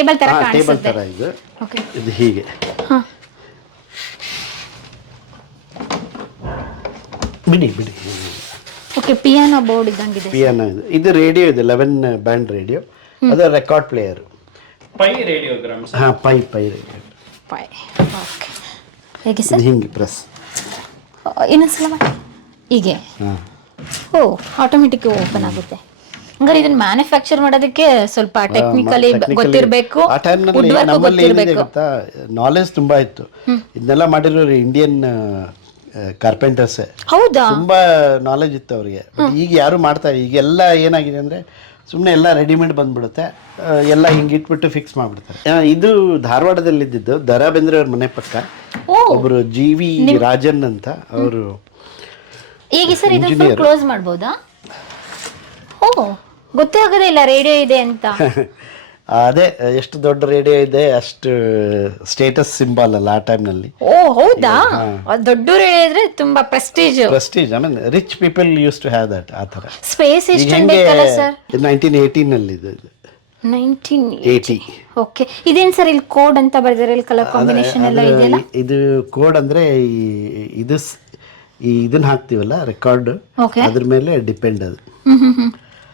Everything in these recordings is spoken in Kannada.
ಟೇಬಲ್ ತರ ಟೇಬಲ್ ಕಾಣಿಸುತ್ತೆ. ತರ ಇದು ಓಕೆ. ಇದು ಹೀಗೆ ಹಾ. ಬಿಡಿ ಬಿಡಿ. ಓಕೆ, ಪಿಯಾನೋ ಬೋರ್ಡ್ ಇದ್ದಂಗಿದೆ. ಪಿಯಾನೋ ಇದು ರೇಡಿಯೋ ಇದೆ, 11 ಬ್ಯಾಂಡ್ ರೇಡಿಯೋ. ಅದು ರೆಕಾರ್ಡ್ ಪ್ಲೇಯರ್. Pye radiogram. ಹಾಂ, ಪೈ ರೇಡಿಯೋ. ಪೈ. ಓಕೆ. ಹೇಗೆ ಸರ್? ಹಿಂಗೆ ಪ್ರೆಸ್. ಇನ್ನೊಂದ್ಸಲ ಮಾಡಿ. ಹೀಗೆ. ಹಾಂ. ಓ, ಆಟೋಮೆಟಿಕ್ ಓಪನ್ ಆಗುತ್ತೆ. ಹಂಗಾರೆ ಇದನ್ನ ಮ್ಯಾನುಫ್ಯಾಕ್ಚರ್ ಮಾಡೋದಕ್ಕೆ ಸ್ವಲ್ಪ ಟೆಕ್ನಿಕಲಿ ಗೊತ್ತಿರಬೇಕು. ಆ ಟೈಮ್ನಲ್ಲಿ ನಮ್ಮಲ್ಲಿ ಏನಿದೆ ಗೊತ್ತಾ, ನಾಲೆಜ್ ತುಂಬಾ ಇತ್ತು. ಇದನ್ನೆಲ್ಲ ಮಾಡಿರೋರು ಇಂಡಿಯನ್ ಕಾರ್ಪೆಂಟರ್ಸೇ. ಹೌದಾ? ತುಂಬಾ ನಾಲೆಜ್ ಇತ್ತು ಅವರಿಗೆ. ಈಗ ಯಾರು ಮಾಡ್ತಾರೆ, ಈಗೆಲ್ಲ ಏನಾಗಿದೆ ಅಂದ್ರೆ ಸುಮ್ಮನೆ ಎಲ್ಲ ರೆಡಿಮೇಡ್ ಬಂದ್ಬಿಡುತ್ತೆ, ಎಲ್ಲ ಹಿಂಗೆ ಇಟ್ಬಿಟ್ಟು ಫಿಕ್ಸ್ ಮಾಡಿಬಿಡ್ತಾರೆ. ಇದು ಧಾರವಾಡದಲ್ಲಿದ್ದು ದ.ರಾ. ಬೇಂದ್ರೆ ಅವ್ರ ಮನೆ ಪಕ್ಕ ಒಬ್ರು ಜಿ.ವಿ. ರಾಜನ್ ಅಂತ ಅವರು. ಈಗ ಸರ್ ಇದನ್ನ ಕ್ಲೋಸ್ ಮಾಡ್ಬೋದಾ? ಓ, ಗೊತ್ತೇ ಆಗೋದೇ ಇಲ್ಲ ರೇಡಿಯೋ ಇದೆ ಅಂತ. ಅದೇ, ಎಷ್ಟು ದೊಡ್ಡ ರೇಡಿಯೋ ಇದೆ ಅಷ್ಟು ಸ್ಟೇಟಸ್ ಸಿಂಬಲ್ ಅಲ್ಲ ಆ ಟೈಮ್ನಲ್ಲಿ. ಓ ಹೌದಾ? ದೊಡ್ಡ ರೇಡಿಯೋ ಇದ್ರೆ ತುಂಬಾ prestige. I mean rich people use to have that. ಆ ಥರ ಸ್ಪೇಸ್ ಎಷ್ಟು ಬೇಕಲ್ಲ ಸರ್? 1918 ಇದು. 1980. ಓಕೆ. ಇದೇನು ಸರ್ ಇಲ್ಲಿ ಕೋಡ್ ಅಂತ ಬರೆದಿದ್ದಾರೆ, ಇಲ್ಲಿ ಕಲರ್ ಕಾಂಬಿನೇಷನ್ ಎಲ್ಲ ಇದೆಯಲ್ಲ? ಇದು ಕೋಡ್ ಅಂದ್ರೆ ಇದು ಇದನ್ನ ಹಾಕ್ತಿವಲ್ಲ ರೆಕಾರ್ಡ್, ಅದ್ರ ಮೇಲೆ ಡಿಪೆಂಡ್ ಅದು.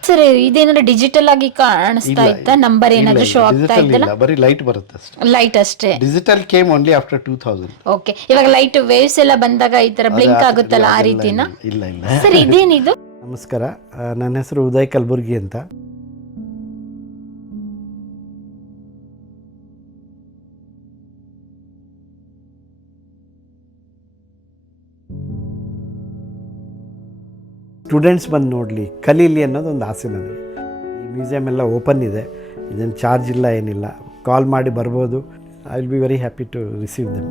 ಸರ್ ಇದೇನಾದ್ರು ಡಿಜಿಟಲ್ ಆಗಿ ಕಾಣಿಸ್ತಾ ಇತ್ತಾ? ನಂಬರ್ ಏನಾದ್ರು ಶೋ ಆಗ್ತಾ ಇತ್ತಲ್ಲ? ಬರೀ ಲೈಟ್ ಬರುತ್ತೆ ಅಷ್ಟೇ. ಲೈಟ್ ಅಷ್ಟೇ. Digital came only after 2000. Okay. ಇವಾಗ ಲೈಟ್ ವೇವ್ಸ್ ಎಲ್ಲ ಬಂದಾಗ ಈ ತರ ಬ್ಲಿಂಕ್ ಆಗುತ್ತಲ್ಲ, ಆ ರೀತಿನಾ? ಇಲ್ಲ. ಸರ್ ಇದೇನಿದು? ನಮಸ್ಕಾರ, ನನ್ನ ಹೆಸರು ಉದಯ್ ಕಲಬುರ್ಗಿ ಅಂತ. ಸ್ಟೂಡೆಂಟ್ಸ್ ಬಂದು ನೋಡಲಿ, ಕಲೀಲಿ ಅನ್ನೋದು ಒಂದು ಆಸೆ ನನಗೆ. ಈ ಮ್ಯೂಸಿಯಂ ಎಲ್ಲ ಓಪನ್ ಇದೆ, ಇದೇನು ಚಾರ್ಜ್ ಇಲ್ಲ, ಏನಿಲ್ಲ. ಕಾಲ್ ಮಾಡಿ ಬರ್ಬೋದು. I will be very happy to receive them.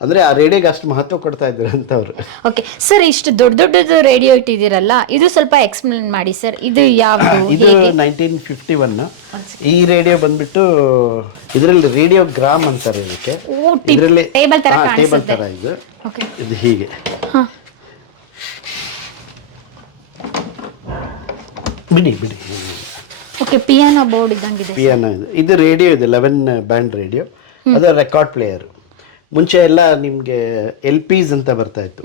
ಅಂದರೆ ಆ ರೇಡಿಯೋಗೆ ಅಷ್ಟು ಮಹತ್ವ ಕೊಡ್ತಾ ಇದ್ದಾರೆ ಅಂತ ಅವರು. ಓಕೆ ಸರ್, ಇಷ್ಟು ದೊಡ್ಡದು ರೇಡಿಯೋ ಇಟ್ಟಿದ್ದೀರಲ್ಲ, ಇದು ಸ್ವಲ್ಪ ಎಕ್ಸ್ಪ್ಲೇನ್ ಮಾಡಿ ಸರ್. ಇದು ಯಾವುದು? ಇದು 1951. ಈ ರೇಡಿಯೋ ಬಂದ್ಬಿಟ್ಟು ಇದರಲ್ಲಿ ರೇಡಿಯೋಗ್ರಾಮ್ ಅಂತಾರೆ ಇದಕ್ಕೆ. ಇದರಲ್ಲಿ ಟೇಬಲ್ ತರ ಇದು. ಇದು ಹೀಗೆ. ಬಿಡಿ. ಓಕೆ, ಪಿಯಾನೋ ಬೋರ್ಡ್ ಇದ್ದಂಗಿದೆ. ಪಿಯಾನೋ ಇದು ರೇಡಿಯೋ ಇದೆ, 11 ಬ್ಯಾಂಡ್ ರೇಡಿಯೋ. ಅದು ರೆಕಾರ್ಡ್ ಪ್ಲೇಯರ್. ಮುಂಚೆ ಎಲ್ಲ ನಿಮಗೆ LPs ಅಂತ ಬರ್ತಾ ಇತ್ತು.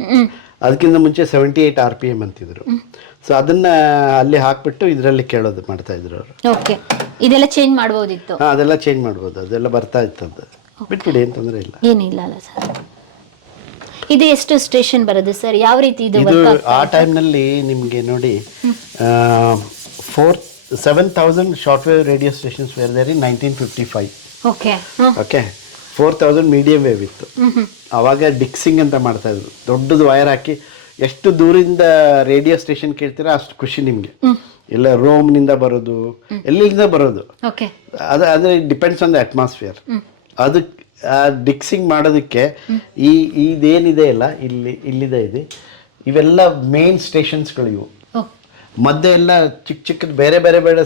ಅದಕ್ಕಿಂತ ಮುಂಚೆ 78 RPM ಅಂತಿದ್ರು. ಸೊ ಅದನ್ನ ಅಲ್ಲಿ ಹಾಕ್ಬಿಟ್ಟು ಇದರಲ್ಲಿ ಕೇಳೋದು ಮಾಡ್ತಾ ಇದ್ರು ಅವರು. ಓಕೆ. ಇದೆಲ್ಲ ಚೇಂಜ್ ಮಾಡಬಹುದಿತ್ತು? ಹಾಂ, ಅದೆಲ್ಲ ಚೇಂಜ್ ಮಾಡ್ಬೋದು. ಅದೆಲ್ಲ ಬರ್ತಾ ಇತ್ತು. ಅದು ಬಿಟ್ಬಿಡಿ, ಅಂತಂದ್ರೆ ಇಲ್ಲ. ಏನಿಲ್ಲ ಅಲ್ಲ ಸರ್. ಇದು ಎಷ್ಟು ಸ್ಟೇಷನ್ ಬರೋದು ಸರ್? ಯಾವ ರೀತಿ ಇದು ಆ ಟೈಮ್ನಲ್ಲಿ ನಿಮಗೆ ನೋಡಿ 7,000 short wave radio stations were there in 1955. Okay. 4,000 medium wave ಇತ್ತು. ಅವಾಗ ಡಿಕ್ಸಿಂಗ್ ಅಂತ ಮಾಡ್ತಾ ಇದ್ರು. ದೊಡ್ಡದು ವೈರ್ ಹಾಕಿ ಎಷ್ಟು ದೂರಿಂದ ರೇಡಿಯೋ ಸ್ಟೇಷನ್ ಕೇಳ್ತೀರಾ ಅಷ್ಟು ಖುಷಿ ನಿಮಗೆ. ಇಲ್ಲ ರೋಮ್ನಿಂದ ಬರೋದು, ಎಲ್ಲಿಂದ ಬರೋದು, ಅದು ಡಿಪೆಂಡ್ಸ್ ಆನ್ ದ ಅಟ್ಮಾಸ್ಫಿಯರ್. ಅದು ಡಿಕ್ಸಿಂಗ್ ಮಾಡೋದಕ್ಕೆ ಇದೇನಿದೆ ಅಲ್ಲ, ಇಲ್ಲಿದೆ ಇದು, ಇವೆಲ್ಲ ಮೇನ್ ಸ್ಟೇಷನ್ಸ್ಗಳು ಇವು. ಮಧ್ಯೆ ಎಲ್ಲ ಚಿಕ್ಕದು ಬೇರೆ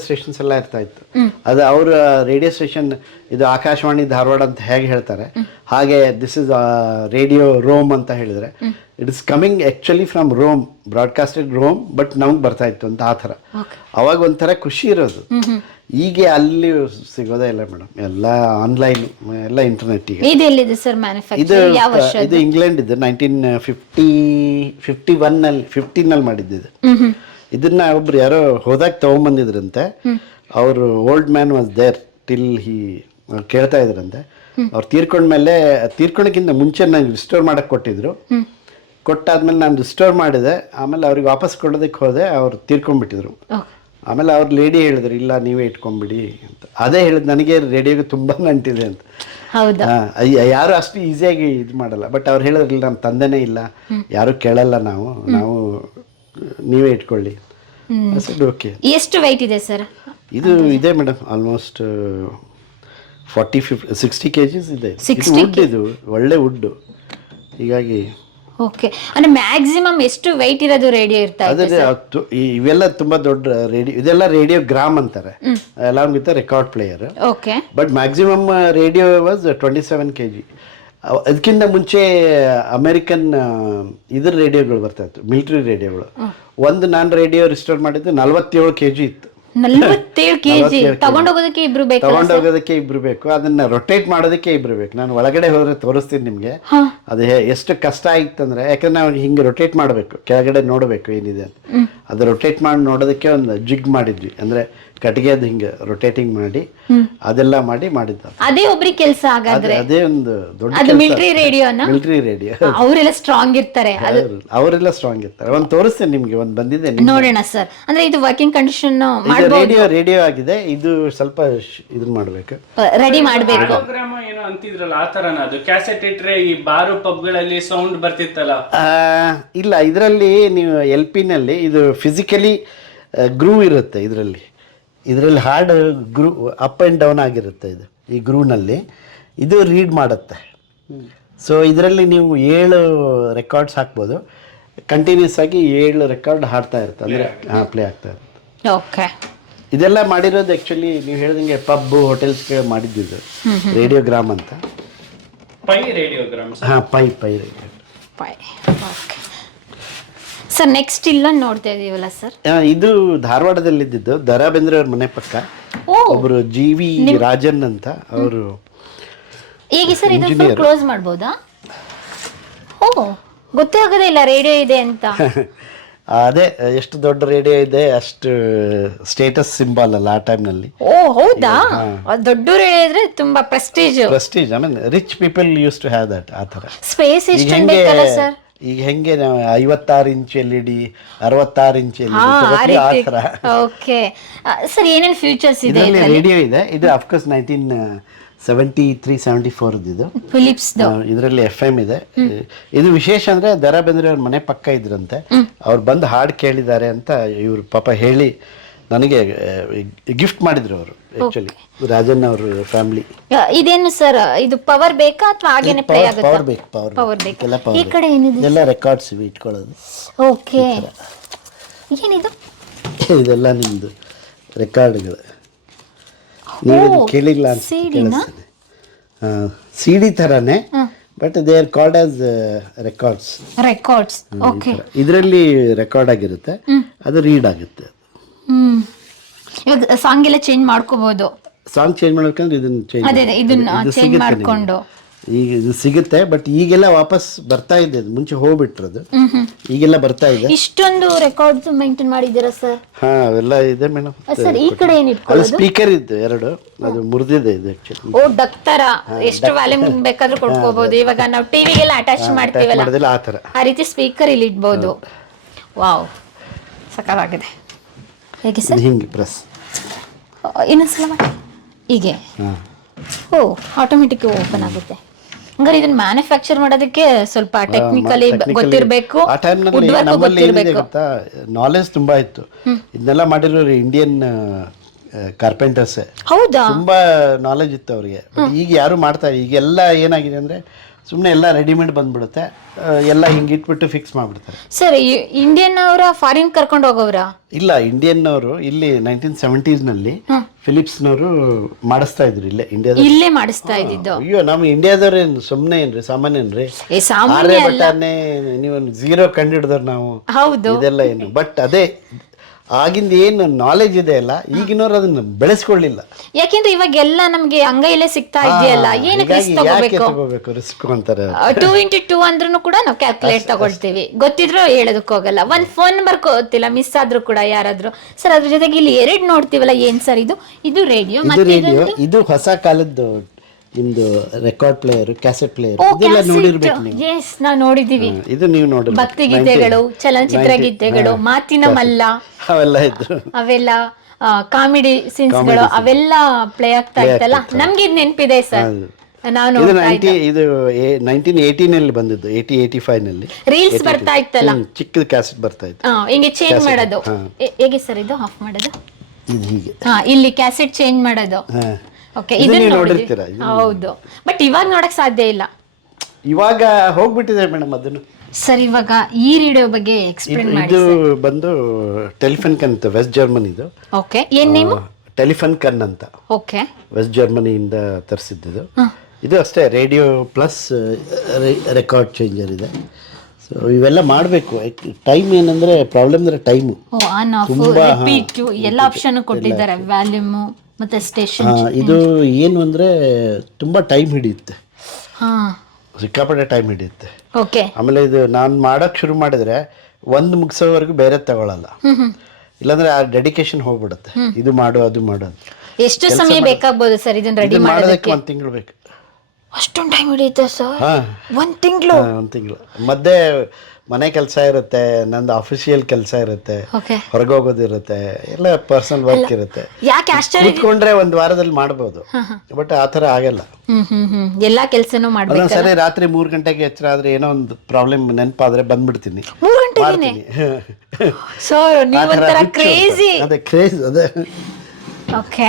ಸ್ಟೇಷನ್ಸ್ ಎಲ್ಲ ಇರ್ತಾ ಇತ್ತು. ಅದು ಅವರ ರೇಡಿಯೋ ಸ್ಟೇಷನ್, ಇದು ಆಕಾಶವಾಣಿ ಧಾರವಾಡ ಅಂತ ಹೇಗೆ ಹೇಳ್ತಾರೆ ಹಾಗೆ ದಿಸ್ ಇಸ್ ರೇಡಿಯೋ ರೋಮ್ ಅಂತ ಹೇಳಿದ್ರೆ it is coming actually from Rome, broadcasted Rome, but ನಮ್ಗೆ ಬರ್ತಾ ಇತ್ತು ಅಂತ. ಆ ಥರ ಅವಾಗ ಒಂಥರ ಖುಷಿ ಇರೋದು. ಈಗ ಅಲ್ಲಿ ಸಿಗೋದೇ ಇಲ್ಲ ಮೇಡಮ್, ಎಲ್ಲ ಆನ್ಲೈನ್, ಎಲ್ಲ ಇಂಟರ್ನೆಟ್. ಈಗ ಇದು ಇಂಗ್ಲೆಂಡ್ ಇದೆ, 1915 ಮಾಡಿದ್ದು. ಇದನ್ನ ಒಬ್ರು ಯಾರೋ ಹೋದಾಗ ತಗೊಂಬಂದಿದ್ರಂತೆ. ಅವರು old man was there till he ಕೇಳ್ತಾ ಇದ್ರಂತೆ. ಅವ್ರು ತೀರ್ಕೊಂಡಕ್ಕಿಂತ ಮುಂಚೆ ನಂಗೆ ರಿಸ್ಟೋರ್ ಮಾಡಕ್ ಕೊಟ್ಟಿದ್ರು. ಕೊಟ್ಟಾದ್ಮೇಲೆ ನಾನು ರಿಸ್ಟೋರ್ ಮಾಡಿದೆ. ಆಮೇಲೆ ಅವ್ರಿಗೆ ವಾಪಸ್ ಕೊಡೋದಕ್ಕೆ ಹೋದೆ, ಅವ್ರು ತೀರ್ಕೊಂಡ್ಬಿಟ್ಟಿದ್ರು. ಆಮೇಲೆ ಅವ್ರು ಲೇಡಿ ಹೇಳಿದ್ರು, ಇಲ್ಲ ನೀವೇ ಇಟ್ಕೊಂಡ್ಬಿಡಿ ಅಂತ. ಅದೇ ಹೇಳಿದ್, ನನಗೆ ರೇಡಿಯೋಗೆ ತುಂಬಾ ನಂಟಿದೆ ಅಂತ. ಯಾರು ಅಷ್ಟು ಈಸಿಯಾಗಿ ಇದು ಮಾಡಲ್ಲ. ಬಟ್ ಅವ್ರು ಹೇಳಿದ್ರು, ಇಲ್ಲ ನಮ್ಮ ತಂದೆನೇ ಇಲ್ಲ, ಯಾರು ಕೇಳಲ್ಲ, ನಾವು ನೀವೇ ಇಟ್ಕೊಳ್ಳಿ. ಓಕೆ. ಎಷ್ಟು ವೆಯ್ಟ್ ಇದೆ ಸರ್ ಇದು? ಇದೆ ಮೇಡಮ್, ಆಲ್ಮೋಸ್ಟ್ 40-60 kgs ಇದೆ. ವುಡ್, ಇದು ಒಳ್ಳೆ ವುಡ್. ಹೀಗಾಗಿ ಓಕೆ. ಅಂದ್ರೆ ಮ್ಯಾಕ್ಸಿಮಮ್ ಎಷ್ಟು ವೆಯ್ಟ್ ಇರೋದು ರೇಡಿಯೋ ಇರ್ತಾ ಇದೆ? ಇವೆಲ್ಲ ತುಂಬಾ ದೊಡ್ಡ ರೇಡಿಯೋ, ಇದೆಲ್ಲ ರೇಡಿಯೋಗ್ರಾಮ್ ಅಂತಾರೆ, along with record player. Okay. But maximum radio was 27 kg. ಅದಕ್ಕಿಂತ ಮುಂಚೆ ಅಮೇರಿಕನ್ ಇದ್ರ ರೇಡಿಯೋಗಳು ಬರ್ತಾ ಇತ್ತು, ಮಿಲಿಟರಿ ರೇಡಿಯೋಗಳು. ಒಂದು ನಾನು ರೇಡಿಯೋ ರಿಸ್ಟೋರ್ ಮಾಡಿದ್ದು 47 kg ಇತ್ತು. 47 kg ತಗೊಂಡೋಗೋದಕ್ಕೆ ಇಬ್ರು ಬೇಕು, ತಗೊಂಡೋಗೋದಕ್ಕೆ ಇಬ್ರು ಬೇಕು, ಅದನ್ನ ರೊಟೇಟ್ ಮಾಡೋದಕ್ಕೆ ಇಬ್ರು ಬೇಕು. ನಾನು ಒಳಗಡೆ ಹೋದ್ರೆ ತೋರಿಸ್ತೀನಿ ನಿಮ್ಗೆ ಅದು ಎಷ್ಟು ಕಷ್ಟ ಆಯ್ತಂದ್ರೆ, ಯಾಕಂದ್ರೆ ನಾವು ಹಿಂಗೆ ರೊಟೇಟ್ ಮಾಡಬೇಕು, ಕೆಳಗಡೆ ನೋಡಬೇಕು ಏನಿದೆ ಅಂತ. ಅದು ರೊಟೇಟ್ ಮಾಡಿ ನೋಡೋದಕ್ಕೆ ಒಂದು ಜಿಗ್ ಮಾಡಿದ್ವಿ, ಅಂದ್ರೆ ಕಟ್ಟಿಗೆ ಅದು ಹಿಂಗೆ ರೊಟೇಟಿಂಗ್ ಮಾಡಿ ಅದೆಲ್ಲ ಮಾಡಿದ್ದ. ಅದೇ ಒಬ್ರಿಗೆ ಕೆಲಸ ಆಗಾದ್ರೆ ಅದೇ ಒಂದು ದೊಡ್ಡ ಅದು ಮಿಲಿಟರಿ ರೇಡಿಯೋನ. ಮಿಲಿಟರಿ ರೇಡಿಯೋ ಅವರೆಲ್ಲ ಸ್ಟ್ರಾಂಗ್ ಇರ್ತಾರೆ, ಅವರೆಲ್ಲ ಸ್ಟ್ರಾಂಗ್ ಇರ್ತಾರೆ. ಒಂದು ತೋರಿಸ್ತೇನೆ ನಿಮ್ಗೆ, ಒಂದು ಬಂದಿದೆ ನೋಡೋಣ ಸರ್. ಅಂದ್ರೆ ಇದು ವರ್ಕಿಂಗ್ ಕಂಡೀಷನ್ ರೇಡಿಯೋ ಆಗಿದೆ. ಇದು ಸ್ವಲ್ಪ ಇದನ್ನ ಮಾಡ್ಬೇಕು, ರೆಡಿ ಮಾಡ್ಬೇಕು. ಪ್ರೋಗ್ರಾಮ್ ಏನೋ ಅಂತಿದ್ರಲ್ಲ ಆ ತರನ ಅದು ಕ್ಯಾಸೆಟ್ ಇಟ್ರೆ ಈ ಬಾರು ಪಬ್ಗಳಲ್ಲಿ ಸೌಂಡ್ ಬರ್ತಿತ್ತಲ್ಲ? ಇಲ್ಲ, ಇದರಲ್ಲಿ ನೀವು LP ನಲ್ಲಿ ಇದು ಫಿಸಿಕಲಿ ಗ್ರೂವ್ ಇರುತ್ತೆ. ಇದರಲ್ಲಿ ಹಾರ್ಡ್ ಗ್ರೂ ಅಪ್ ಆ್ಯಂಡ್ ಡೌನ್ ಆಗಿರುತ್ತೆ. ಈ ಗ್ರೂವ್ನಲ್ಲಿ ಇದು ರೀಡ್ ಮಾಡುತ್ತೆ. ಸೊ ಇದರಲ್ಲಿ ನೀವು 7 ರೆಕಾರ್ಡ್ಸ್ ಹಾಕ್ಬೋದು, ಕಂಟಿನ್ಯೂಸ್ ಆಗಿ 7 ರೆಕಾರ್ಡ್ ಹಾಡ್ತಾ ಇರುತ್ತೆ, ಅಂದರೆ ಪ್ಲೇ ಆಗ್ತಾ ಇರುತ್ತೆ. ಓಕೆ. ಇದೆಲ್ಲ ಮಾಡಿರೋದು ಆ್ಯಕ್ಚುಲಿ ನೀವು ಹೇಳ್ದಂಗೆ ಪಬ್ ಹೋಟೆಲ್ಸ್ಗೆ ಮಾಡಿದ್ದು ರೇಡಿಯೋಗ್ರಾಮ್ ಅಂತ. Pye radiograms. Pye radio. Okay sir, next ಇಲ್ಲ ನೋಡ್ತಾ ಇದೀವಲ್ಲ ಸರ್, ಇದು ಧಾರವಾಡದಲ್ಲಿದ್ದು ದ.ರಾ ಬೇಂದ್ರೆ ಅವ್ರ ಮನೆ ಪಕ್ಕ ಒಬ್ರು GV ರಾಜನ್ ಅಂತ ಅವರು. ಹೇಗೆ ಸರ್ ಇದನ್ನ ಕ್ಲೋಸ್ ಮಾಡ್ಬೋದಾ? ಗೊತ್ತೇ ಆಗೋದೇ ಇಲ್ಲ ರೇಡಿಯೋ ಇದೆ ಅಂತ. ಅದೇ ಎಷ್ಟು ದೊಡ್ಡ ರೇಡಿಯೋ ಇದೆ ಅಷ್ಟು ಸ್ಟೇಟಸ್ ಸಿಂಬಲ್ ಅಲ್ಲ ಆ ಟೈಮ್ನಲ್ಲಿ. ಹೌದಾ? ದೊಡ್ಡ ರೇಡಿಯೋ ಇದ್ರೆ ತುಂಬಾ prestige. I mean rich people use to have that. ಆ ಥರ ಸ್ಪೇಸ್ ಎಷ್ಟು ಬೇಕಲ್ಲ ಸರ್. ಈಗ ಹೆಂಗೆ ನಾವು 56 ಇಂಚ್ LED, 66 ಇಂಚ್ LED ಆ ಥರ. ಓಕೆ ಸರ್, ಏನೇನು ಫೀಚರ್ಸ್ ಇದೆ? ರೇಡಿಯೋ ಇದೆ. ಇದು ಅಫ್ಕೋರ್ಸ್ 1973-74 ಇದು ಫಿಲಿಪ್ಸ್. ಇದರಲ್ಲಿ FM ಇದೆ. ಇದು ವಿಶೇಷ ಅಂದ್ರೆ ದ.ರಾ ಬೇಂದ್ರೆ ಅವ್ರ ಮನೆ ಪಕ್ಕ ಇದ್ರಂತೆ, ಅವ್ರು ಬಂದು ಹಾಡು ಕೇಳಿದ್ದಾರೆ ಅಂತ ಇವ್ರು ಪಾಪ ಹೇಳಿ ನನಗೆ ಗಿಫ್ಟ್ ಮಾಡಿದ್ರು ಅವರು. ಆಕ್ಚುಲಿ ರಾಜನ್ ಅವ್ರ ಫ್ಯಾಮಿಲಿ. ಇದೇನು ಸರ್, ಇದು ಪವರ್ ಬೇಕಾ ಅಥವಾ ಹಾಗೇನೆ ಪ್ಲೇ ಆಗುತ್ತಾ? ಪವರ್ ಬೇಕು, ಪವರ್ ಬೇಕು. ಈ ಕಡೆ ಏನಿದೆ? ಎಲ್ಲ ರೆಕಾರ್ಡ್ಸ್ ಇಟ್ಕೊಳ್ಳೋದು. ಓಕೆ. ಏನಿದು? ಇದೆಲ್ಲ ನಿಮ್ದು ರೆಕಾರ್ಡ್ಗಳು. ನೀವು ಕೇಳಿಲ್ಲ ಅನ್ಸುತ್ತೆ. CD ಥರನೇ, but they are called as records. Okay. ಇದರಲ್ಲಿ ರೆಕಾರ್ಡ್ ಆಗಿರುತ್ತೆ, ಅದು ರೀಡ್ ಆಗುತ್ತೆ. ಇವಾಗ ಸಾಂಗ್ ಎಲ್ಲ ಚೇಂಜ್ ಮಾಡ್ಕೋಬಹುದು. ಸಾಂಗ್ ಚೇಂಜ್ ಮಾಡ್ಬೇಕಂದ್ರೆ ಇದನ್ನ ಚೇಂಜ್ ಮಾಡ್ಕೊಂಡು ಈಗ ಇದು ಸಿಗುತ್ತೆ. ಬಟ್ ಈಗೆಲ್ಲ ವಾಪಸ್ ಬರ್ತಾ ಇದೆ, ಮುಂಚೆ ಹೋಗ್ಬಿಟ್ರದು, ಈಗೆಲ್ಲ ಬರ್ತಾ ಇದೆ. ಇಷ್ಟೊಂದು ರೆಕಾರ್ಡ್ಸ್ ಮೇಂಟೈನ್ ಮಾಡಿದ್ದೀರಾ ಸರ್? ಅವೆಲ್ಲ ಇದೆ ಮೇಡಮ್. ಸರ್ ಈ ಕಡೆ ಏನ್ ಇಟ್ಕೊಳ್ಳೋದು? ಸ್ಪೀಕರ್ ಇದ್ದು 2, ಅದು ಮುರಿದಿದೆ ಇದು ಆಕ್ಚುಲಿ. ಡಕ್ ತರ ಎಷ್ಟು ವ್ಯಾಲ್ಯೂಮ್ ಬೇಕಾದ್ರೂ ಕೊಡ್ಕೋಬಹುದು. ಇವಾಗ ನಾವು ಟಿವಿಗೆಲ್ಲ ಅಟ್ಯಾಚ್ ಮಾಡ್ತೀವಲ್ಲ ಆ ರೀತಿ ಸ್ಪೀಕರ್ ಇಲ್ಲಿ ಇಡ್ಬೋದು. ವಾವ್, ಸಕ್ಕತ್ತಾಗಿದೆ. ಹೇಗೆ ಸರ್? ಹಿಂಗೆ ಪ್ರೆಸ್ ಇನ್ನೊಂದ್ಸಲ ಮಾಡಿ. ಹೀಗೆ ಆಟೋಮೆಟಿಕ್ ಓಪನ್ ಆಗುತ್ತೆ. ಹಂಗಾರೆ ಇದನ್ನ ಮ್ಯಾನುಫ್ಯಾಕ್ಚರ್ ಮಾಡೋದಕ್ಕೆ ಸ್ವಲ್ಪ ಟೆಕ್ನಿಕಲಿ ಗೊತ್ತಿರಬೇಕು, ನಾಲೆಜ್ ತುಂಬಾ ಇತ್ತು. ಇದನ್ನೆಲ್ಲ ಮಾಡಿರೋರು ಇಂಡಿಯನ್ ಕಾರ್ಪೆಂಟರ್ಸ್. ಹೌದಾ? ತುಂಬಾ ನಾಲೆಜ್ ಇತ್ತು ಅವ್ರಿಗೆ. ಈಗ ಯಾರು ಮಾಡ್ತಾರೆ? ಈಗೆಲ್ಲ ಏನಾಗಿದೆ ಅಂದ್ರೆ ಸುಮ್ಮನೆ ಎಲ್ಲ ರೆಡಿಮೇಡ್ ಬಂದ್ಬಿಡುತ್ತೆ, ಎಲ್ಲ ಹಿಂಗೆ ಇಟ್ಬಿಟ್ಟು ಫಿಕ್ಸ್ ಮಾಡ್ಬಿಡ್ತಾರೆ. ಸರ್, ಇಂಡಿಯನ್ ಅವರ ಫಾರಿನ್ ಕರ್ಕೊಂಡು ಹೋಗೋರ? ಇಲ್ಲ, ಇಂಡಿಯನ್ ಅವರು ಇಲ್ಲಿ 1970s ನಲ್ಲಿ ಫಿಲಿಪ್ಸ್ನವರು ಮಾಡಿಸ್ತಾ ಇದ್ರು ಇಲ್ಲೇ ಮಾಡಿಸ್ತಾ ಇದ್ದಿದ್ದು. ಅಯ್ಯೋ, ನಮ್ಮ ಇಂಡಿಯಾದವ್ರೇನು ಸುಮ್ಮನೆ ಏನ್ರಿ, ಸಾಮಾನ್ಯನ್ರಿ? ಬಟಾನೆ ನೀವು 0 ಕಂಡಿಡಿದವ್ರು ನಾವು. ಹೌದು, ಇದೆಲ್ಲ ಏನು. ಬಟ್ ಅದೇ ಆಗಿಂದ ಏನು ನಾಲೆಜ್ ಇದೆ ಅಲ್ಲ, ಈಗಿನವ್ರು ಅದನ್ನ ಬೆಳೆಸ್ಕೊಳ್ಳಿಲ್ಲ. ಯಾಕೆಂದ್ರೆ ಇವಾಗೆಲ್ಲ ನಮ್ಗೆ ಅಂಗೈಲೇ ಸಿಗ್ತಾ ಇದೆಯಲ್ಲ, ಏನಕ್ಕೆ ರಿಸ್ಕ್ ತಗೋಬೇಕು? ರಿಸ್ಕ್ ಅಂತಾರೆ. 2x2 ಅಂದ್ರೂ ಕೂಡ ನಾವು ಕ್ಯಾಲ್ಕುಲೇಟ್ ತಗೊಳ್ತೀವಿ, ಗೊತ್ತಿದ್ರು ಹೇಳೋದಕ್ಕೆ ಹೋಗಲ್ಲ. ಒಂದ್ ಫೋನ್ ನಂಬರ್ ಗೊತ್ತಿಲ್ಲ, ಮಿಸ್ ಆದ್ರೂ ಕೂಡ ಯಾರಾದ್ರೂ. ಸರ್, ಅದ್ರ ಜೊತೆಗೆ ಇಲ್ಲಿ 2 ನೋಡ್ತೀವಲ್ಲ, ಏನ್ ಸರ್ ಇದು? ಇದು ರೇಡಿಯೋ. ಇದು ಹೊಸ ಕಾಲದ್ದು ನಿಮ್ದು ರೆಕಾರ್ಡ್ ಪ್ಲೇಯರ್, ಕ್ಯಾಸೆಟ್ ಪ್ಲೇಯರ್, ಇದೆಲ್ಲ ನೋಡಿರ್ಬೇಕು ನೀವು. ಎಸ್, ನಾವು ನೋಡಿದೀವಿ. ಇದು ನೀವು ನೋಡಿರ್ಬೇಕು. ಭಕ್ತಿ ಗೀತೆಗಳು, ಚಲನಚಿತ್ರ ಗೀತೆಗಳು, ಮಾತಿನ ಮಲ್ಲ ಅವೆಲ್ಲ ಇದ್ರು. ಅವೆಲ್ಲ ಕಾಮಿಡಿ ಸೀನ್ಸ್ಗಳು ಅವೆಲ್ಲ ಪ್ಲೇ ಆಗ್ತಾ ಇತ್ತಲ್ಲ. ನಮ್ಗೆ ಇದು ನೆನಪಿದೆ ಸರ್. ನಾನು ಇದು 1918 ನಲ್ಲಿ ಬಂದಿದ್ದು, 85 ನಲ್ಲಿ ರೀಲ್ಸ್ ಬರ್ತಾ ಇತ್ತಲ್ಲ, ಚಿಕ್ಕದ ಕ್ಯಾಸೆಟ್ ಬರ್ತಾ ಇತ್ತು. ಹಿಂಗೆ ಚೇಂಜ್ ಮಾಡೋದು. ಹೇಗೆ ಸರ್ ಇದು ಆಫ್ ಮಾಡೋದು? ಇದು ಹೀಗೆ ಇಲ್ಲಿ ಕ್ಯಾಸೆಟ್ ಚೇಂಜ್ ಮಾಡೋದು. ಓಕೆ, ಇದನ್ನ ನೋಡಿರ್ತೀರಾ? ಹೌದು, ಬಟ್ ಇವಾಗ ನೋಡಕ್ ಸಾಧ್ಯ ಇಲ್ಲ. ಇವಾಗ ಹೋಗ್ಬಿಟ್ಟಿದೆ ಮೇಡಮ್ ಅದನ್ನು. ಸರ್, ಇವಾಗ ಈ ರೇಡಿಯೋ ಬಗ್ಗೆ ಎಕ್ಸ್ಪ್ಲೇನ್ ಮಾಡಿ. ಇದು ಬಂದು ಟೆಲಿಫೋನ್ ಕನ್ ಅಂತ, ವೆಸ್ಟ್ ಜರ್ಮನಿದು. ಓಕೆ, ಏನ್ ನೇಮ್? ಟೆಲಿಫೋನ್ ಕನ್ ಅಂತ. ಓಕೆ, ವೆಸ್ಟ್ ಜರ್ಮನಿಯಿಂದ ತರಿಸಿದ್ದು. ಇದು ಅಷ್ಟೇ ರೇಡಿಯೋ ಪ್ಲಸ್ ರೆಕಾರ್ಡ್ ಚೇಂಜರ್ ಇದೆ. ಸೊ ಇವೆಲ್ಲ ಮಾಡಬೇಕು. ಟೈಮ್ ಏನಂದರೆ ಪ್ರಾಬ್ಲಮ್ ಅಂದರೆ ಟೈಮು. ಆನ್ ಆಫ್ ರಿಪೀಟ್ ಎಲ್ಲ ಆಪ್ಷನ್ ಕೊಟ್ಟಿದ್ದಾರೆ, ವ್ಯಾಲ್ಯೂಮ್ ಮತ್ತೆ ಸ್ಟೇಷನ್. ಇದು ಏನು ಅಂದರೆ ತುಂಬ ಟೈಮ್ ಹಿಡಿಯುತ್ತೆ, ಹಾಂ ಸಿಕ್ಕಾಪಟ್ಟೆ ಟೈಮ್ ಹಿಡಿಯುತ್ತೆ. ಓಕೆ. ಆಮೇಲೆ ಇದು ನಾನು ಮಾಡೋಕ್ಕೆ ಶುರು ಮಾಡಿದರೆ ಒಂದು ಮುಗಿಸೋವರೆಗೂ ಬೇರೆ ತಗೊಳ್ಳಲ್ಲ, ಇಲ್ಲಾಂದರೆ ಆ ಡೆಡಿಕೇಶನ್ ಹೋಗ್ಬಿಡುತ್ತೆ. ಇದು ಮಾಡು ಅದು ಮಾಡು ಅಂತ. ಎಷ್ಟು ಸಮಯ ಬೇಕಾಗ್ಬೋದು ಸರ್ ಇದನ್ನ ರೆಡಿ ಮಾಡೋದಕ್ಕೆ? 1 ತಿಂಗಳು ಬೇಕು. ಅಷ್ಟೊಂದು ಟೈಮ್ ಹಿಡಿಯುತ್ತೆ ಸರ್? ಹಾಂ, 1 ತಿಂಗಳು. 1 ತಿಂಗಳು. ಮಧ್ಯೆ ಮನೆ ಕೆಲಸ ಇರುತ್ತೆ, ನಂದು ಆಫೀಸಿಯಲ್ ಕೆಲಸ ಇರುತ್ತೆ, ಹೊರಗೆ ಹೋಗೋದಿರುತ್ತೆ, ಎಲ್ಲ ಪರ್ಸನಲ್ ವರ್ಕ್ ಇರುತ್ತೆ. ಯಾಕೆ ಆಶ್ಚರ್ಯ, ಕೂತ್ಕೊಂಡ್ರೆ 1 ವಾರದಲ್ಲಿ ಮಾಡ್ಬೋದು, ಬಟ್ ಆ ಥರ ಆಗಲ್ಲ. ಎಲ್ಲಾ ಕೆಲಸನೂ ಮಾಡ್ಬೇಕು. ಸರಿ ರಾತ್ರಿ 3 ಗಂಟೆಗೆ ಎಚ್ಚರ ಆದ್ರೆ ಏನೋ ಒಂದು ಪ್ರಾಬ್ಲಮ್ ನೆನಪಾದ್ರೆ ಬಂದ್ಬಿಡ್ತೀನಿ. 3 ಗಂಟೆಗೆ ಸರ್ ನೀವು ಒಂಥರ ಕ್ರೇಜಿ. ಅದೇ ಕ್ರೇಜ್ ಅದೇ. ಓಕೆ.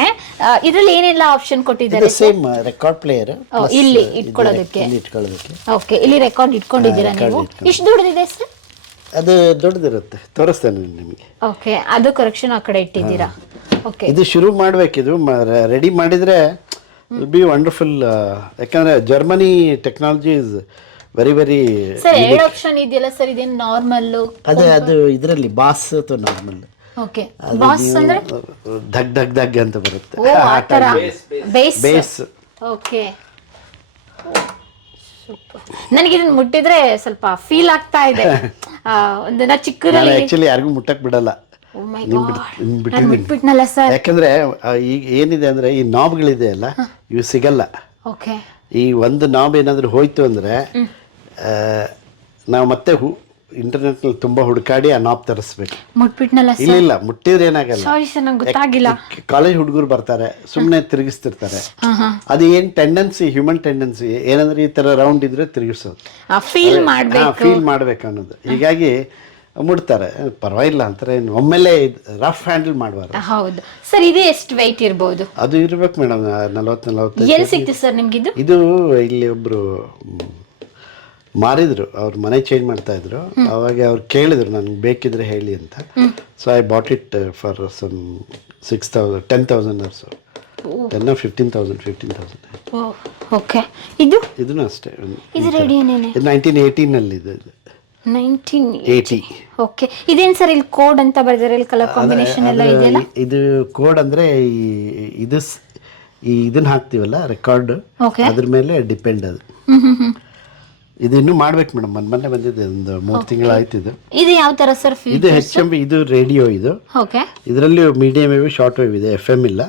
ಇದರಲ್ಲಿ ಏನೆಲ್ಲ ಆಪ್ಷನ್ ಕೊಟ್ಟಿದ್ದಾರೆ? ಸೇಮ್ ರೆಕಾರ್ಡ್ ಪ್ಲೇಯರ್ ಇಲ್ಲಿ ಇಟ್ಕೊಳ್ಳೋದಕ್ಕೆ. ಓಕೆ, ಇಲ್ಲಿ ರೆಕಾರ್ಡ್ ಇಟ್ಕೊಂಡಿದ್ದೀರಾ ನೀವು. ಎಷ್ಟು ದೊಡ್ಡದಿದೆ ಸರ್? ಅದು ದೊಡ್ಡದಿರುತ್ತೆ, ತೋರಿಸ್ತೇನೆ ನಿಮಗೆ. ಓಕೆ, ಅದು ಕರೆಕ್ಷನ್ ಆ ಕಡೆ ಇಟ್ಟಿದ್ದೀರಾ. ಓಕೆ, ಇದು ಶುರು ಮಾಡಬೇಕಿದು, ರೆಡಿ ಮಾಡಿದ್ರೆ ವಿಲ್ ಬಿ ವಂಡರ್ಫುಲ್. ಯಾಕಂದ್ರೆ Germany technology is very very. Sir 2 option ಇದೆಯಲ್ಲ ಸರ್, ಇದೇನು ನಾರ್ಮಲ್? ಅದೇ ಅದು ಇದರಲ್ಲಿ ಬಾಸ್ ಅಥವಾ ನಾರ್ಮಲ್. ಓಕೆ, ಬಾಸ್ ಅಂದ್ರೆ ಧಗ್ ಧಗ್ ಧಗ್ ಅಂತ ಬರುತ್ತೆ. ಓ ಆ ತರ ಬೇಸ್. ಬೇಸ್. ಓಕೆ, ನನಗೆ ಇದನ್ನ ಮುಟ್ಟಿದ್ರೆ ಸ್ವಲ್ಪ ಫೀಲ್ ಆಗ್ತಾ ಇದೆ. ಒಂದನ್ನ ಚಿಕ್ಕದಲ್ಲಿ ಆಕ್ಚುಲಿ ಯಾರಿಗೂ ಮುಟ್ಟಕ್ ಬಿಡಲ್ಲ. ಓ ಮೈ ಗಾಡ್, ಬಿಟ್ಬಿಟ್ನಲ್ಲ ಸರ್. ಯಾಕಂದ್ರೆ ಈಗ ಏನಿದೆ ಅಂದ್ರೆ ಈ ನಾಬ್ಗಳಿದೆ ಅಲ್ಲ, ಇವು ಸಿಗಲ್ಲ. ಓಕೆ, ಈ ಒಂದು ನಾಬ್ ಏನಾದ್ರು ಹೋಯ್ತು ಅಂದ್ರೆ ನಾವು ಮತ್ತೆ ಇಂಟರ್ನೆಟ್ ನಲ್ಲಿ ತುಂಬಾ ಹುಡುಕಾಡಿ ಆ ನಾಬ್ ತರಿಸ್ಬೇಕು. ಮುಟ್ಬಿಟ್ನಲ್ಲ ಸರ್? ಇಲ್ಲ ಮುಟ್ಟಿದ್ರೆ ಏನಾಗಲ್ಲ. ಸಾರಿ ಸರ್, ನಂಗೆ ಗೊತ್ತಾಗಿಲ್ಲ. ಕಾಲೇಜ್ ಹುಡುಗರು ಬರ್ತಾರೆ, ಸುಮ್ಮನೆ ತಿರುಗಿಸ್ತಿರ್ತಾರೆ. ಅದು ಏನ್ ಟೆಂಡೆನ್ಸಿ, ಹ್ಯೂಮನ್ ಟೆಂಡೆನ್ಸಿ ಏನಂದ್ರೆ ಈ ತರ ರೌಂಡ್ ಇದ್ರೆ ತಿರುಗಿಸೋದು, ಫೀಲ್ ಮಾಡ್ಬೇಕು ಅನ್ನೋದು. ಹೀಗಾಗಿ ಮುಡ್ತಾರೆ, ಪರವಾಗಿಲ್ಲ ಅಂತಾರೆ. ಒಮ್ಮೆಲೆ ರಫ್ ಹ್ಯಾಂಡಲ್ ಮಾಡಬಾರ್ದು. ಹೌದು ಸರ್. ಇದು ಎಷ್ಟು ವೆಯ್ಟ್ ಇರಬಹುದು? ಅದು ಇರ್ಬೇಕು ಮೇಡಮ್ 40-45. ಎಲ್ಲಿ ಸಿಕ್ತು ಸರ್ ನಿಮ್ಗೆ ಇದು? ಇಲ್ಲಿ ಒಬ್ರು ಮಾರಿದ್ರು, ಅವ್ರ ಮನೆ ಚೇಂಜ್ ಮಾಡ್ತಾ ಇದ್ರು. ಅವಾಗ ಅವ್ರು ಕೇಳಿದ್ರು ನನಗೆ ಬೇಕಿದ್ರೆ ಹೇಳಿ ಅಂತ. So I bought it for some 6,000 10,000 or so. 10 or 15,000. Okay. ಇದು ಇದನ್ನು ಅಷ್ಟೇ. ಇದು ರೇಡಿಯೋನೇನೆ? ಇದು 1918 ನಲ್ಲಿ ಇದೆ. 1980. ಓಕೆ. ಇದೇನು ಸರ್ ಇಲ್ಲಿ ಕೋಡ್ ಅಂತ ಬರೆದಿದ್ದಾರೆ, ಇಲ್ಲಿ ಕಲರ್ ಕಾಂಬಿನೇಷನ್ ಎಲ್ಲ ಇದೆಯಲ್ಲ? ಇದು ಕೋಡ್ ಅಂದ್ರೆ ಇದನ್ನ ಹಾಕ್ತಿವಲ್ಲ ರೆಕಾರ್ಡ್, ಅದ್ರ ಮೇಲೆ ಡಿಪೆಂಡ್ ಅದು. ಇದು ಇನ್ನೂ ಮಾಡ್ಬೇಕು ಮೇಡಮ್, ಮೊನ್ನೆ ಬಂದಿದೆ, ಒಂದು 3 ತಿಂಗಳಾಯ್ತು. ಇದು ಯಾವ ತರ ಸರ್? ಇದು HMV, ಇದು ರೇಡಿಯೋ. ಇದು ಇದರಲ್ಲಿ ಮೀಡಿಯಂ ವೇವ್, ಶಾರ್ಟ್ ವೇವ್ ಇದೆ, FM ಇಲ್ಲ.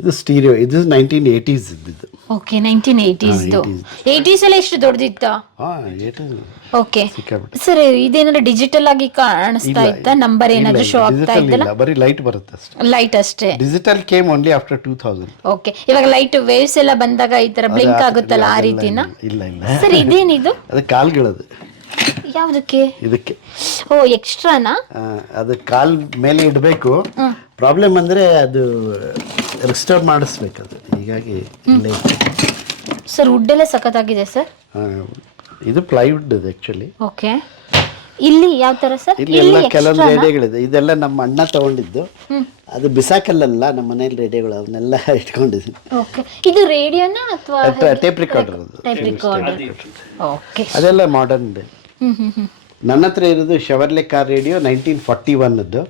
ಇದು ಸ್ಟೀರಿಯೋ. ಇದು 1980s ಇದ್ದಿದ್ದು. Okay, 1980s. 80s ಎಲ್ಲ ಎಷ್ಟು ದೊಡ್ಡದಿತ್ತ? Okay sir. ಇದೇನಾದ್ರು ಡಿಜಿಟಲ್ ಆಗಿ ಕಾಣಿಸ್ತಾ ಇತ್ತಾ? ನಂಬರ್ ಏನಾದ್ರು ಶೋ ಆಗ್ತಾ ಇತ್ತಲ್ಲ? ಬರೀ ಲೈಟ್ ಬರುತ್ತೆ ಅಷ್ಟೇ. ಲೈಟ್ ಅಷ್ಟೇ. Digital came only after 2000. Okay. ಇವಾಗ ಲೈಟ್ ವೇವ್ಸ್ ಎಲ್ಲ ಬಂದಾಗ ಈ ತರ ಬ್ಲಿಂಕ್ ಆಗುತ್ತಲ್ಲ, ಆ ರೀತಿನಾ? ಇಲ್ಲ ಸರ್ ಇದೇನಿದು? ಅದು ಕಾಲ್ಗಳದು. ಯಾವುದಕ್ಕೆ? ಇದಕ್ಕೆ. ಓ ಎಕ್ಸ್ಟ್ರಾನಾ? ಅದು ಕಾಲ್ ಮೇಲೆ ಇಡಬೇಕು. ಪ್ರಾಬ್ಲಮ್ ಅಂದ್ರೆ ಅದು ರಿಸ್ಟೋರ್ ಮಾಡಿಸ್ಬೇಕು ಅದು, ಹೀಗಾಗಿ ಇಲ್ಲೇ. ಸರ್ ವುಡ್ ಎಲ್ಲ ಸಖತ್ತಾಗಿದೆ ಸರ್. ಇದು ಪ್ಲೈವುಡ್ ಇದು ಆಕ್ಚುಲಿ. ಓಕೆ. ಇಲ್ಲಿ ಯಾವ ತರ ಸರ್? ಇಲ್ಲಿ ಎಲ್ಲ ಕೆಲವೊಂದು ರೇಡಿಯೋಗಳಿದೆ. ಇದೆಲ್ಲ ನಮ್ಮ ಅಣ್ಣ ತಗೊಂಡಿದ್ದು, ಅದು ಬಿಸಾಕಲ್ಲ, ನಮ್ಮ ಮನೆಯಲ್ಲಿ ರೇಡಿಯೋಗಳು ಅವನ್ನೆಲ್ಲ ಇಟ್ಕೊಂಡಿದ್ದೀನಿ. ಓಕೆ. ಇದು ರೇಡಿಯೋನಾ ಅಥವಾ tape recorder? Tape recorder. Okay. ಅದೆಲ್ಲ ಮಾಡರ್ನ್ ಇದೆ. ನನ್ನ ಹತ್ರ ಇರೋದು Chevrolet car radio 1941.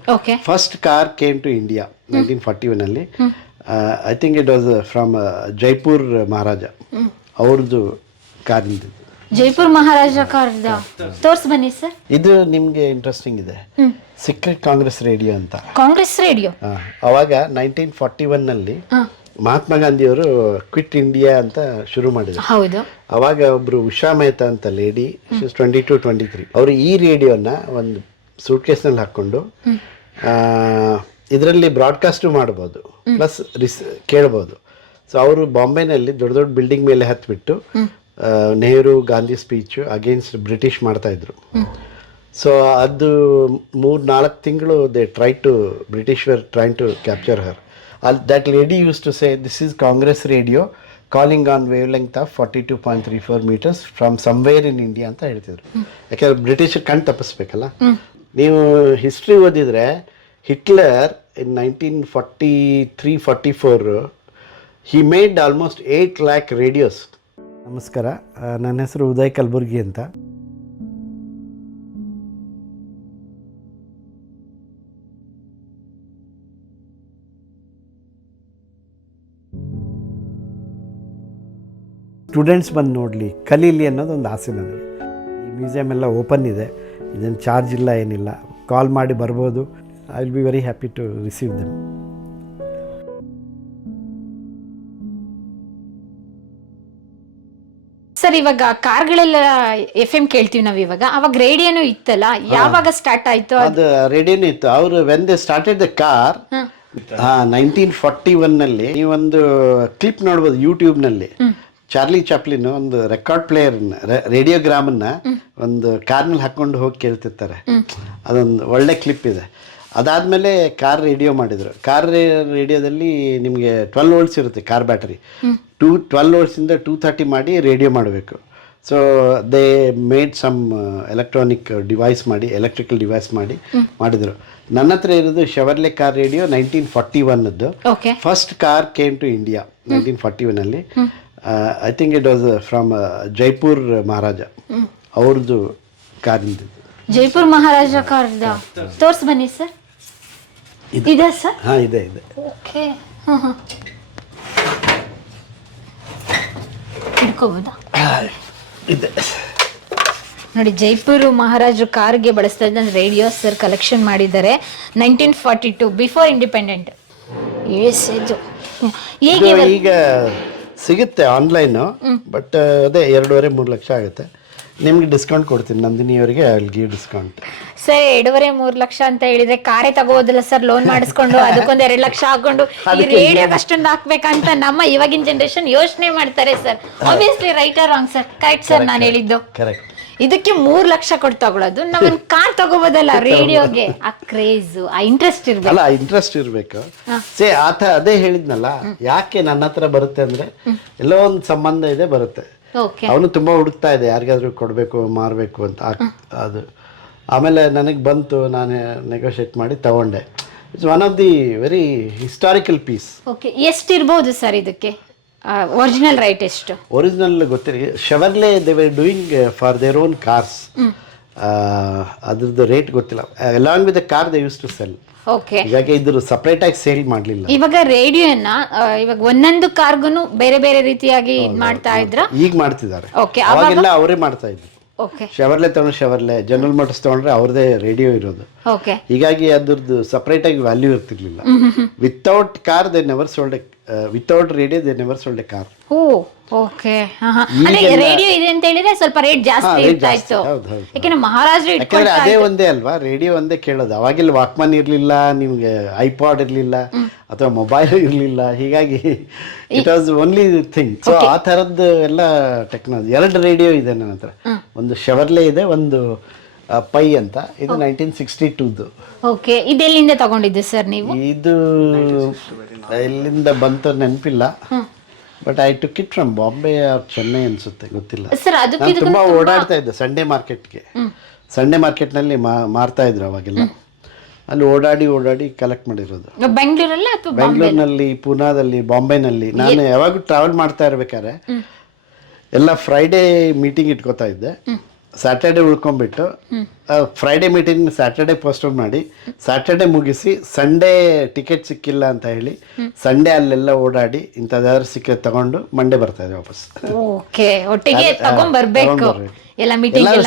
First car came to India 1941 ಅಲ್ಲಿ. I think it was from Jaipur Maharaja ಅವ್ರದ್ದು ಕಾರಿಂದ. ಜೈಪುರ್ ಮಹಾರಾಜ ಕಾರ್ದ ತೋರ್ಸ್ ಬನ್ನಿ ಸರ್. ಇದು ನಿಮ್ಗೆ ಇಂಟ್ರೆಸ್ಟಿಂಗ್ ಇದೆ, ಸೀಕ್ರೆಟ್ ಕಾಂಗ್ರೆಸ್ ರೇಡಿಯೋ ಅಂತ. ಕಾಂಗ್ರೆಸ್ ರೇಡಿಯೋ ಅವಾಗ 1941 ನಲ್ಲಿ ಮಹಾತ್ಮ ಗಾಂಧಿ ಅವರು ಕ್ವಿಟ್ ಇಂಡಿಯಾ ಅಂತ ಶುರು ಮಾಡಿದ್ರು. ಹೌದು. ಅವಾಗ ಒಬ್ರು ಉಷಾ ಮೆಹ್ತಾ ಅಂತ ಲೇಡಿ, 22-23, ಅವರು ಈ ರೇಡಿಯೋನ ಒಂದು ಸೂಟ್ ಕೇಸ್ನಲ್ಲಿ ಹಾಕೊಂಡು ಇದರಲ್ಲಿ ಬ್ರಾಡ್ಕಾಸ್ಟು ಮಾಡ್ಬೋದು, ಪ್ಲಸ್ ಕೇಳ್ಬೋದು. ಸೊ ಅವರು ಬಾಂಬೆನಲ್ಲಿ ದೊಡ್ಡ ದೊಡ್ಡ ಬಿಲ್ಡಿಂಗ್ ಮೇಲೆ ಹತ್ಬಿಟ್ಟು Nehru Gandhi speech against British ಮಾಡ್ತಾ ಇದ್ರು. ಸೊ ಅದು 3-4 ತಿಂಗಳು they try to British were trying to capture her. That lady used to say, this is Congress radio calling on wavelength of 42.34 meters from somewhere in India ಅಂತ ಹೇಳ್ತಿದ್ರು. ಯಾಕಂದ್ರೆ ಬ್ರಿಟಿಷ್ ಕಣ್ ತಪ್ಪಿಸ್ಬೇಕಲ್ಲ. ನೀವು ಹಿಸ್ಟ್ರಿ ಓದಿದ್ರೆ Hitler in 1943-44 he made almost 8 lakh radios. ನಮಸ್ಕಾರ, ನನ್ನ ಹೆಸರು ಉದಯ್ ಕಲಬುರ್ಗಿ ಅಂತ. ಸ್ಟೂಡೆಂಟ್ಸ್ ಬಂದು ನೋಡಲಿ, ಕಲೀಲಿ ಅನ್ನೋದೊಂದು ಆಸೆ ನನಗೆ. ಈ ಮ್ಯೂಸಿಯಮ್ ಎಲ್ಲ ಓಪನ್ ಇದೆ, ಇದನ್ನು ಚಾರ್ಜ್ ಇಲ್ಲ, ಏನಿಲ್ಲ, ಕಾಲ್ ಮಾಡಿ ಬರ್ಬೋದು. I will be very happy to receive them. Sir, ಇವಾಗ ಕಾರ್ಗಳೆಲ್ಲ FM ಕೇಳ್ತೀವಿ ನಾವು. ಇವಾಗ ಅವಾಗ ರೇಡಿಯೋನು ಇತ್ತಲ್ಲ, ಯಾವಾಗ ಸ್ಟಾರ್ಟ್ ಆಯ್ತು? ಅದು ರೇಡಿಯೋನು ಇತ್ತು. ಅವರು when they started the car 1941ನಲ್ಲಿ ನೀವೊಂದು ಕ್ಲಿಪ್ ನೋಡ್ಬೋದು ಯೂಟ್ಯೂಬ್ನಲ್ಲಿ. ಚಾರ್ಲಿ ಚಾಪ್ಲಿನ್ ಒಂದು ರೆಕಾರ್ಡ್ ಪ್ಲೇಯರ್ನ, ರೇಡಿಯೋಗ್ರಾಮನ್ನ ಒಂದು ಕಾರ್ನಲ್ಲಿ ಹಾಕೊಂಡು ಹೋಗಿ ಕೇಳ್ತಿರ್ತಾರೆ. ಅದೊಂದು ಒಳ್ಳೆ ಕ್ಲಿಪ್ ಇದೆ. ಅದಾದಮೇಲೆ ಕಾರ್ ರೇಡಿಯೋ ಮಾಡಿದರು. ಕಾರ್ ರೇಡಿಯೋದಲ್ಲಿ ನಿಮಗೆ 12 ವೋಲ್ಟ್ಸ್ ಇರುತ್ತೆ ಕಾರ್ ಬ್ಯಾಟ್ರಿ. 12 ವೋಲ್ಟ್ಸಿಂದ 230 ಮಾಡಿ ರೇಡಿಯೋ ಮಾಡಬೇಕು. So they made some electronic device ಮಾಡಿ, ಎಲೆಕ್ಟ್ರಿಕಲ್ ಡಿವೈಸ್ ಮಾಡಿದರು. ನನ್ನ ಹತ್ರ ಇರೋದು ಶೆವರ್ಲೆ ಕಾರ್ ರೇಡಿಯೋ 1941ದ್ದು. First car came to India 1941ಅಲ್ಲಿ. I think it was from Jaipur Maharaja ಅವ್ರದ್ದು ಕಾರಿಂದ. ಜೈಪುರ್ ಮಹಾರಾಜ ಕಾರ್ದ ತೋರ್ಸ್ ಬನ್ನಿ ಸರ್. ಇದೆ ಸರ್? ಹಾಂ, ಇದೆ. ಓಕೆ, ಹಿಡ್ಕೋಬೋದಾ? ಇದೆ ನೋಡಿ, ಜೈಪುರ್ ಮಹಾರಾಜರು ಕಾರ್ಗೆ ಬಳಸ್ತಾ ಇದ್ದ ರೇಡಿಯೋ ಸರ್ ಕಲೆಕ್ಷನ್ ಮಾಡಿದ್ದಾರೆ. 1942, ಬಿಫೋರ್ ಇಂಡಿಪೆಂಡೆಂಟ್. ಇದು ಈಗ ಸಿಗುತ್ತೆ ಆನ್ಲೈನು, ಬಟ್ ಅದೇ 2.5-3 ಲಕ್ಷ ಆಗುತ್ತೆ. ನಿಮ್ಗೆ ಡಿಸ್ಕೌಂಟ್ ಕೊಡ್ತೀನಿ, ನಂದಿನಿಯವರಿಗೆ I will give discount. Sir, 2.5-3 lakh ಅಂತ ಹೇಳಿದ್ರೆ ಕಾರೇ ತಗೋಬೋದಲ್ಲ ಸರ್, ಲೋನ್ ಮಾಡಿಸ್ಕೊಂಡು ಅದಕ್ಕೊಂದು 2 ಲಕ್ಷ ಹಾಕೊಂಡು ಈ ರೇಡಿಯೋಗೆ ಅಷ್ಟೊಂದು ಹಾಕ್ಬೇಕಂತ ನಮ್ಮ ಇವಾಗಿನ ಜನರೇಷನ್ ಯೋಚನೆ ಮಾಡ್ತಾರೆ sir. Obviously right or wrong sir? Correct sir ನಾನು ಹೇಳಿದ್ದು. ಕರೆಕ್ಟ್. ಇದಕ್ಕೆ 3 ಲಕ್ಷ ಕೊಟ್ಟು ತಗೊಳ್ಳೋದು, ನಾವೊಂದು ಕಾರ್ ತಗೋಬೋದಲ್ಲ ರೇಡಿಯೋಗೆ. ಆ ಕ್ರೇಜ್, ಆ ಇಂಟ್ರೆಸ್ಟ್ ಇರ್ಬೇಕು. ಅಲ್ಲ, ಇಂಟ್ರೆಸ್ಟ್ ಇರಬೇಕು. ಅದೇ ಹೇಳಿದ್ನಲ್ಲ, ಯಾಕೆ ನನ್ನ ಹತ್ರ ಬರುತ್ತೆ ಅಂದ್ರೆ ಎಲ್ಲೋ ಒಂದು ಸಂಬಂಧ ಇದೆ, ಬರುತ್ತೆ. ಅವನು ತುಂಬಾ ಹುಡುಕ್ತಾ ಇದೆ ಯಾರಿಗಾದ್ರೂ ಕೊಡಬೇಕು, ಮಾರಬೇಕು ಅಂತ. ಅದು ಆಮೇಲೆ ನನಗೆ ಬಂತು, ನಾನು ನೆಗೋಷಿಯೇಟ್ ಮಾಡಿ ತಗೊಂಡೆ. It's one of the very historical piece. Okay, ಎಷ್ಟಿರ್ಬೋದು ಸರ್ ಇದಕ್ಕೆ? ಒರಿಜಿನಲ್ ರೈಟ್ ಎಷ್ಟು? ಒರಿಜಿನಲ್ ಗೊತ್ತಿಲ್ಲ. Chevrolet they were doing for their own cars. ಅದ್ರದ್ದು ರೇಟ್ ಗೊತ್ತಿಲ್ಲ. Along with the car they use to sell. Okay, ಹೀಗಾಗಿ ಇದ್ರ ಸಪರೇಟ್ ಆಗಿ ಸೇಲ್ ಮಾಡಲಿಲ್ಲ. ಇವಾಗ ರೇಡಿಯೋನ ಇವಾಗ ಒಂದೊಂದು ಕಾರ್ಗುನು ಬೇರೆ ಬೇರೆ ರೀತಿಯಾಗಿ ಮಾಡ್ತಾ ಇದ್ರ? ಈಗ ಮಾಡ್ತಿದ್ದಾರೆ. ಅವಾಗೆಲ್ಲ ಅವರೇ ಮಾಡ್ತಾ ಇದ್ರು. ಶೆವರ್ಲೆ ತಗೊಂಡು ಶೆವರ್ಲೆ, ಜನರಲ್ ಮೋಟರ್ಸ್ ತಗೊಂಡ್ರೆ ಅವ್ರದೇ ರೇಡಿಯೋ ಇರೋದು. ಹೀಗಾಗಿ ಅದ್ರದ್ದು ಸಪರೇಟ್ ಆಗಿ ವ್ಯಾಲ್ಯೂ ಇರ್ತಿರ್ಲಿಲ್ಲ. Without car they never sold A, without radio they never sold A car. Okay, radio ಇದೆ ಅಂತ ಹೇಳಿದ್ರೆ ಸ್ವಲ್ಪ ರೇಟ್ ಜಾಸ್ತಿ ಇರ್ತಾ ಇತ್ತು. ಯಾಕಂದ್ರೆ ಮಹಾರಾಜರು ಯಾಕಂದ್ರೆ ಅದೇ ಒಂದೇ ಅಲ್ವಾ, ರೇಡಿಯೋ ಒಂದೇ ಕೇಳೋದು. ಅವಾಗೆಲ್ಲ ವಾಕ್ಮನ್ ಇರ್ಲಿಲ್ಲ, ನಿಮ್ಗೆ ಐಪಾಡ್ ಇರ್ಲಿಲ್ಲ ಅಥವಾ ಮೊಬೈಲ್ ಇರ್ಲಿಲ್ಲ. ಹೀಗಾಗಿ it was only thing. So ಆ ತರದ್ದು ಎಲ್ಲ ಟೆಕ್ನಾಲಜಿ. 2 ರೇಡಿಯೋ ಇದೆ ನನ್ನ ಹತ್ರ. ಒಂದು ಶೆವರ್ಲೆ ಇದೆ, ಒಂದು ಪೈ ಅಂತ. ಇದು 1962ದು. ಓಕೆ, ಇದೆಲ್ಲಿಂದ ತಗೊಂಡಿದ್ದು ಸರ್ ನೀವು? ಇದು ಎಲ್ಲಿಂದ ಬಂತು ನೆನಪಿಲ್ಲ, but I took it from Bombay or Chennai ಅನ್ಸುತ್ತೆ, ಗೊತ್ತಿಲ್ಲ. ನಾನು ತುಂಬಾ ಓಡಾಡ್ತಾ ಇದ್ದೆ ಸಂಡೇ ಮಾರ್ಕೆಟ್ಗೆ. ಸಂಡೇ ಮಾರ್ಕೆಟ್ನಲ್ಲಿ ಮಾರ್ತಾ ಇದ್ರು ಅವಾಗೆಲ್ಲ. ಅಲ್ಲಿ ಓಡಾಡಿ ಕಲೆಕ್ಟ್ ಮಾಡಿರೋದು. ಬೆಂಗಳೂರಿನಲ್ಲಿ, ಪೂನಾದಲ್ಲಿ, ಬಾಂಬೆನಲ್ಲಿ. ನಾನು ಯಾವಾಗೂ ಟ್ರಾವೆಲ್ ಮಾಡ್ತಾ ಇರ್ಬೇಕಾದ್ರೆ ಎಲ್ಲ ಫ್ರೈಡೇ ಮೀಟಿಂಗ್ ಇಟ್ಕೋತಾ ಇದ್ದೆ. ಸ್ಯಾಟರ್ಡೆ ಉಳ್ಕೊಂಡ್ಬಿಟ್ಟು ಫ್ರೈಡೇ ಮೀಟಿಂಗ್ ಸ್ಯಾಟರ್ಡೆ ಪೋಸ್ಟ್ಪೋನ್ ಮಾಡಿ, ಸ್ಯಾಟರ್ಡೆ ಮುಗಿಸಿ, ಸಂಡೇ ಟಿಕೆಟ್ ಸಿಕ್ಕಿಲ್ಲ ಅಂತ ಹೇಳಿ ಸಂಡೇ ಅಲ್ಲೆಲ್ಲ ಓಡಾಡಿ ಇಂಥದ್ದಾದ್ರೂ ಸಿಕ್ಕ ತಗೊಂಡು ಮಂಡೇ ಬರ್ತಾ ಇದೆ ವಾಪಸ್.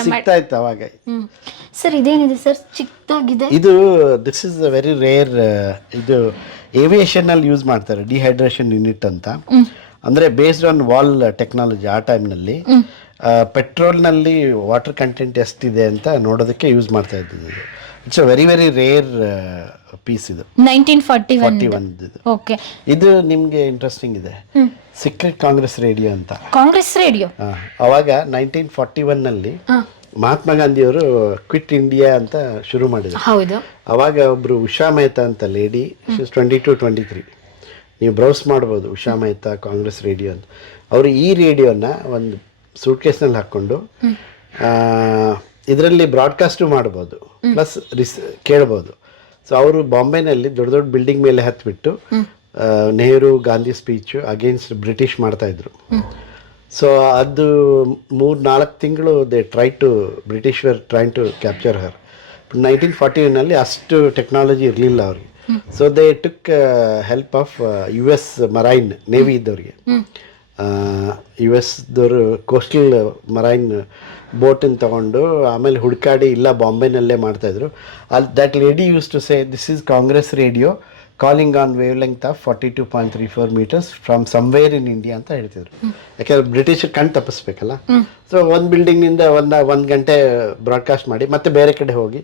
ಸಿಗ್ತಾ ಇತ್ತು ಅವಾಗ. ಸರ್, ಇದೇನಿದೆ ಸರ್ ಚಿಕ್ಕದಾಗಿದೆ? ಇದು ದಿಸ್ ಇಸ್ ವೆರಿ ರೇರ್. ಇದು ಏವಿಯೇಷನ್ ಅಲ್ಲಿ ಯೂಸ್ ಮಾಡ್ತಾರೆ, ಡಿಹೈಡ್ರೇಷನ್ ಯೂನಿಟ್ ಅಂತ. ಅಂದ್ರೆ ಬೇಸ್ಡ್ ಆನ್ ವಾಲ್ ಟೆಕ್ನಾಲಜಿ. ಆ ಟೈಮ್ನಲ್ಲಿ ಪೆಟ್ರೋಲ್ನಲ್ಲಿ ವಾಟರ್ ಕಂಟೆಂಟ್ ಎಷ್ಟಿದೆ ಅಂತ ನೋಡೋದಕ್ಕೆ ಯೂಸ್ ಮಾಡ್ತಾ ಇದ್ದಿದ್ದು. It's a very very rare piece. ಇದು 1941. ಇದು ನಿಮ್ಗೆ ಇಂಟ್ರೆಸ್ಟಿಂಗ್ ಇದೆ, ಸೀಕ್ರೆಟ್ ಕಾಂಗ್ರೆಸ್ ರೇಡಿಯೋ ಅಂತ. ಕಾಂಗ್ರೆಸ್ ರೇಡಿಯೋ ಅವಾಗ 1941ನಲ್ಲಿ ಮಹಾತ್ಮ ಗಾಂಧಿಯವರು ಕ್ವಿಟ್ ಇಂಡಿಯಾ ಅಂತ ಶುರು ಮಾಡಿದ್ರು. ಹೌದು. ಅವಾಗ ಒಬ್ರು ಉಷಾ ಮೆಹ್ತಾ ಅಂತ ಲೇಡಿ, 22-23, ನೀವು ಬ್ರೌಸ್ ಮಾಡ್ಬೋದು, ಉಷಾ ಮೆಹ್ತಾ ಕಾಂಗ್ರೆಸ್ ರೇಡಿಯೋ ಅಂತ. ಅವರು ಈ ರೇಡಿಯೋನ ಒಂದು ಸೂಟ್ ಕೇಸ್ನಲ್ಲಿ ಹಾಕ್ಕೊಂಡು ಇದರಲ್ಲಿ ಬ್ರಾಡ್ಕಾಸ್ಟು ಮಾಡ್ಬೋದು, ಪ್ಲಸ್ ಕೇಳ್ಬೋದು. ಸೊ ಅವರು ಬಾಂಬೆನಲ್ಲಿ ದೊಡ್ಡ ದೊಡ್ಡ ಬಿಲ್ಡಿಂಗ್ ಮೇಲೆ ಹತ್ಬಿಟ್ಟು Nehru Gandhi speech against British ಮಾಡ್ತಾಯಿದ್ರು. ಸೊ ಅದು 3-4 ತಿಂಗಳು they try to British were trying to capture her. 1941 ಅಷ್ಟು ಟೆಕ್ನಾಲಜಿ ಇರಲಿಲ್ಲ ಅವ್ರಿಗೆ. So they took help of US marine navy ಇದ್ದವ್ರಿಗೆ. US ದವರು ಕೋಸ್ಟಲ್ ಮರೈನ್ ಬೋಟನ್ನು ತಗೊಂಡು ಆಮೇಲೆ ಹುಡುಕಾಡಿ ಇಲ್ಲ ಬಾಂಬೆನಲ್ಲೇ ಮಾಡ್ತಾಯಿದ್ರು. ಅಲ್ಲಿ that lady use to say this is Congress radio calling on wavelength of 42.34 meters from somewhere in India ಅಂತ ಹೇಳ್ತಿದ್ರು. ಯಾಕೆಂದ್ರೆ ಬ್ರಿಟಿಷರ್ ಕಣ್ ತಪ್ಪಿಸ್ಬೇಕಲ್ಲ. ಸೊ ಒಂದು ಬಿಲ್ಡಿಂಗ್ನಿಂದ ಒಂದು ಗಂಟೆ ಬ್ರಾಡ್ಕಾಸ್ಟ್ ಮಾಡಿ ಮತ್ತೆ ಬೇರೆ ಕಡೆ ಹೋಗಿ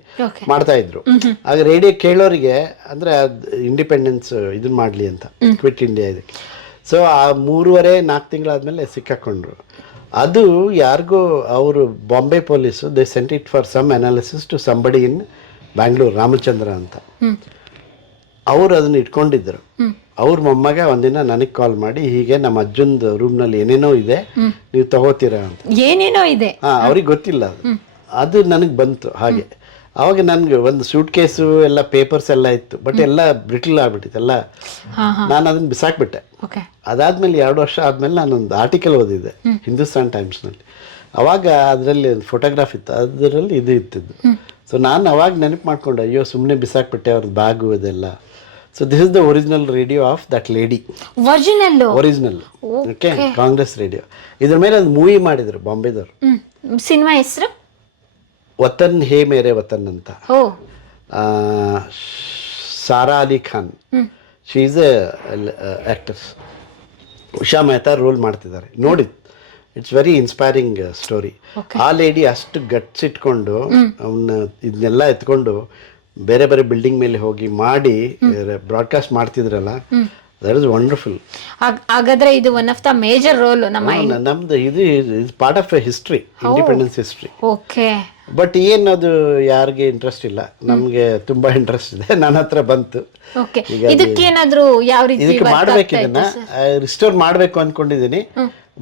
ಮಾಡ್ತಾ ಇದ್ರು. ಆಗ ರೇಡಿಯೋ ಕೇಳೋರಿಗೆ ಅಂದರೆ ಇಂಡಿಪೆಂಡೆನ್ಸ್ ಇದನ್ನ ಮಾಡಲಿ ಅಂತ, ಕ್ವಿಟ್ ಇಂಡಿಯಾ ಇದಕ್ಕೆ. ಸೊ ಆ 3.5-4 ತಿಂಗಳಾದಮೇಲೆ ಸಿಕ್ಕಾಕೊಂಡ್ರು. ಅದು ಯಾರಿಗೂ ಅವರು Bombay police they sent it for some analysis to somebody in Bangalore, Ramachandra ಅಂತ. ಅವರು ಅದನ್ನ ಇಟ್ಕೊಂಡಿದ್ದರು. ಅವ್ರ ಮೊಮ್ಮಗ ಒಂದಿನ ನನಗೆ ಕಾಲ್ ಮಾಡಿ ಹೀಗೆ ನಮ್ಮ ಅಜ್ಜಂದು ರೂಮ್ನಲ್ಲಿ ಏನೇನೋ ಇದೆ, ನೀವು ತಗೋತೀರಾ ಅಂತ. ಏನೇನೋ ಇದೆ, ಅವ್ರಿಗೆ ಗೊತ್ತಿಲ್ಲ ಅದು ನನಗೆ ಬಂತು ಹಾಗೆ. ಅವಾಗ ನನಗೆ ಒಂದು ಸೂಟ್ ಕೇಸು ಎಲ್ಲ ಪೇಪರ್ಸ್ ಎಲ್ಲ ಇತ್ತು, ಬಟ್ ಎಲ್ಲ ಬ್ರಿಟಲ್ ಆಗ್ಬಿಟ್ಟಿತ್ತು ಎಲ್ಲ. ನಾನು ಅದನ್ನು ಬಿಸಾಕ್ಬಿಟ್ಟೆ. ಅದಾದ್ಮೇಲೆ 2 ವರ್ಷ ಆದಮೇಲೆ ನಾನೊಂದು ಆರ್ಟಿಕಲ್ ಓದಿದ್ದೆ ಹಿಂದೂಸ್ತಾನ್ ಟೈಮ್ಸ್ನಲ್ಲಿ. ಅವಾಗ ಅದರಲ್ಲಿ ಒಂದು ಫೋಟೋಗ್ರಾಫ್ ಇತ್ತು, ಅದರಲ್ಲಿ ಇದು ಇತ್ತಿದ್ದು. ಸೊ ನಾನು ಅವಾಗ ನೆನಪು ಮಾಡ್ಕೊಂಡೆ, ಅಯ್ಯೋ ಸುಮ್ಮನೆ ಬಿಸಾಕ್ಬಿಟ್ಟೆ ಅವ್ರದ್ದು ಬ್ಯಾಗು ಇದೆಲ್ಲ. So this is the original radio of that lady. Original okay, Congress radio. ಇದ್ರ ಮೇಲೆ ಒಂದು ಮೂವಿ ಮಾಡಿದ್ರು ಬಾಂಬೆದವರು. ಸಿನಿಮಾ ಹೆಸರು ವತನ್ ಹೇ ಮೇರೆ ವತನ್ ಅಂತ. Sara Ali Khan, she is a actors. Usha Mehta role ಮಾಡ್ತಿದ್ದಾರೆ, ನೋಡಿ. It's very inspiring story. ಆ ಲೇಡಿ ಅಷ್ಟು ಗಟ್ಸ್ ಇಟ್ಕೊಂಡು ಅವನ್ನ ಇದನ್ನೆಲ್ಲ ಎತ್ಕೊಂಡು ಬೇರೆ ಬೇರೆ ಬಿಲ್ಡಿಂಗ್ ಮೇಲೆ ಹೋಗಿ ಮಾಡಿ ಬ್ರಾಡ್ಕಾಸ್ಟ್ ಮಾಡ್ತಿದ್ರಲ್ಲ, ದಟ್ ಇಸ್ ವಂಡರ್ಫುಲ್. ಹಾಗಾದ್ರೆ ಇದು one of the major role ನಮ್ದು ಇದು part of history, independence history. Okay. But ಏನದು ಯಾರಿಗೆ ಇಂಟ್ರೆಸ್ಟ್ ಇಲ್ಲ, ನಮಗೆ ತುಂಬಾ ಇಂಟ್ರೆಸ್ಟ್ ಇದೆ. ನನ್ನ ಹತ್ರ ಬಂತು. ಇದಕ್ಕೇನಾದ್ರೂ ಯಾವ ರೀತಿ ಇದಕ್ಕೆ ಮಾಡ್ಬೇಕು, ಇದನ್ನ ರಿಸ್ಟೋರ್ ಮಾಡಬೇಕು ಅನ್ಕೊಂಡಿದ್ದೀನಿ.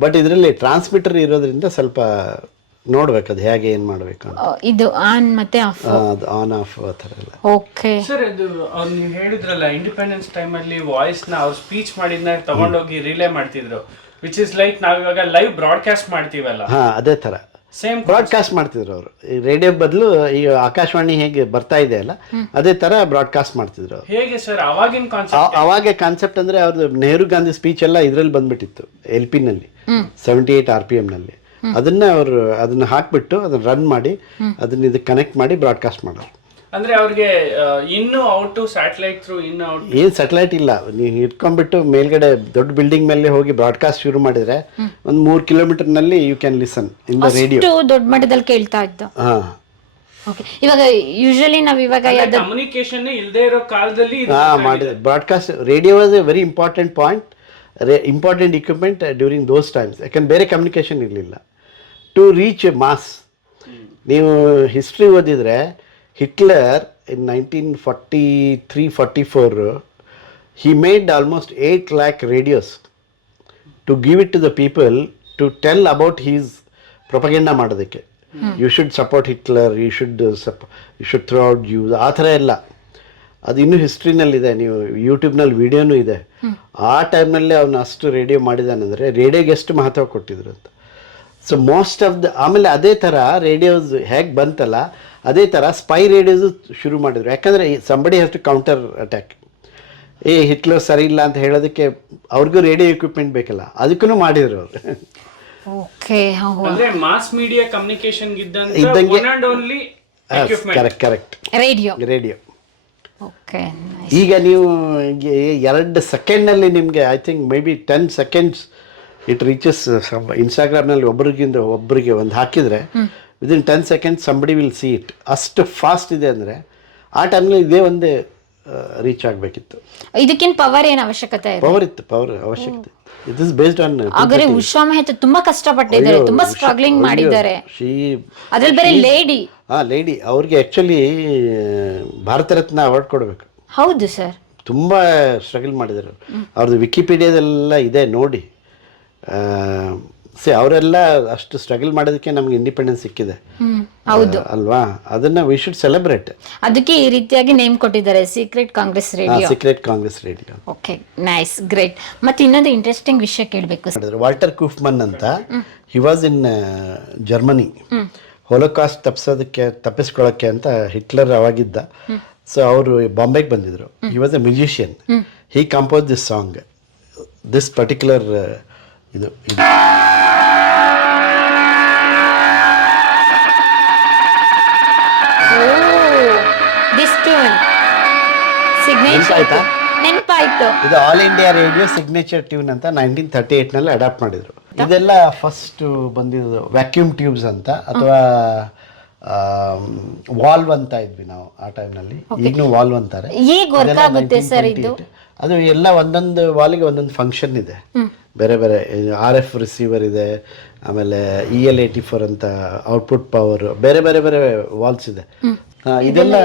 ಬಟ್ ಇದರಲ್ಲಿ ಟ್ರಾನ್ಸ್ಮಿಟರ್ ಇರೋದ್ರಿಂದ ಸ್ವಲ್ಪ ನೋಡ್ಬೇಕು ಅದು ಹೇಗೆ ಏನ್ ಮಾಡ್ಬೇಕು ಅಂತ. ಇದು ಆನ್ ಮತ್ತೆ ಆಫ್, ಆನ್ ಆಫ್ ಆ ಥರ ಎಲ್ಲ. ಓಕೆ ಸರ್, ಇದು ನೀವು ಹೇಳಿದ್ರಲ್ಲ ಇಂಡಿಪೆಂಡೆನ್ಸ್ ಟೈಮ್ ಅಲ್ಲಿ ವಾಯ್ಸ್ ನ ಅವ್ರು ಸ್ಪೀಚ್ ಮಾಡಿದ್ನ ತಗೊಂಡೋಗಿ ರಿಲೇ ಮಾಡ್ತಿದ್ರು, ವಿಚ್ ಇಸ್ ಲೈಕ್ ನಾವಿವಾಗ ಲೈವ್ ಬ್ರಾಡ್ಕಾಸ್ಟ್ ಮಾಡ್ತೀವಲ್ಲ, ಅದೇ ತರ ಸೇಮ್ ಬ್ರಾಡ್ಕಾಸ್ಟ್ ಮಾಡ್ತಿದ್ರು ಅವರು. ಈ ರೇಡಿಯೋ ಬದಲು ಈ ಆಕಾಶವಾಣಿ ಹೇಗೆ ಬರ್ತಾ ಇದೆ ಅಲ್ಲ, ಅದೇ ತರ ಬ್ರಾಡ್ಕಾಸ್ಟ್ ಮಾಡ್ತಿದ್ರು ಅವರು. ಹೇಗೆ ಸರ್ ಅವಾಗಿನ ಕಾನ್ಸೆಪ್ಟ್? ಅವಾಗ ಕಾನ್ಸೆಪ್ಟ್ ಅಂದ್ರೆ ಅವ್ರದ್ದು ನೆಹರು ಗಾಂಧಿ ಸ್ಪೀಚ್ ಎಲ್ಲ ಇದ್ರಲ್ಲಿ ಬಂದ್ಬಿಟ್ಟಿತ್ತು, LP ನಲ್ಲಿ 78 RPM ನಲ್ಲಿ. ಅದನ್ನ ಹಾಕ್ಬಿಟ್ಟು ಅದನ್ನ ರನ್ ಮಾಡಿ ಅದನ್ನ ಇದಕ್ಕೆ ಕನೆಕ್ಟ್ ಮಾಡಿ ಬ್ರಾಡ್ಕಾಸ್ಟ್ ಮಾಡೋರು. ಅಂದ್ರೆ ಅವ್ರಿಗೆ ಇನ್ನು ಔಟ್ ಟು ಸ್ಯಾಟಲೈಟ್ ಥ್ರೂ ಇನ್ನು ಔಟ್ ಏನ್ ಸ್ಯಾಟಲೈಟ್ ಇಲ್ಲ, ನೀವು ಇಟ್ಕೊಂಡ್ಬಿಟ್ಟು ಮೇಲ್ಗಡೆ ದೊಡ್ಡ ಬಿಲ್ಡಿಂಗ್ ಮೇಲೆ ಹೋಗಿ ಬ್ರಾಡ್ಕಾಸ್ಟ್ ಶುರು ಮಾಡಿದ್ರೆ ಒಂದು 3 ಕಿಲೋಮೀಟರ್ ನಲ್ಲಿ you can listen in the radio. ದೊಡ್ಡ ಮಟ್ಟದಲ್ಲಿ ಕೇಳ್ತಾ ಇದ್ದು. ಇವಾಗ ಯೂಶಲಿ ನಾವ್ ಇವಾಗ ಕಮ್ಯುನಿಕೇಶನ್ ಇಲ್ಲದೆ ಇರೋ ಕಾಲದಲ್ಲಿ ಮಾಡಿದ್ರೆ broadcast radio was A very important point, important equipment during those times. ಯಾಕಂದ್ರೆ ಬೇರೆ ಕಮ್ಯುನಿಕೇಶನ್ ಇರಲಿಲ್ಲ ಟು ರೀಚ್ ಮಾಸ್. ನೀವು ಹಿಸ್ಟ್ರಿ ಓದಿದ್ರೆ Hitler in 1943-44 he made almost 8 lakh radios to give it to the people to tell about his propaganda ಮಾಡೋದಕ್ಕೆ. You should support Hitler, you should throw out Jews, ಆ ಥರ ಎಲ್ಲ. ಅದು ಇನ್ನೂ ಹಿಸ್ಟ್ರಿನಲ್ಲಿದೆ, ನೀವು ಯೂಟ್ಯೂಬ್ನಲ್ಲಿ ವಿಡಿಯೋನೂ ಇದೆ. ಆ ಟೈಮ್ನಲ್ಲಿ ಅವನು ಅಷ್ಟು ರೇಡಿಯೋ ಮಾಡಿದಾನಂದರೆ ರೇಡಿಯೋಗೆ ಎಷ್ಟು ಮಹತ್ವ ಕೊಟ್ಟಿದ್ರು ಅಂತ. ಸೊ ಮೋಸ್ಟ್ ಆಫ್ ದ ಆಮೇಲೆ ಅದೇ ಥರ ರೇಡಿಯೋಸ್ ಹೇಗೆ ಬಂತಲ್ಲ, ಅದೇ ಥರ ಸ್ಪೈ ರೇಡಿಯೋಸು ಶುರು ಮಾಡಿದ್ರು. ಯಾಕಂದರೆ somebody has to counter attack. Hitler ಸರಿ ಇಲ್ಲ ಅಂತ ಹೇಳೋದಕ್ಕೆ ಅವ್ರಿಗೂ ರೇಡಿಯೋ ಎಕ್ವಿಪ್ಮೆಂಟ್ ಬೇಕಲ್ಲ, ಅದಕ್ಕೂ ಮಾಡಿದ್ರು ಅವರು. ಮಾಸ್ ಮೀಡಿಯಾ ಕಮ್ಯುನಿಕೇಶನ್ ಇದ್ದಂಗೆ ಕರೆಕ್ಟ್ ರೇಡಿಯೋ. Okay, ಈಗ ನೀವು 2 ಸೆಕೆಂಡ್ನಲ್ಲಿ ನಿಮಗೆ I think maybe 10 seconds it reaches. ಇನ್ಸ್ಟಾಗ್ರಾಮ್ನಲ್ಲಿ ಒಬ್ಬರಿಗೆ ಒಂದು ಹಾಕಿದರೆ within 10 seconds somebody will see it. ಅಷ್ಟು ಫಾಸ್ಟ್ ಇದೆ ಅಂದರೆ ಆ ಟೈಮ್ನಲ್ಲಿ ಇದೇ ಒಂದೇ ರೀಚ್ ಆಗಬೇಕಿತ್ತು. ಇದಕ್ಕಿಂತ ಪವರ್ ಏನು ಅವಶ್ಯಕತೆ? ಪವರ್ ಅವಶ್ಯಕತೆ. It is based on. ಆದರೆ ಉಷಾ ಮೆಹ್ತಾ ತುಂಬಾ ಕಷ್ಟಪಟ್ಟಿದ್ದಾರೆ, ತುಂಬಾ ಸ್ಟ್ರಗ್ಲಿಂಗ್ ಮಾಡಿದ್ದಾರೆ. ಅದ್ರಲ್ಲಿ ಬೇರೆ ಲೇಡಿ ಅವ್ರಿಗೆ ಆ್ಯಕ್ಚುಲಿ ಭಾರತ ರತ್ನ ಅವಾರ್ಡ್ ಕೊಡಬೇಕು. ಹೌದು ಸರ್, ತುಂಬ ಸ್ಟ್ರಗಲ್ ಮಾಡಿದ್ದಾರೆ. ಅವ್ರದ್ದು ವಿಕಿಪೀಡಿಯಾದೆಲ್ಲ ಇದೆ ನೋಡಿ. ಅವರೆಲ್ಲ ಅಷ್ಟು ಸ್ಟ್ರಗಲ್ ಮಾಡೋದಕ್ಕೆ ನಮ್ಗೆ ಇಂಡಿಪೆಂಡೆನ್ಸ್ ಸಿಕ್ಕಿದೆ. ಹೌದು ಅಲ್ವಾ? ಅದನ್ನ ವಿ ಶುಡ್ ಸೆಲೆಬ್ರೇಟ್. ಅದಕ್ಕೆ ಈ ರೀತಿಯಾಗಿ ನೇಮ್ ಕೊಟ್ಟಿದ್ದಾರೆ secret Congress radio. Secret Congress radio. Okay, nice, great. ಮತ್ತೆ ಇನ್ನೊಂದು ಇಂಟ್ರೆಸ್ಟಿಂಗ್ ವಿಷಯ ಕೇಳಬೇಕು. ವಾಲ್ಟರ್ ಕೂಫ್ಮನ್ ಅಂತ, ಹಿ ವಾಸ್ ಇನ್ ಜರ್ಮನಿ. ಹೋಲೋಕಾಸ್ಟ್ ತಪ್ಪಿಸ್ಕೊಳ್ಳೋಕ್ಕೆ ಅಂತ ಹಿಟ್ಲರ್ ಅವಾಗಿದ್ದ. ಸೊ ಅವರು ಬಾಂಬೆಗೆ ಬಂದಿದ್ರು. He was A musician. He compose this song, this particular ಇದು ನೆನಪಾಯ್ತು. ಇದು all India radio signature tune ಅಂತ 1938 ನಲ್ಲಿ ಅಡಾಪ್ಟ್ ಮಾಡಿದ್ರು. ಇದೆಲ್ಲ ಫಸ್ಟ್ ಬಂದಿದ್ದು ವ್ಯಾಕ್ಯೂಮ್ ಟ್ಯೂಬ್ಸ್ ಅಂತ, ಅಥವಾ ವಾಲ್ವ್ ಅಂತ ಇದ್ವಿ ನಾವು ಆ ಟೈಮ್ನಲ್ಲಿ. ಈಗಲೂ ವಾಲ್ವ್ ಅಂತಾರೆ. ಅದು ಎಲ್ಲ ಒಂದೊಂದು ವಾಲ್ಗೆ ಒಂದೊಂದು ಫಂಕ್ಷನ್ ಇದೆ. ಬೇರೆ ಬೇರೆ RF ರಿಸೀವರ್ ಇದೆ, ಆಮೇಲೆ EL84 ಅಂತ ಔಟ್ಪುಟ್ ಪವರ್, ಬೇರೆ ಬೇರೆ ಬೇರೆ ವಾಲ್ಸ್ ಇದೆ. ಇದೆಲ್ಲ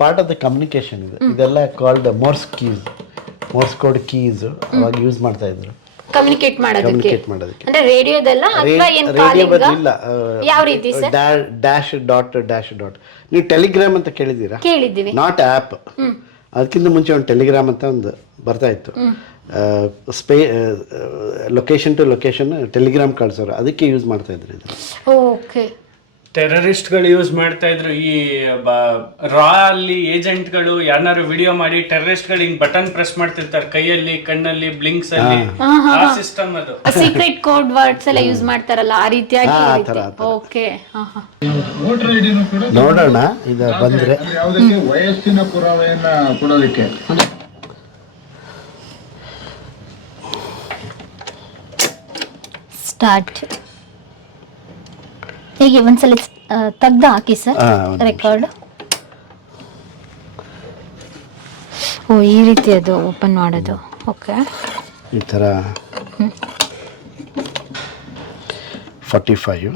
ಪಾರ್ಟ್ ಆಫ್ ದ ಕಮ್ಯುನಿಕೇಶನ್ ಇದೆ. ಇದೆಲ್ಲ ಕಾಲ್ಡ್ ಮೋರ್ಸ್ ಕೋಡ್ ಕೀಸ್ ಅವಾಗ ಯೂಸ್ ಮಾಡ್ತಾ ಇದ್ರು ಕಮ್ಯುನಿಕೇಟ್ ಮಾಡೋದಕ್ಕೆ. ಅಂದ್ರೆ ರೇಡಿಯೋದಲ್ಲ ಅಥವಾ ಏನು ರೇಡಿಯೋ ಬರಲಿಲ್ಲ. ಯಾವ ರೀತಿ ಸರ್? Dash dot. ನೀವು ಟೆಲಿಗ್ರಾಮ್ ಅಂತ ಕೇಳಿದ್ದೀರಾ? ಕೇಳಿದ್ದೀವಿ. Not app. ಅದಕ್ಕಿಂತ ಮುಂಚೆ ಒಂದು ಟೆಲಿಗ್ರಾಮ್ ಅಂತ ಒಂದು ಬರ್ತಾ ಇತ್ತು. ಲೊಕೇಶನ್ ಟು ಲೊಕೇಶನ್ ಟೆಲಿಗ್ರಾಮ್ ಕಳ್ಸೋರು, ಅದಕ್ಕೆ ಯೂಸ್ ಮಾಡ್ತಾ ಇದ್ರು ಇದು. ಓಕೆ. ಟೆರರಿಸ್ಟ್ಗಳು ಯೂಸ್ ಮಾಡ್ತಾ ಇದ್ರು. ಈ ರಾ ಅಲ್ಲಿ ಏಜೆಂಟ್ಗಳು ಯಾರನ್ನಾರು ವಿಡಿಯೋ ಮಾಡಿ ಟೆರರಿಸ್ಟ್ಗಳು ಹಿಂಗ್ ಬಟನ್ ಪ್ರೆಸ್ ಮಾಡ್ತಿರ್ತಾರೆ ಕೈಯಲ್ಲಿ, ಕಣ್ಣಲ್ಲಿ, ಬ್ಲಿಂಕ್ಸ್ ಅಲ್ಲಿ. ಆ ಸಿಸ್ಟಮ್ ಅದು. ಸೀಕ್ರೆಟ್ ಕೋಡ್ ವರ್ಡ್ಸ್ ಎಲ್ಲ ಯೂಸ್ ಮಾಡ್ತಾರಲ್ಲ, ಆ ರೀತಿಯಾಗಿ. ಓಕೆ, ನೋಡೋಣ ಇದು ಬಂದ್ರೆ. ಯಾವುದಕ್ಕೆ ವಯಸ್ಸಿನ ಪುರಾವೆಯನ್ನ ಕೊಡೋದಕ್ಕೆ ಸ್ಟಾರ್ಟ್. ಹೀಗೆ ಒಂದ್ಸಲ ತೆಗ್ದು ಹಾಕಿ ಸರ್ ರೆಕಾರ್ಡ್. ಓ, ಈ ರೀತಿ ಅದು ಓಪನ್ ಮಾಡೋದು. ಓಕೆ, ಈ ಥರ 45.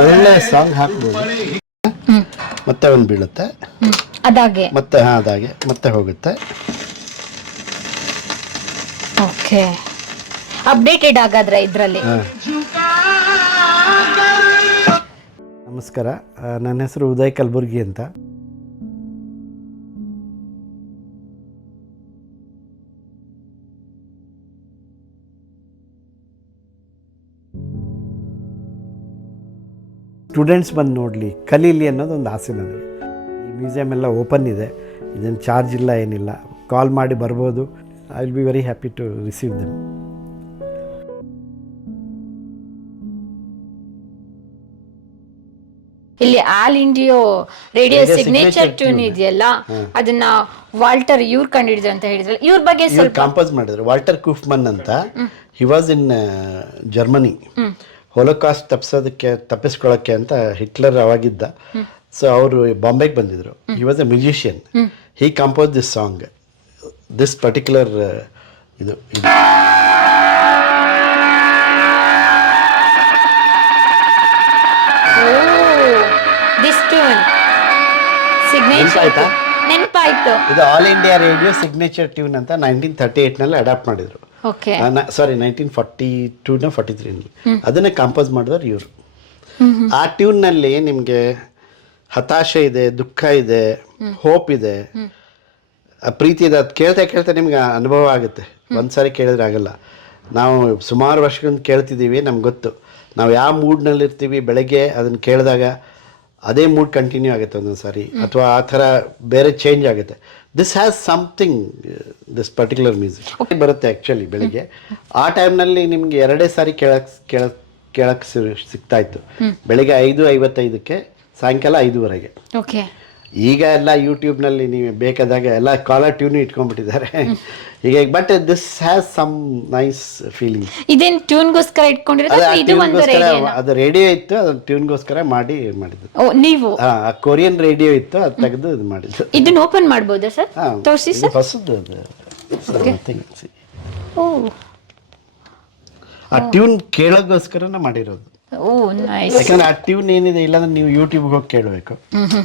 ಒಳ್ಳೆ ಸಾಂಗ್ ಹಾಕ್ಬೋದು. ಮತ್ತೆ ಒಂದು ಬೀಳುತ್ತೆ, ಅದಾಗೆ ಮತ್ತೆ ಅದಾಗೆ ಮತ್ತೆ ಹೋಗುತ್ತೆ. ಓಕೆ, ಅಪ್ಡೇಟೆಡ್ ಆಗಾದ್ರೆ ಇದರಲ್ಲಿ. ನಮಸ್ಕಾರ, ನನ್ನ ಹೆಸರು ಉದಯ್ ಕಲಬುರ್ಗಿ ಅಂತ. ಸ್ಟೂಡೆಂಟ್ಸ್ ಬಂದು ನೋಡಲಿ, ಕಲೀಲಿ ಅನ್ನೋದು ಒಂದು ಆಸೆ ನನಗೆ. ಈ ಮ್ಯೂಸಿಯಮ್ ಎಲ್ಲ ಓಪನ್ ಇದೆ, ಇದೇನು ಚಾರ್ಜ್ ಇಲ್ಲ, ಏನಿಲ್ಲ. ಕಾಲ್ ಮಾಡಿ ಬರ್ಬೋದು. I will be very happy to receive them. ಇಲ್ಲಿ all India radio signature tune ಇದೆಯಲ್ಲ, ಅದನ್ನ ವಾಲ್ಟರ್ ಇವ್ರು ಕಂಡಿಡಿದ್ರು ಅಂತ ಹೇಳಿದ್ರಲ್ಲ, ಇವ್ರ ಬಗ್ಗೆ ಸ್ವಲ್ಪ ಕಂಪೋಸ್ ಮಾಡಿದ್ರು. ವಾಲ್ಟರ್ ಕೂಫ್ಮನ್ ಅಂತ, ಹಿ ವಾಸ್ ಇನ್ ಜರ್ಮನಿ. ಹೋಲೋಕಾಸ್ಟ್ ತಪ್ಪಿಸ್ಕೊಳ್ಳೋಕ್ಕೆ ಅಂತ ಹಿಟ್ಲರ್ ಅವಾಗಿದ್ದ. ಸೊ ಅವರು ಬಾಂಬೆಗೆ ಬಂದಿದ್ರು. He was A musician. He compose this song, this particular ಇದು ನೆನಪಾಯ್ತು. ಇದು all India radio signature tune ಅಂತ 1938 ನಲ್ಲಿ ಅಡಾಪ್ಟ್ ಮಾಡಿದ್ರು. ಸಾರಿ 1942 43 ಅದನ್ನೇ ಕಂಪೋಸ್ ಮಾಡಿದವ್ರು ಇವರು. ಆ ಟ್ಯೂನ್ನಲ್ಲಿ ನಿಮಗೆ ಹತಾಶೆ ಇದೆ, ದುಃಖ ಇದೆ, ಹೋಪ್ ಇದೆ, ಪ್ರೀತಿ ಇದೆ. ಅದು ಕೇಳ್ತಾ ಕೇಳ್ತಾ ನಿಮ್ಗೆ ಅನುಭವ ಆಗುತ್ತೆ. ಒಂದ್ಸಾರಿ ಕೇಳಿದ್ರೆ ಆಗಲ್ಲ. ನಾವು ಸುಮಾರು ವರ್ಷಗಳಿಂದ ಕೇಳ್ತಿದ್ದೀವಿ, ನಮ್ಗೆ ಗೊತ್ತು ನಾವು ಯಾವ ಮೂಡ್ನಲ್ಲಿ ಇರ್ತೀವಿ. ಬೆಳಗ್ಗೆ ಅದನ್ನು ಕೇಳಿದಾಗ ಅದೇ ಮೂಡ್ ಕಂಟಿನ್ಯೂ ಆಗುತ್ತೆ ಒಂದೊಂದು ಸಾರಿ, ಅಥವಾ ಆ ಥರ ಬೇರೆ ಚೇಂಜ್ ಆಗುತ್ತೆ. This has something, this particular music ಬರುತ್ತೆ ಆ್ಯಕ್ಚುಲಿ ಬೆಳಿಗ್ಗೆ. ಆ ಟೈಮ್ನಲ್ಲಿ ನಿಮ್ಗೆ 2 ಸಾರಿ ಕೇಳಕ್ಕೆ ಸಿಗ್ತಾ ಇತ್ತು. ಬೆಳಿಗ್ಗೆ 5:55ಕ್ಕೆ, ಸಾಯಂಕಾಲ 5:00ವರೆಗೆ. ಓಕೆ. ಈಗ ಎಲ್ಲ ಯೂಟ್ಯೂಬ್ನಲ್ಲಿ ನೀವು ಬೇಕಾದಾಗ ಎಲ್ಲ ಕಾಲರ್ ಟ್ಯೂನ್ ಇಟ್ಕೊಂಡ್ಬಿಟ್ಟಿದ್ದಾರೆ ಹೀಗೆ. But this has some nice feeling. ಇದೇನು ಟ್ಯೂನ್ಗೋಸ್ಕರ ಇಟ್ಕೊಂಡಿರೋದು? ಅದು ರೇಡಿಯೋ ಇತ್ತು, ಅದನ್ನ ಟ್ಯೂನ್ಗೋಸ್ಕರ ಮಾಡಿದ್ದು. ನೀವು ಕೊರಿಯನ್ ರೇಡಿಯೋ ಇತ್ತು, ಅದು ತೆಗೆದು ಇದು ಮಾಡಿದ್ದು. ಇದನ್ನ ಓಪನ್ ಮಾಡ್ಬೋದಾ ಸರ್? ತೋರಿಸಿ ಸರ್. ಹೊಸದು ಅದು. ಆ ಟ್ಯೂನ್ ಕೇಳೋಗೋಸ್ಕರನ ಮಾಡಿರೋದು. ಓ ನೈಸ್. ಯಾಕಂದ್ರೆ ಆ ಟ್ಯೂನ್ ಏನಿದೆ ಇಲ್ಲಾಂದ್ರೆ ನೀವು ಯೂಟ್ಯೂಬ್ಗೆ ಹೋಗಿ ಕೇಳಬೇಕು,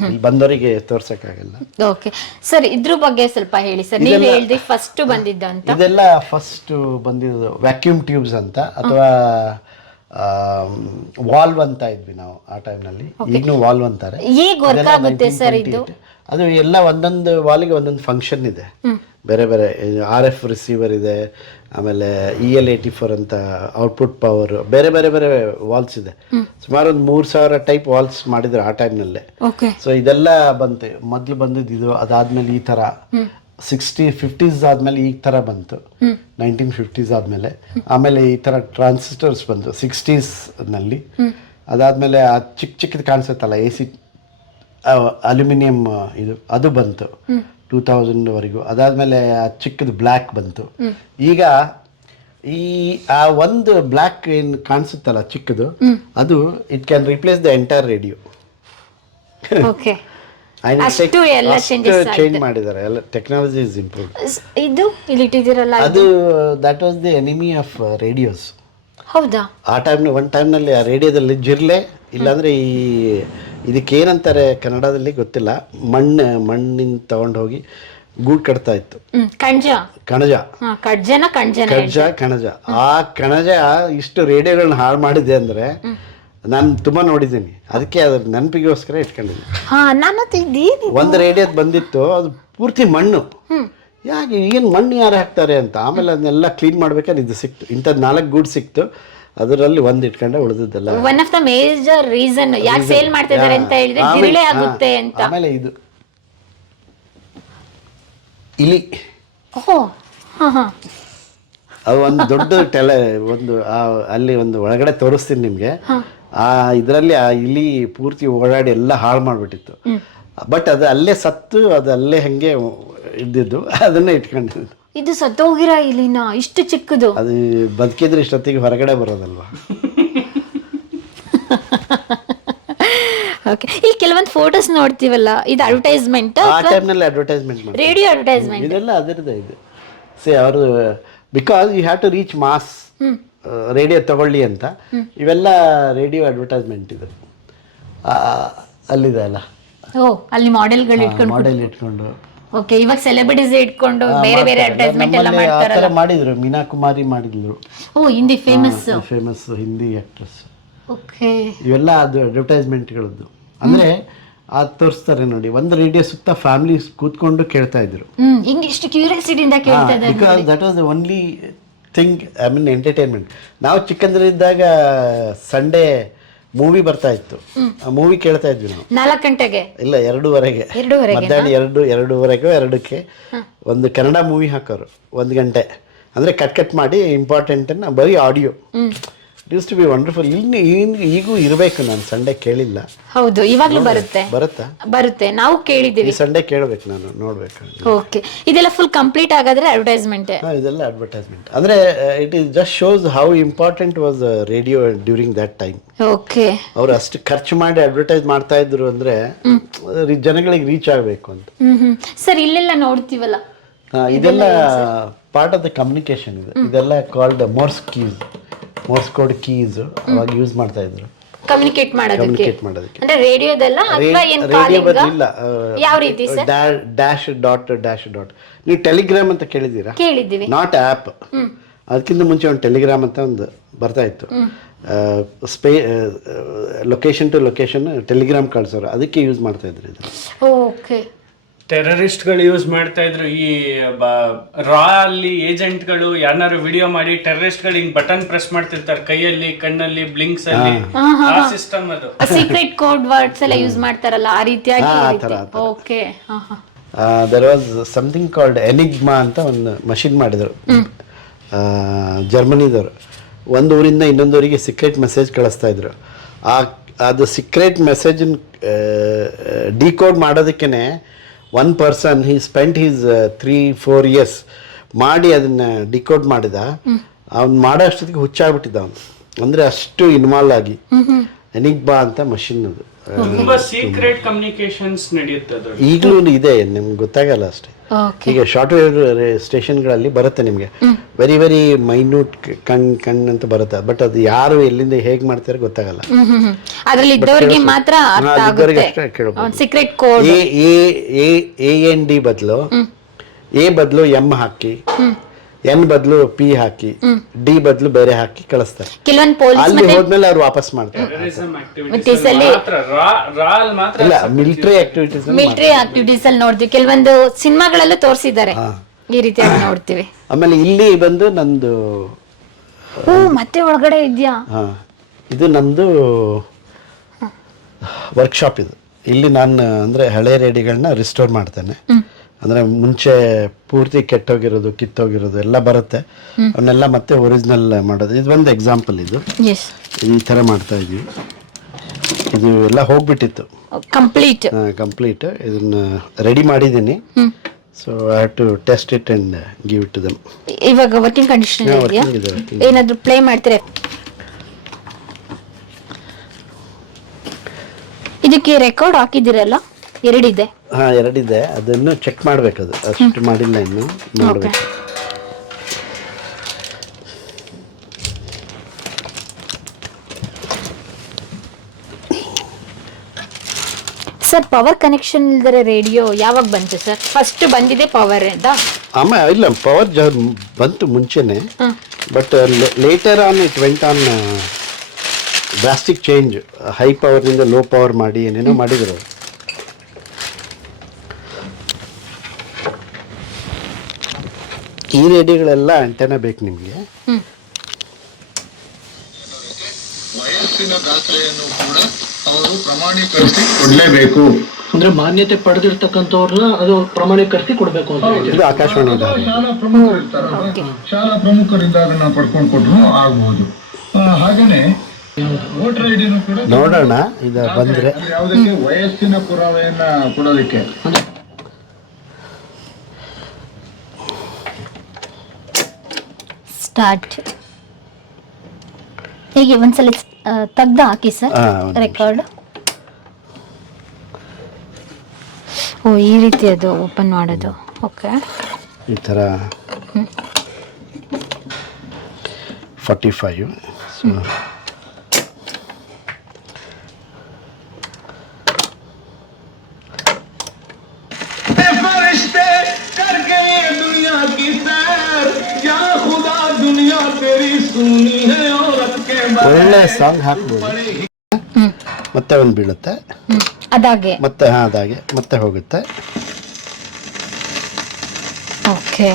ಇಲ್ಲಿ ಬಂದವರಿಗೆ ತೋರ್ಸಕ್ಕಾಗಲ್ಲ. ಓಕೆ ಸರ್, ಇದ್ರ ಬಗ್ಗೆ ಸ್ವಲ್ಪ ಹೇಳಿ ಸರ್. ನೀವು ಹೇಳಿದ್ರಿ ಫಸ್ಟ್ ಬಂದಿದ್ದ ಅಂತ. ಇದೆಲ್ಲ ಫಸ್ಟ್ ಬಂದಿದ್ದು ವ್ಯಾಕ್ಯೂಮ್ ಟ್ಯೂಬ್ಸ್ ಅಂತ, ಅಥವಾ ವಾಲ್ವ್ ಅಂತ ಇದ್ವಿ ನಾವು ಆ ಟೈಮ್ನಲ್ಲಿ. ಈಗಲೂ ವಾಲ್ವ್ ಅಂತಾರೆ. ಹೇಗೆ ವರ್ಕ್ ಆಗುತ್ತೆ ಸರ್ ಇದು? ಅದು ಎಲ್ಲ ಒಂದೊಂದು ವಾಲ್ಗೆ ಒಂದೊಂದು ಫಂಕ್ಷನ್ ಇದೆ. ಬೇರೆ ಬೇರೆ RF ರಿಸೀವರ್ ಇದೆ, ಆಮೇಲೆ EL84 ಅಂತ ಔಟ್ಪುಟ್ ಪವರ್, ಬೇರೆ ಬೇರೆ ಬೇರೆ ವಾಲ್ಸ್ ಇದೆ. ಸುಮಾರು ಒಂದು 3000 ಟೈಪ್ ವಾಲ್ಸ್ ಮಾಡಿದ್ರು ಆ ಟೈಮ್ನಲ್ಲೇ. ಸೊ ಇದೆಲ್ಲ ಬಂತು. ಮೊದಲು ಬಂದಿದ್ದು ಇದು, ಅದಾದ್ಮೇಲೆ ಈ ಥರ 50s ಆದ್ಮೇಲೆ ಈ ಥರ ಬಂತು, 1950s ಆದಮೇಲೆ. ಆಮೇಲೆ ಈ ಥರ ಟ್ರಾನ್ಸಿಸ್ಟರ್ಸ್ ಬಂತು 60s ನಲ್ಲಿ. ಅದಾದಮೇಲೆ ಆ ಚಿಕ್ಕದು ಕಾಣಿಸುತ್ತಲ್ಲ AC ಅಲ್ಯೂಮಿನಿಯಂ ಇದು, ಅದು ಬಂತು 2000ವರೆಗೂ. ಅದಾದಮೇಲೆ ಆ ಚಿಕ್ಕದು ಬ್ಲ್ಯಾಕ್ ಬಂತು. ಈಗ ಆ ಒಂದು ಬ್ಲ್ಯಾಕ್ ಏನು ಕಾಣಿಸುತ್ತಲ್ಲ ಚಿಕ್ಕದು, ಅದು it can replace the entire radio. Change ಮಾಡಿದ್ದಾರೆ ಎಲ್ಲ, ಟೆಕ್ನಾಲಜಿ ಇಸ್ ಇಂಪ್ರೂವ್ಡ್. ಇದು ಇಲ್ಲಿ ಇಟ್ಟಿದ್ದೀರಲ್ಲ, ಅದು that was the enemy of radios. ಹೌದಾ? ಆ ಒಂದು ಟೈಮ್ನಲ್ಲಿ ಆ ರೇಡಿಯೋದಲ್ಲಿ ಜಿರ್ಲೆ, ಇಲ್ಲಾಂದ್ರೆ ಈ ಇದಕ್ಕೇನಂತಾರೆ ಕನ್ನಡದಲ್ಲಿ ಗೊತ್ತಿಲ್ಲ, ಮಣ್ಣಿನ ತಗೊಂಡು ಹೋಗಿ ಗೂಡು ಕಟ್ತಾ ಇತ್ತು. ಕಣಜ. ಆ ಕಣಜ ಇಷ್ಟು ರೇಡಿಯೋಗಳನ್ನ ಹಾಳು ಮಾಡಿದೆ ಅಂದ್ರೆ ನಾನು ತುಂಬಾ ನೋಡಿದ್ದೀನಿ. ಅದಕ್ಕೆ ಅದ್ರ ನೆನಪಿಗೋಸ್ಕರ ಇಟ್ಕೊಂಡಿದ್ದೀನಿ. ಒಂದು ರೇಡಿಯೋದ್ ಬಂದಿತ್ತು, ಅದು ಪೂರ್ತಿ ಮಣ್ಣು. ಯಾಕೆ ಏನು ಮಣ್ಣು ಯಾರು ಹಾಕ್ತಾರೆ ಅಂತ. ಆಮೇಲೆ ಅದನ್ನೆಲ್ಲ ಕ್ಲೀನ್ ಮಾಡ್ಬೇಕಾದ್ರೆ ಇದು ಸಿಕ್ತು, ಇಂಥದ್ದು 4 ಗೂಡು ಸಿಕ್ತು. ಅದರಲ್ಲಿ ಒಂದು ಇಟ್ಕೊಂಡೆ, ಉಳಿದಿದ್ದಲ್ಲ. One of the major reason ಯಾಕೆ ಸೇಲ್ ಮಾಡ್ತಿದ್ದಾರೆ ಅಂತ ಹೇಳಿದ್ರೆ ಜಿರಳೆ ಆಗುತ್ತೆ ಅಂತ. ಆಮೇಲೆ ಇದು ಇಲಿ, ಅದು ಒಂದು ದೊಡ್ಡ ಅಲ್ಲಿ ಒಂದು ಒಳಗಡೆ ತೋರಿಸ್ತೀನಿ ನಿಮ್ಗೆ. ಆ ಇದರಲ್ಲಿ ಆ ಇಲಿ ಪೂರ್ತಿ ಓಡಾಡಿ ಎಲ್ಲ ಹಾಳು ಮಾಡ್ಬಿಟ್ಟಿತ್ತು. ಬಟ್ ಅದು ಅಲ್ಲೇ ಸತ್ತು, ಅದು ಅಲ್ಲೇ ಹಂಗೆ ಇದ್ದಿದ್ದು, ಅದನ್ನೇ ಇಟ್ಕೊಂಡಿದ್ದು. ಇದು ಸತ್ತೋಗಿರೋ ಇಲಿನ ಇಷ್ಟು ಚಿಕ್ಕದು? ಅದು ಬದುಕಿದ್ರೆ ಇಷ್ಟೊತ್ತಿಗೆ ಹೊರಗಡೆ ಬರೋದಲ್ವಾ. ಓಕೆ, ಇಲ್ಲಿ ಕೆಲವೊಂದು ಫೋಟೋಸ್ ನೋಡ್ತೀವಲ್ಲ, ಇದು ಅಡ್ವರ್ಟೈಸ್ಮೆಂಟ್? ಆ ಟೈಮ್ನಲ್ಲಿ ಅಡ್ವರ್ಟೈಸ್ಮೆಂಟ್ ಮಾಡಿ, ರೇಡಿಯೋ ಅಡ್ವರ್ಟೈಸ್ಮೆಂಟ್ ಇದೆಲ್ಲ ಅದರದ್ದೇ ಇದು. ಅವರು because you have to reach mass, radio ತಗೊಳ್ಳಿ ಅಂತ ಇವೆಲ್ಲ ರೇಡಿಯೋ ಅಡ್ವರ್ಟೈಸ್ಮೆಂಟ್ ಇದು. ಅಲ್ಲಿದೆ ಅಲ್ಲ, ಅಲ್ಲಿ ಮಾಡೆಲ್ ಇಟ್ಕೊಂಡು. ಓಕೆ, ಇವಾಗ ಸೆಲೆಬ್ರಿಟೀಸ್ ಇಟ್ಕೊಂಡು ಬೇರೆ ಬೇರೆ ಅಡ್ವರ್ಟೈಸ್ಮೆಂಟ್ ಎಲ್ಲ ಮಾಡ್ತಾರಲ್ಲ, ಮಾಡಿದ್ರು. ಮೀನಾ ಕುಮಾರಿ ಮಾಡಿದ್ರು. Hindi famous Hindi actress. Okay, ಇವೆಲ್ಲ ಅದು ಅಡ್ವರ್ಟೈಸ್ಮೆಂಟ್ಗಳದ್ದು. ಅಂದ್ರೆ ಅದು ತೋರಿಸ್ತಾರೆ ನೋಡಿ, ಒಂದು ರೇಡಿಯೋ ಸುತ್ತ ಫ್ಯಾಮಿಲಿ ಕೂತ್ಕೊಂಡು ಕೇಳ್ತಾ ಇದ್ರು. ಇಷ್ಟು ಕ್ಯೂರಿಯಾಸಿಟಿಯಿಂದ ಕೇಳ್ತಾ ಇದ್ದಾರೆ. Because that was the only thing, I mean entertainment. ನಾವು ಚಿಕ್ಕಂದ್ರಿದ್ದಾಗ ಸಂಡೇ ಮೂವಿ ಬರ್ತಾ ಇತ್ತು, ಆ ಮೂವಿ ಕೇಳ್ತಾ ಇದ್ವಿ ನಾವು 4 ಗಂಟೆಗೆ, ಇಲ್ಲ 2:30ಗೆ, ಮಧ್ಯಾಹ್ನ 2:30ಗೋ 2ಕ್ಕೆ ಒಂದು ಕನ್ನಡ ಮೂವಿ ಹಾಕೋರು 1 ಗಂಟೆ. ಅಂದರೆ ಕಟ್ ಮಾಡಿ ಇಂಪಾರ್ಟೆಂಟನ್ನು ಬರೀ audio. Use to be wonderful. ಈಗೂ ಇರಬೇಕು. ನಾನು ಸಂಡೇ ಕೇಳಿಲ್ಲ. ಹೌದು, ಇವಾಗಲೂ ಬರುತ್ತೆ, ನಾವು ಕೇಳಿದ್ದೀವಿ. ಸಂಡೇ ಕೇಳಬೇಕು, ನಾನು ನೋಡ್ಬೇಕು. ಓಕೆ, ಇದೆಲ್ಲ ಫುಲ್ ಕಂಪ್ಲೀಟ್ ಆಗಾದ್ರೆ ಅಡ್ವರ್ಟೈಸ್ಮೆಂಟ್? ಇದೆಲ್ಲ ಅಡ್ವರ್ಟೈಸ್ಮೆಂಟ್. ಅಂದ್ರೆ it is just shows how important was radio during that time. Okay, ಅವ್ರು ಅಷ್ಟು ಖರ್ಚು ಮಾಡಿ ಅಡ್ವರ್ಟೈಸ್ ಮಾಡ್ತಾ ಇದ್ರು ಅಂದ್ರೆ ಜನಗಳಿಗೆ ರೀಚ್ ಆಗಬೇಕು ಅಂತ. ಸರ್, ಇಲ್ಲೆಲ್ಲ ನೋಡ್ತೀವಲ್ಲ, ಇದೆಲ್ಲ ಪಾರ್ಟ್ ಆಫ್ ದ ಕಮ್ಯುನಿಕೇಶನ್ ಇದೆ. ಇದೆಲ್ಲ ಕಾಲ್ಡ್ ಮೋರ್ಸ್ ಕೋಡ್ ಕೀಸ್ ಅವಾಗ ಯೂಸ್ ಮಾಡ್ತಾ ಇದ್ರು ಕಮ್ಯುನಿಕೇಟ್ ಮಾಡೋದಕ್ಕೆ. ಅಂದ್ರೆ ರೇಡಿಯೋದಲ್ಲ ಅಥವಾ ಏನು ರೇಡಿಯೋ ಬರಲಿಲ್ಲ. ಯಾವ ರೀತಿ ಸರ್? Dash dot. ನೀವು ಟೆಲಿಗ್ರಾಮ್ ಅಂತ ಕೇಳಿದ್ದೀರಾ? ಕೇಳಿದ್ದೀವಿ. Not app. ಅದಕ್ಕಿಂತ ಮುಂಚೆ ಒಂದು ಟೆಲಿಗ್ರಾಮ್ ಅಂತ ಒಂದು ಬರ್ತಾ ಇತ್ತು. ಲೊಕೇಶನ್ ಟು ಲೊಕೇಶನ್ ಟೆಲಿಗ್ರಾಮ್ ಕಳ್ಸೋರು, ಅದಕ್ಕೆ ಯೂಸ್ ಮಾಡ್ತಾ ಇದ್ರು ಇದು. ಓಕೆ, ಟೆರರಿಸ್ಟ್ಗಳು ಯೂಸ್ ಮಾಡ್ತಾ ಇದ್ರು. ಈ ರಾ ಅಲ್ಲಿ ಏಜೆಂಟ್ಗಳು ಯಾರು ವಿಡಿಯೋ ಮಾಡಿ ಟೆರರಿಸ್ಟ್ಗಳು ಹಿಂಗ್ ಬಟನ್ ಪ್ರೆಸ್ ಮಾಡ್ತಿರ್ತಾರೆ ಕೈಯಲ್ಲಿ, ಕಣ್ಣಲ್ಲಿ, ಬ್ಲಿಂಕ್ಸ್ ಅಲ್ಲಿ. ಆ ಸಿಸ್ಟಮ್ ಅದು. ಸೀಕ್ರೆಟ್ ಕೋಡ್ ವರ್ಡ್ಸ್ ಎಲ್ಲ ಯೂಸ್ ಮಾಡ್ತಾರಲ್ಲ, ಆ ರೀತಿಯಾಗಿ. Okay, there was something called Enigma ಅಂತ ಒಂದು ಮಷಿನ್ ಮಾಡಿದ್ರು ಜರ್ಮನಿದವರು. ಒಂದು ಊರಿಂದ ಇನ್ನೊಂದು ಊರಿಗೆ ಸೀಕ್ರೆಟ್ ಮೆಸೇಜ್ ಕಳಿಸ್ತಾ ಇದ್ರು. ಅದು ಸೀಕ್ರೆಟ್ ಮೆಸೇಜ್ ಡಿಕೋಡ್ ಮಾಡೋದಕ್ಕೇನೆ one person he spent his 3-4 years ಮಾಡಿ ಅದನ್ನ ಡಿಕೋಡ್ ಮಾಡಿದ. ಅವ್ನು ಮಾಡೋ ಅಷ್ಟೊತ್ತಿಗೆ ಹುಚ್ಚಾಗ್ಬಿಟ್ಟಿದ್ದ ಅವನು. ಅಂದ್ರೆ ಅಷ್ಟು ಇನ್ವಾಲ್ವ್ ಆಗಿ. ಎನಿಗ್ಮಾ ಅಂತ ಮಷಿನ್ ಅದು. ತುಂಬಾ ಸೀಕ್ರೆಟ್ ಕಮ್ಯುನಿಕೇಶನ್ಸ್ ನಡೆಯುತ್ತೆ. ಈಗಲೂ ಇದೆ, ನಿಮ್ಗೆ ಗೊತ್ತಾಗಲ್ಲ ಅಷ್ಟೇ. ಈಗ ಶಾರ್ಟ್ ವೇವ್ ಸ್ಟೇಷನ್ಗಳಲ್ಲಿ ಬರುತ್ತೆ ನಿಮಗೆ ವೆರಿ ವೆರಿ ಮೈನ್ಯೂಟ್ ಕಣ್ ಅಂತ ಬರುತ್ತೆ, ಬಟ್ ಅದು ಯಾರು ಎಲ್ಲಿಂದ ಹೇಗೆ ಮಾಡ್ತಾರೆ ಗೊತ್ತಾಗಲ್ಲ. ಅದ್ರಲ್ಲಿ ಇದ್ದವರಿಗೆ ಮಾತ್ರ ಅರ್ಥ ಆಗುತ್ತೆ. ಸೀಕ್ರೆಟ್ ಕೋಡ್ AND ಬದಲು A ಬದಲು M ಹಾಕಿ, N ಬದಲು P ಹಾಕಿ, D ಬದಲು ಬೇರೆ ಹಾಕಿ ಕಳಿಸ್ತಾರೆ. ಕೆಲವೊಂದು ಪೊಲೀಸ್ ಅಲ್ಲಿ ಹೋದ್ಮೇಲೆ ಅವ್ರು ವಾಪಸ್ ಮಾಡ್ತಾರೆ. ಇಲ್ಲ, ಮಿಲಿಟರಿ ಆಕ್ಟಿವಿಟೀಸ್ ಅಲ್ಲಿ ನೋಡ್ತೀವಿ, ಕೆಲವೊಂದು ಸಿನಿಮಾಗಳಲ್ಲೂ ತೋರಿಸಿದ್ದಾರೆ, ಈ ರೀತಿಯಾಗಿ ನೋಡ್ತೀವಿ. ಆಮೇಲೆ ಇಲ್ಲಿ ಬಂದು ನಂದು ಮತ್ತೆ ಒಳಗಡೆ ಇದೆಯಾ? ಇದು ನಂದು ವರ್ಕ್ಶಾಪ್. ಇದು ಇಲ್ಲಿ ನಾನು ಅಂದರೆ ಹಳೆ ರೇಡಿಯೋಗಳನ್ನ ರಿಸ್ಟೋರ್ ಮಾಡ್ತೇನೆ. ಅಂದರೆ ಮುಂಚೆ ಪೂರ್ತಿ ಕೆಟ್ಟೋಗಿರೋದು, ಕಿತ್ತೋಗಿರೋದು ಎಲ್ಲ ಬರುತ್ತೆ, ಅವನ್ನೆಲ್ಲ ಮತ್ತೆ ಒರಿಜಿನಲ್ ಮಾಡೋದು. ಇದು ಒಂದು ಎಕ್ಸಾಂಪಲ್. ಇದು ಈ ಥರ ಮಾಡ್ತಾ ಇದ್ದೀವಿ. ಇದು ಎಲ್ಲ ಹೋಗ್ಬಿಟ್ಟಿತ್ತು ಕಂಪ್ಲೀಟ್. ಇದನ್ನ ರೆಡಿ ಮಾಡಿದ್ದೀನಿ. So I have to test it and give it to them. ಇವಾಗ ವರ್ಕಿಂಗ್ ಕಂಡೀಷನ್ ಇದೆಯಾ? ಏನಾದರೂ ಪ್ಲೇ ಮಾಡ್ತೀರಾ? ಇದಕ್ಕೆ ರೆಕಾರ್ಡ್ ಹಾಕಿದಿರಲ್ಲ, ಎರಡಿದೆ. ಎರಡಿದೆ, ಅದನ್ನು ಚೆಕ್ ಮಾಡಬೇಕು. ಅದು ಅಷ್ಟು ಮಾಡಿಲ್ಲ, ಇನ್ನು ಮಾಡಬೇಕು. ಸರ್, ಪವರ್ ಕನೆಕ್ಷನ್ ಇಲ್ದರೆ ರೇಡಿಯೋ ಯಾವಾಗ ಬಂತು ಸರ್? ಫಸ್ಟ್ ಬಂದಿದೆ ಪವರ್ ಅಂತ? ಇಲ್ಲ, ಪವರ್ ಬಂತು ಮುಂಚೆನೆ, but later on it went on drastic change. High ಪವರ್ನಿಂದ ಲೋ ಪವರ್ ಮಾಡಿ ಏನೇನೋ ಮಾಡಿದ್ರು. ಈ ರೇಡಿಯೋಗಳೆಲ್ಲ ಆಂಟೆನಾ ಬೇಕು ನಿಮಗೆ. ವಯಸ್ಸಿನ ದಾಖಲೆಯನ್ನು ಕೂಡ ಅವರು ಪ್ರಮಾಣೀಕರಿಸಿ ಕೊಡಲೇಬೇಕು. ಅಂದ್ರೆ ಮಾನ್ಯತೆ ಪಡೆದಿರ್ತಕ್ಕಂಥವ್ರನ್ನ ಅದು ಪ್ರಮಾಣೀಕರಿಸಿ ಕೊಡಬೇಕು ಅಂತ ಹೇಳಿ. ಇದು ಆಕಾಶವಾಣಿ ಶಾಲಾ ಪ್ರಮುಖರು ಇರ್ತಾರಲ್ಲ, ಶಾಲಾ ಪ್ರಮುಖರಿಂದ ಅದನ್ನ ಪಡ್ಕೊಂಡು ಕೊಟ್ಟರು ಆಗ್ಬಹುದು. ಹಾಗೇನೆ ವೋಟರ್ ಐಡಿನೂ ಕೂಡ ನೋಡೋಣ, ಇದು ಬಂದ್ರೆ ಯಾವುದಕ್ಕೆ ವಯಸ್ಸಿನ ಪುರಾವೆಯನ್ನ ಕೊಡೋದಕ್ಕೆ. ಸ್ಟಾರ್ಟ್. ಹೇಗೆ ಒಂದ್ಸಲ ತೆಗ್ದು ಹಾಕಿ ಸರ್ ರೆಕಾರ್ಡ್. ಈ ರೀತಿ ಅದು ಓಪನ್ ಮಾಡೋದು. ಓಕೆ, ಈ ಥರ 45. ಸೊ ಒಳ್ಳೆ ಸಾಂಗ್ ಹಾಕ್ಬೋದು. ಮತ್ತೆ ಒಂದು ಬೀಳುತ್ತೆ, ಅದಾಗೆ ಮತ್ತೆ ಅದಾಗೆ ಮತ್ತೆ ಹೋಗುತ್ತೆ. ಓಕೆ,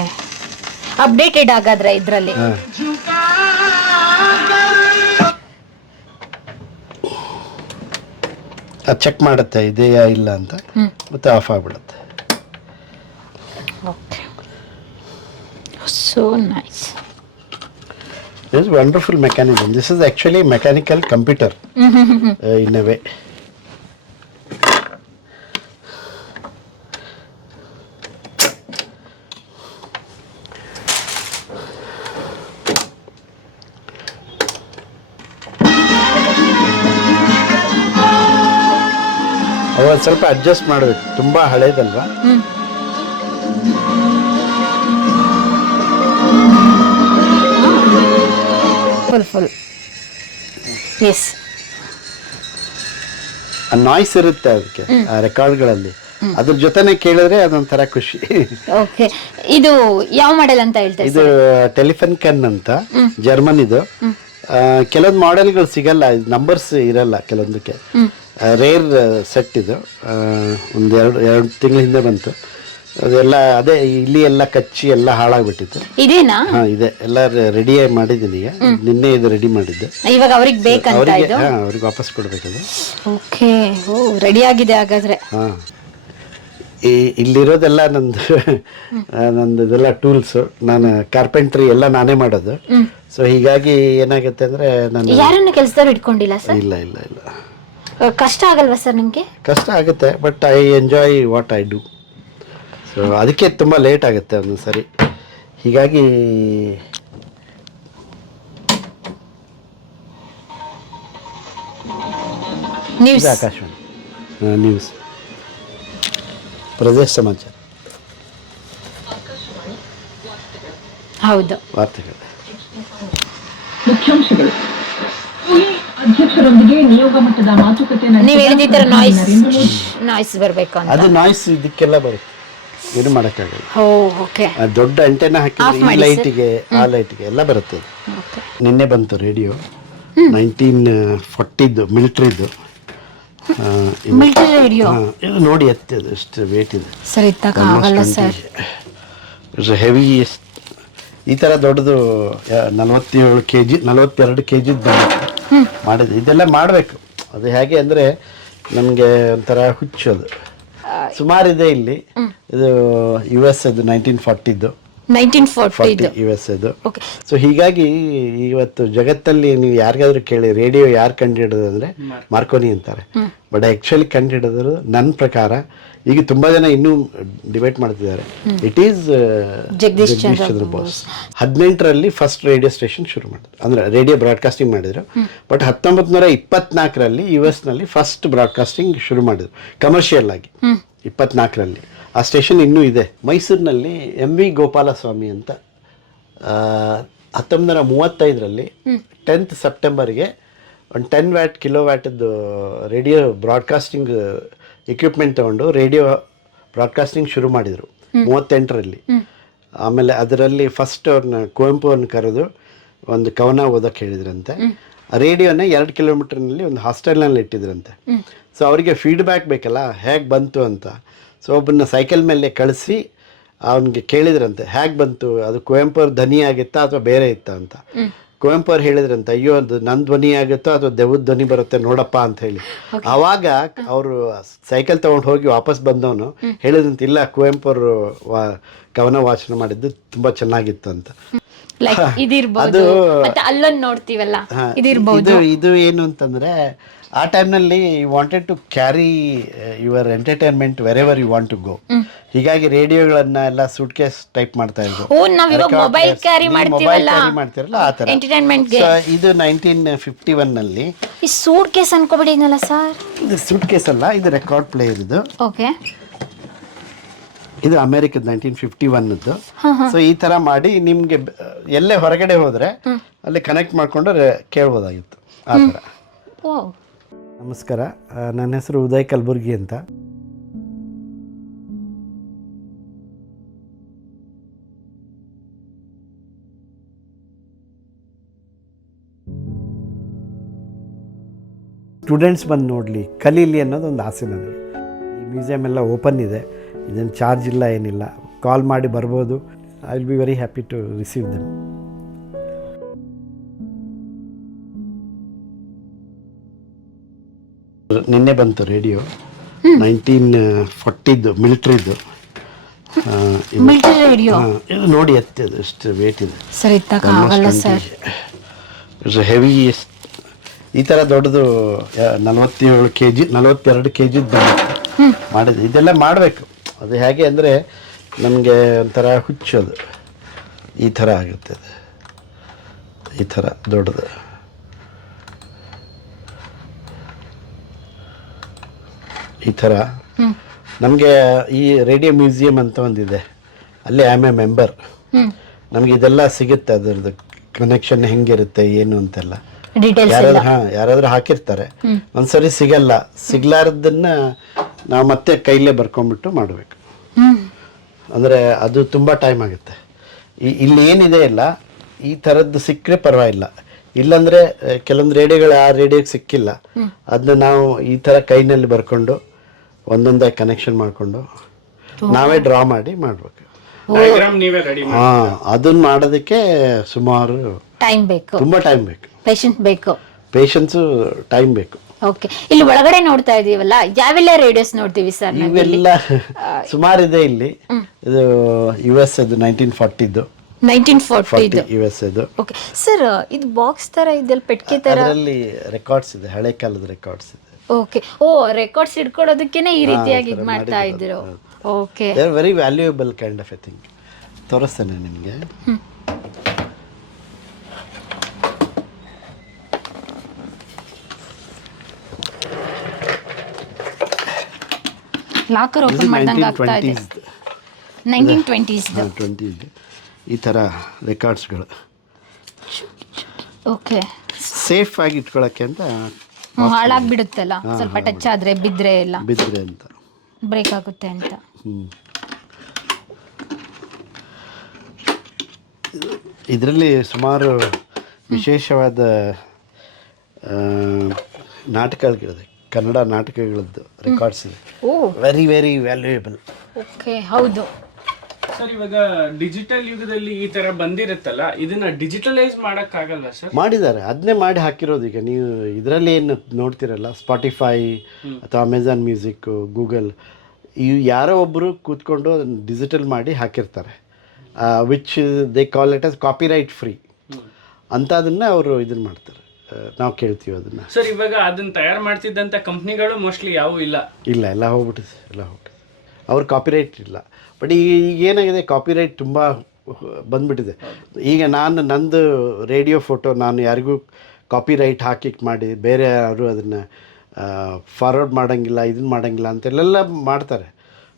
ಅಪ್ಡೇಟೆಡ್ ಆಗಾದ್ರೆ ಇದರಲ್ಲಿ. ಅದು ಚೆಕ್ ಮಾಡುತ್ತೆ ಇದೆಯಾ ಇಲ್ಲ ಅಂತ, ಮತ್ತೆ ಆಫ್ ಆಗಿಬಿಡುತ್ತೆ. Okay, so nice. This is wonderful mechanism. This is actually mechanical computer in a way. ಅವತ್ತು ಸ್ವಲ್ಪ ಅಡ್ಜಸ್ಟ್ ಮಾಡಬೇಕು, ತುಂಬ ಹಳೇದಲ್ವಾ. ಫುಲ್ ಎಸ್. ಆ ನಾಯ್ಸ್ ಇರುತ್ತೆ ಅದಕ್ಕೆ, ಆ ರೆಕಾರ್ಡ್ಗಳಲ್ಲಿ. ಅದ್ರ ಜೊತೆನೆ ಕೇಳಿದ್ರೆ ಅದೊಂಥರ ಖುಷಿ. ಓಕೆ, ಇದು ಯಾವ ಮಾಡೆಲ್ ಅಂತ ಹೇಳ್ತಾರೆ? ಇದು ಟೆಲಿಫೋನ್ ಕನ್ ಅಂತ, ಜರ್ಮನ್. ಇದು ಕೆಲವೊಂದು ಮಾಡೆಲ್ಗಳು ಸಿಗಲ್ಲ, ನಂಬರ್ಸ್ ಇರಲ್ಲ ಕೆಲವೊಂದಕ್ಕೆ. ರೇರ್ ಸೆಟ್ ಇದು. ಒಂದು ಎರಡು ತಿಂಗಳ ಹಿಂದೆ ಬಂತು. ಅದೆಲ್ಲ ಅದೇ ಇಲ್ಲಿ ಎಲ್ಲ ಕಚ್ಚಿ ಎಲ್ಲ ಹಾಳಾಗ್ಬಿಟ್ಟಿತ್ತು. ಇದೇನಾ? ಇದೆ, ಎಲ್ಲ ರೆಡಿ ಮಾಡಿದ್ದೀನಿ ಈಗ. ನಿನ್ನೆ ಇದು ರೆಡಿ ಮಾಡಿದ್ದೆ. ಇವಾಗ ಅವ್ರಿಗೆ ಬೇಕಂತ ಇದು? ಅವ್ರಿಗೆ ವಾಪಸ್ ಕೊಡ್ಬೇಕದು. ಓಕೆ, ಓ ರೆಡಿ ಆಗಿದೆ ಹಾಗಾದ್ರೆ. ಇಲ್ಲಿರೋದೆಲ್ಲ ನಂದು ಇದೆಲ್ಲ ಟೂಲ್ಸು. ನಾನು ಕಾರ್ಪೆಂಟ್ರಿ ಎಲ್ಲ ನಾನೇ ಮಾಡೋದು. ಸೊ ಹೀಗಾಗಿ ಏನಾಗುತ್ತೆ ಅಂದ್ರೆ ನಾನು ಯಾರನ್ನ ಕೆಲಸದವ್ರು ಇಟ್ಕೊಂಡಿಲ್ಲ ಸರ್? ಇಲ್ಲ ಇಲ್ಲ ಇಲ್ಲ. ಕಷ್ಟ ಆಗಲ್ವಾ ಸರ್ ನಿಮ್ಗೆ? ಕಷ್ಟ ಆಗುತ್ತೆ, but I enjoy what I do. So ಅದಕ್ಕೆ ತುಂಬ ಲೇಟ್ ಆಗುತ್ತೆ ಒಂದೊಂದು ಸರಿ. ಹೀಗಾಗಿ ನ್ಯೂಸ್, ಆಕಾಶವಾಣಿ ನ್ಯೂಸ್, ಪ್ರದೇಶ ಸಮಾಚಾರ. ಹೌದು. ವಾರ್ತೆಗಳು. ಮುಖ್ಯಾಂಶಗಳು. ಅಧ್ಯಕ್ಷರೊಂದಿಗೆ ನಿಯೋಗ ಮಟ್ಟದ ಮಾತುಕತೆ ನೀವು ಹೇಳಿದ ತರ ನಾಯ್ಸ್ ಬರಬೇಕು ಅಂತ. ಅದು ನಾಯ್ಸ್ ಇದಕ್ಕೆಲ್ಲ ಬರುತ್ತೆ, ಏನು ಮಾಡೋಕ್ಕಾಗಲ್ಲ. ಓಕೆ. ದೊಡ್ಡ ಅಂಟೆನಾ ಹಾಕಿದ್ರೆ ಈ ಲೈಟಿಗೆ ಆ ಲೈಟಿಗೆ ಎಲ್ಲ ಬರುತ್ತೆ. ನಿನ್ನೆ ಬಂತು ರೇಡಿಯೋ 1940 ಮಿಲಿಟ್ರಿದು. ಮಿಲಿಟರಿ ರೇಡಿಯೋ ಇದು ನೋಡಿ ಎತ್ತಿದೆ, ಎಷ್ಟು ವೇಟ್ ಇದೆ ಸರ್. ಇತ್ತಕ್ಕಾಗಲ್ಲ sir, heavy. ಈ ಥರ ದೊಡ್ಡದು 47 kg 42 kg ಮಾಡಿದೆ. ಇದೆಲ್ಲ ಮಾಡಬೇಕು. ಅದು ಹೇಗೆ ಅಂದರೆ ನಮಗೆ ಒಂಥರ ಹುಚ್ಚೋದು ಸುಮಾರಿದೆ ಇಲ್ಲಿ. ಇದು US ಅದು 1940 US ಅದು. ಸೊ ಹೀಗಾಗಿ ಇವತ್ತು ಜಗತ್ತಲ್ಲಿ ನೀವು ಯಾರಿಗಾದ್ರೂ ಕೇಳಿ ರೇಡಿಯೋ ಯಾರು ಕಂಡುಹಿಡಿದ್ರು ಅಂದರೆ ಮಾರ್ಕೋನಿ ಅಂತಾರೆ. ಬಟ್ ಆ್ಯಕ್ಚುಲಿ ಕಂಡುಹಿಡಿದ್ರು ನನ್ನ ಪ್ರಕಾರ ಈಗ ತುಂಬ ಜನ ಇನ್ನೂ ಡಿಬೇಟ್ ಮಾಡ್ತಿದ್ದಾರೆ. It is Jagadish Chandra Bose. 18ರಲ್ಲಿ ಫಸ್ಟ್ ರೇಡಿಯೋ ಸ್ಟೇಷನ್ ಶುರು ಮಾಡಿದ್ರು, ಅಂದರೆ ರೇಡಿಯೋ ಬ್ರಾಡ್ಕಾಸ್ಟಿಂಗ್ ಮಾಡಿದ್ರು. ಬಟ್ 1924ರಲ್ಲಿ US ಫಸ್ಟ್ ಬ್ರಾಡ್ಕಾಸ್ಟಿಂಗ್ ಶುರು ಮಾಡಿದ್ರು ಕಮರ್ಷಿಯಲ್ ಆಗಿ. 24ರಲ್ಲಿ ಆ ಸ್ಟೇಷನ್ ಇನ್ನೂ ಇದೆ. ಮೈಸೂರಿನಲ್ಲಿ MV ಗೋಪಾಲಸ್ವಾಮಿ ಅಂತ 1935ರಲ್ಲಿ 10th ಸೆಪ್ಟೆಂಬರ್ಗೆ ಒಂದು 10 ವ್ಯಾಟ್ ಕಿಲೋವ್ಯಾಟದ್ದು ರೇಡಿಯೋ ಬ್ರಾಡ್ಕಾಸ್ಟಿಂಗ್ ಎಕ್ವಿಪ್ಮೆಂಟ್ ತೊಗೊಂಡು ರೇಡಿಯೋ ಬ್ರಾಡ್ಕಾಸ್ಟಿಂಗ್ ಶುರು ಮಾಡಿದರು 38ರಲ್ಲಿ. ಆಮೇಲೆ ಅದರಲ್ಲಿ ಫಸ್ಟ್ ಅವ್ರನ್ನ ಕುವೆಂಪು ಅವ್ರನ್ನ ಕರೆದು ಒಂದು ಕವನ ಓದೋಕ್ಕೆ ಹೇಳಿದ್ರಂತೆ. ಆ ರೇಡಿಯೋನ 2 ಕಿಲೋಮೀಟರ್ನಲ್ಲಿ ಒಂದು ಹಾಸ್ಟೆಲ್ನಲ್ಲಿ ಇಟ್ಟಿದ್ರಂತೆ. ಸೊ ಅವರಿಗೆ ಫೀಡ್ಬ್ಯಾಕ್ ಬೇಕಲ್ಲ ಹೇಗೆ ಬಂತು ಅಂತ. ಸೊ ಒಬ್ಬನ ಸೈಕಲ್ ಮೇಲೆ ಕಳಿಸಿ ಅವನಿಗೆ ಕೇಳಿದ್ರಂತೆ ಹೇಗೆ ಬಂತು, ಅದು ಕುವೆಂಪು ಅವ್ರ ಧ್ವನಿ ಆಗಿತ್ತಾ ಅಥವಾ ಬೇರೆ ಇತ್ತಾ ಅಂತ. ಕುವೆಂಪು ಅವ್ರು ಹೇಳಿದ್ರಂತೆ, ಅಯ್ಯೋ ಅದು ನನ್ನ ಧ್ವನಿ ಆಗುತ್ತೋ ಅಥವಾ ದೆವ್ವದ ಧ್ವನಿ ಬರುತ್ತೆ ನೋಡಪ್ಪ ಅಂತ ಹೇಳಿ. ಆವಾಗ ಅವರು ಸೈಕಲ್ ತೊಗೊಂಡು ಹೋಗಿ ವಾಪಸ್ ಬಂದವನು ಹೇಳಿದಂತೆ, ಇಲ್ಲ ಕುವೆಂಪು ಅವರು ಕವನ ವಾಚನ ಮಾಡಿದ್ದು ತುಂಬ ಚೆನ್ನಾಗಿತ್ತು ಅಂತ. ಅದು ಅಲ್ಲೊಂದು ನೋಡ್ತೀವಲ್ಲ, ಇದು ಏನು ಅಂತಂದರೆ ಆ ಟೈಮ್ನಲ್ಲಿ you wanted to carry your entertainment wherever you want to go. ಹೀಗಾಗಿ ರೇಡಿಯೋಗಳನ್ನ ಎಲ್ಲ ಸೂಟ್ ಕೇಸ್ ಟೈಪ್ ಮಾಡ್ತಾ ಇದ್ರು. ಮೊಬೈಲ್ ಕ್ಯಾರಿ ಮಾಡ್ತಿರಲ್ಲ ಆ ಥರ. ಇದು 1951ನಲ್ಲಿ ಈ ಸೂಟ್ ಕೇಸ್ ಅನ್ಕೋಬಿಡಿನಲ್ಲ ಸರ್. ಇದು ಸೂಟ್ ಕೇಸ್ ಅಲ್ಲ, ಇದು ರೆಕಾರ್ಡ್ ಪ್ಲೇಯರ್. ಇದು ಅಮೆರಿಕದ 1951ದ್ದು. ಸೊ ಈ ಥರ ಮಾಡಿ ನಿಮಗೆ ಎಲ್ಲೇ ಹೊರಗಡೆ ಹೋದರೆ ಅಲ್ಲಿ ಕನೆಕ್ಟ್ ಮಾಡಿಕೊಂಡು ಕೇಳ್ಬೋದಾಗಿತ್ತು ಆ ಥರ. ನಮಸ್ಕಾರ, ನನ್ನ ಹೆಸರು ಉದಯ್ ಕಲಬುರ್ಗಿ ಅಂತ. ಸ್ಟೂಡೆಂಟ್ಸ್ ಬಂದು ನೋಡಲಿ, ಕಲೀಲಿ ಅನ್ನೋದೊಂದು ಆಸೆ ನನಗೆ. ಈ ಮ್ಯೂಸಿಯಮ್ ಎಲ್ಲ ಓಪನ್ ಇದೆ, ಇದೇನು ಚಾರ್ಜ್ ಇಲ್ಲ, ಏನಿಲ್ಲ. ಕಾಲ್ ಮಾಡಿ ಬರ್ಬೋದು. I will be very happy to receive them. ನಿನ್ನೆ ಬಂತು ರೇಡಿಯೋ 1940 ಮಿಲಿಟ್ರಿದು. ಇದು ನೋಡಿ ಎತ್ತಿದೆ, ಎಷ್ಟು ವೇಟ್ ಇದೆ ಸರ್. ಇತ್ತಕ್ಕಾಗಲ್ಲ sir, heavy. ಈ ಥರ ದೊಡ್ಡದು 47 kg 42 kg ಮಾಡಿದೆ. ಇದೆಲ್ಲ ಮಾಡಬೇಕು. ಅದು ಹೇಗೆ ಅಂದರೆ ನಮಗೆ ಒಂಥರ ಹುಚ್ಚೋದು ಈ ಥರ ಆಗುತ್ತೆ. ಈ ಥರ ದೊಡ್ಡದು ಈ ಥರ ನಮಗೆ ಈ ರೇಡಿಯೋ ಮ್ಯೂಸಿಯಂ ಅಂತ ಒಂದಿದೆ, ಅಲ್ಲಿ ಐ ಆಮ್ ಎ ಮೆಂಬರ್. ನಮಗೆ ಇದೆಲ್ಲ ಸಿಗುತ್ತೆ, ಅದರದ್ದು ಕನೆಕ್ಷನ್ ಹೆಂಗಿರುತ್ತೆ ಏನು ಅಂತೆಲ್ಲ ಯಾರಾದ್ರೂ ಹಾಕಿರ್ತಾರೆ. ಒಂದ್ಸರಿ ಸಿಗಲ್ಲ, ಸಿಗ್ಲಾರ್ದನ್ನ ನಾವು ಮತ್ತೆ ಕೈಲೇ ಬರ್ಕೊಂಡ್ಬಿಟ್ಟು ಮಾಡಬೇಕು. ಅಂದರೆ ಅದು ತುಂಬ ಟೈಮ್ ಆಗುತ್ತೆ. ಇಲ್ಲಿ ಏನಿದೆ ಇಲ್ಲ ಈ ಥರದ್ದು ಸಿಕ್ಕರೆ ಪರವಾಗಿಲ್ಲ. ಇಲ್ಲಾಂದರೆ ಕೆಲವೊಂದು ರೇಡಿಯೋಗಳು ಆ ರೇಡಿಯೋಗೆ ಸಿಕ್ಕಿಲ್ಲ, ಅದನ್ನ ನಾವು ಈ ಥರ ಕೈನಲ್ಲಿ ಬರ್ಕೊಂಡು ಒಂದೊಂದೇ ಕನೆಕ್ಷನ್ ಮಾಡಿಕೊಂಡು ನಾವೇ ಡ್ರಾ ಮಾಡಿ ಮಾಡಬೇಕು. ಅದನ್ನ ಮಾಡೋದಕ್ಕೆ ಸುಮಾರು ಟೈಮ್ ಬೇಕು, ತುಂಬ ಟೈಮ್ ಬೇಕು, ಪೇಷನ್ಸು ಟೈಮ್ ಬೇಕು. ಓಕೆ, ಇಲ್ಲಿ ಒಳಗಡೆ ನೋಡ್ತಾ ಇದೀವಲ್ಲ, ಯಾವೆಲ್ಲ ರೇಡಿಯೋಸ್ ನೋಡ್ತೀವಿ ಸರ್? ಇವೆಲ್ಲ ಸುಮಾರಿದೆ ಇಲ್ಲಿ. ಇದು US ಅದು 1940 US ಅದು. ಓಕೆ ಸರ್, ಇದು ಬಾಕ್ಸ್ ತರ ಇದೆಲ್ಲ ಪೆಟ್ಟಿಗೆ ತರ, ಅದರಲ್ಲಿ ರೆಕಾರ್ಡ್ಸ್ ಇದೆ, ಹಳೆ ಕಾಲದ ರೆಕಾರ್ಡ್ಸ್ ಇದೆ. ಓಕೆ, ಓ ರೆಕಾರ್ಡ್ಸ್ ಇಟ್ಕೊಳ್ಳೋದಕ್ಕೇನೆ ಈ ರೀತಿಯಾಗಿ ಇದು ಮಾಡ್ತಾ ಇದ್ರು. Okay, they are very valuable kind of A thing. ತೋರಿಸ್ತೇನೆ ನಿಮಗೆ. ಲಾಕರ್ ಓಪನ್ ಮಾಡ್ದಂಗೆ ಆಗ್ತಾ ಇದೆ. 1920s. ಈ ಥರ ರೆಕಾರ್ಡ್ಸ್ಗಳು ಓಕೆ. ಸೇಫ್ ಆಗಿ ಇಟ್ಕೊಳ್ಳೋಕ್ಕೆ ಅಂತ ಹಾಳಾಗ್ಬಿಡುತ್ತಲ್ಲ ಸ್ವಲ್ಪ ಟಚ್ ಆದ್ರೆ ಬಿದ್ರೆ ಎಲ್ಲ ಬಿದ್ದರೆ ಅಂತ ಬ್ರೇಕ್ ಆಗುತ್ತೆ ಅಂತ. ಇದರಲ್ಲಿ ಸುಮಾರು ವಿಶೇಷವಾದ ನಾಟಕಗಳಿದೆ, ಕನ್ನಡ ನಾಟಕಗಳದ್ದು ರೆಕಾರ್ಡ್ಸ್ ಇದೆ. Very very valuable. ಓಕೆ, ಹೌದು ಸರ್. ಇವಾಗ ಡಿಜಿಟಲ್ ಯುಗದಲ್ಲಿ ಈ ತರ ಬಂದಿರುತ್ತಲ್ಲ, ಇದನ್ನ ಡಿಜಿಟಲೈಸ್ ಮಾಡಕ್ ಆಗಲ್ಲ ಸರ್? ಮಾಡಿದ್ದಾರೆ, ಅದನ್ನೇ ಮಾಡಿ ಹಾಕಿರೋದು. ಈಗ ನೀವು ಇದರಲ್ಲಿ ಏನು ನೋಡ್ತಿರಲ್ಲ, ಸ್ಪಾಟಿಫೈ ಅಥವಾ ಅಮೆಝಾನ್ ಮ್ಯೂಸಿಕ್ಕು, ಗೂಗಲ್, ಇವು ಯಾರೋ ಒಬ್ಬರು ಕೂತ್ಕೊಂಡು ಅದನ್ನು ಡಿಜಿಟಲ್ ಮಾಡಿ ಹಾಕಿರ್ತಾರೆ, which they call it as copyright free ಅಂತ. ಅದನ್ನು ಅವರು ಇದನ್ನು ಮಾಡ್ತಾರೆ, ನಾವು ಕೇಳ್ತೀವಿ ಅದನ್ನು. ಸರ್, ಇವಾಗ ಅದನ್ನ ತಯಾರು ಮಾಡ್ತಿದ್ದಂಥ ಕಂಪ್ನಿಗಳು ಮೋಸ್ಟ್ಲಿ ಯಾವೂ ಇಲ್ಲ. ಎಲ್ಲ ಹೋಗ್ಬಿಟ್ಟಿದೆ. ಅವ್ರ ಕಾಪಿರೈಟ್ ಇಲ್ಲ. ಬಟ್ ಈಗ ಏನಾಗಿದೆ, ಕಾಪಿರೈಟ್ ತುಂಬ ಬಂದ್ಬಿಟ್ಟಿದೆ. ಈಗ ನಂದು ರೇಡಿಯೋ ಫೋಟೋ ನಾನು ಯಾರಿಗೂ ಕಾಪಿರೈಟ್ ಹಾಕಿ ಮಾಡಿ ಬೇರೆ ಯಾರು ಅದನ್ನು ಫಾರ್ವರ್ಡ್ ಮಾಡೋಂಗಿಲ್ಲ, ಇದನ್ನು ಮಾಡೋಂಗಿಲ್ಲ ಅಂತೆಲ್ಲ ಮಾಡ್ತಾರೆ.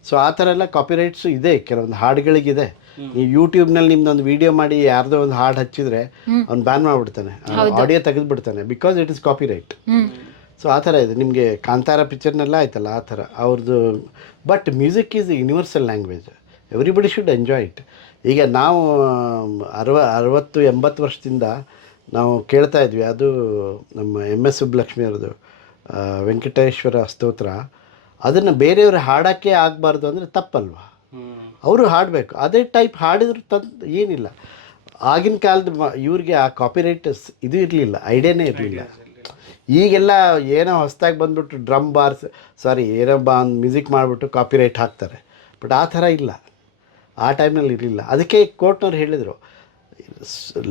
ಸೊ ಆ ಥರ ಎಲ್ಲ ಕಾಪಿರೈಟ್ಸು ಇದೆ, ಕೆಲವೊಂದು ಹಾಡುಗಳಿಗಿದೆ. ನೀವು ಯೂಟ್ಯೂಬ್ನಲ್ಲಿ ನಿಮ್ದೊಂದು ವೀಡಿಯೋ ಮಾಡಿ ಯಾರ್ದೋ ಒಂದು ಹಾಡು ಹಚ್ಚಿದ್ರೆ ಅವ್ನು ಬ್ಯಾನ್ ಮಾಡಿಬಿಡ್ತಾನೆ, ಆಡಿಯೋ ತೆಗೆದುಬಿಡ್ತಾನೆ, because it is copyright. So ಆ ಥರ ಇದೆ. ನಿಮಗೆ ಕಾಂತಾರ ಪಿಕ್ಚರ್ನೆಲ್ಲ ಆಯ್ತಲ್ಲ ಆ ಥರ ಅವ್ರದ್ದು. But music is universal language, everybody should enjoy it. ಈಗ ನಾವು 60-80 ವರ್ಷದಿಂದ ನಾವು ಕೇಳ್ತಾ ಇದ್ವಿ, ಅದು ನಮ್ಮ MS ಸುಬ್ಬಲಕ್ಷ್ಮಿ ಅವ್ರದ್ದು ವೆಂಕಟೇಶ್ವರ ಸ್ತೋತ್ರ. ಅದನ್ನು ಬೇರೆಯವರು ಹಾಡೋಕ್ಕೆ ಆಗಬಾರ್ದು ಅಂದರೆ ತಪ್ಪಲ್ವಾ? ಅವರು ಹಾಡಬೇಕು, ಅದೇ ಟೈಪ್ ಹಾಡಿದ್ರು ಏನಿಲ್ಲ. ಆಗಿನ ಕಾಲದ ಇವ್ರಿಗೆ ಆ ಕಾಪಿರೈಟ್ ಇದು ಇರಲಿಲ್ಲ, ಐಡಿಯಾನೇ ಇರಲಿಲ್ಲ. ಈಗೆಲ್ಲ ಏನೋ ಹೊಸದಾಗಿ ಬಂದ್ಬಿಟ್ಟು ಡ್ರಮ್ ಬಾರ್ಸ್ ಏನೋ ಮ್ಯೂಸಿಕ್ ಮಾಡಿಬಿಟ್ಟು ಕಾಪಿರೈಟ್ ಹಾಕ್ತಾರೆ. ಬಟ್ ಆ ಥರ ಇಲ್ಲ, ಆ ಟೈಮ್ನಲ್ಲಿ ಇರಲಿಲ್ಲ. ಅದಕ್ಕೆ ಕೋರ್ಟ್ನವ್ರು ಹೇಳಿದರು,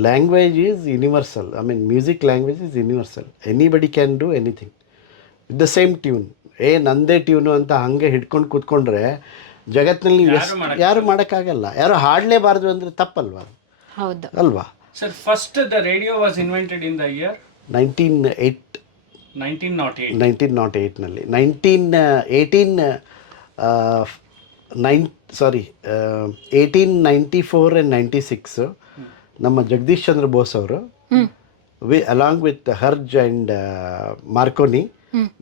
language is universal. I mean music language is universal. Anybody can do anything with the same tune. ನಂದೇ ಟ್ಯೂನು ಅಂತ ಹಾಗೆ ಹಿಡ್ಕೊಂಡು ಕೂತ್ಕೊಂಡ್ರೆ ಜಗತ್ತಿನಲ್ಲಿ ಯಾರು ಮಾಡೋಕ್ಕಾಗಲ್ಲ. ಯಾರು ಹಾಡಲೇಬಾರ್ದು ಅಂದರೆ ತಪ್ಪಲ್ವಾ? ಹೌದು ಅಲ್ವಾ sir? First the radio was invented in the year 1908. 1908ನಲ್ಲಿ 1894 and 96 ನಮ್ಮ ಜಗದೀಶ್ ಚಂದ್ರ ಬೋಸ್ ಅವರು along with hertz and Marconi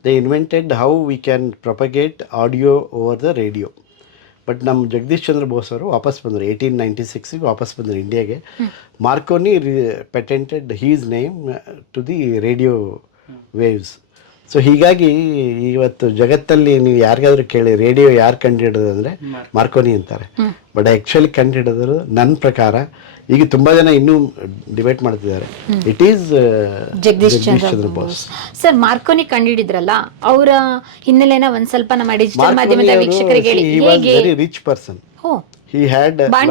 they invented how we can propagate audio over the radio. But ನಮ್ಮ ಜಗದೀಶ್ ಚಂದ್ರ ಬೋಸ್ ಅವರು ವಾಪಸ್ ಬಂದರು 1896 ವಾಪಸ್ ಬಂದರು ಇಂಡಿಯಾಗೆ. Marconi patented his name to the radio waves. So ಹೀಗಾಗಿ ಇವತ್ತು ಜಗತ್ತಲ್ಲಿ ನೀವು ಯಾರಿಗಾದ್ರೂ ಕೇಳಿ ರೇಡಿಯೋ ಯಾರು ಕಂಡುಹಿಡಿದ್ರು ಅಂದರೆ ಮಾರ್ಕೋನಿ ಅಂತಾರೆ. ಬಟ್ ಆ್ಯಕ್ಚುಲಿ ಕಂಡುಹಿಡಿದ್ರು ನನ್ನ ಪ್ರಕಾರ, ಈಗ ತುಂಬ ಜನ ಇನ್ನೂ ಡಿಬೇಟ್ ಮಾಡ್ತಿದ್ದಾರೆ, it is Jagadish Chandra Bose. Sir, Marconi ಕಂಡುಹಿಡಿದ್ರಲ್ಲ, ಅವರ ಹಿನ್ನೆಲೆನ ಒಂದ್ ಸ್ವಲ್ಪ ನಮ್ಮ ಡಿಜಿಟಲ್ ಮಾಧ್ಯಮದ ವೀಕ್ಷಕರಿಗೆ ಹೇಗೆ? Very rich person. He had born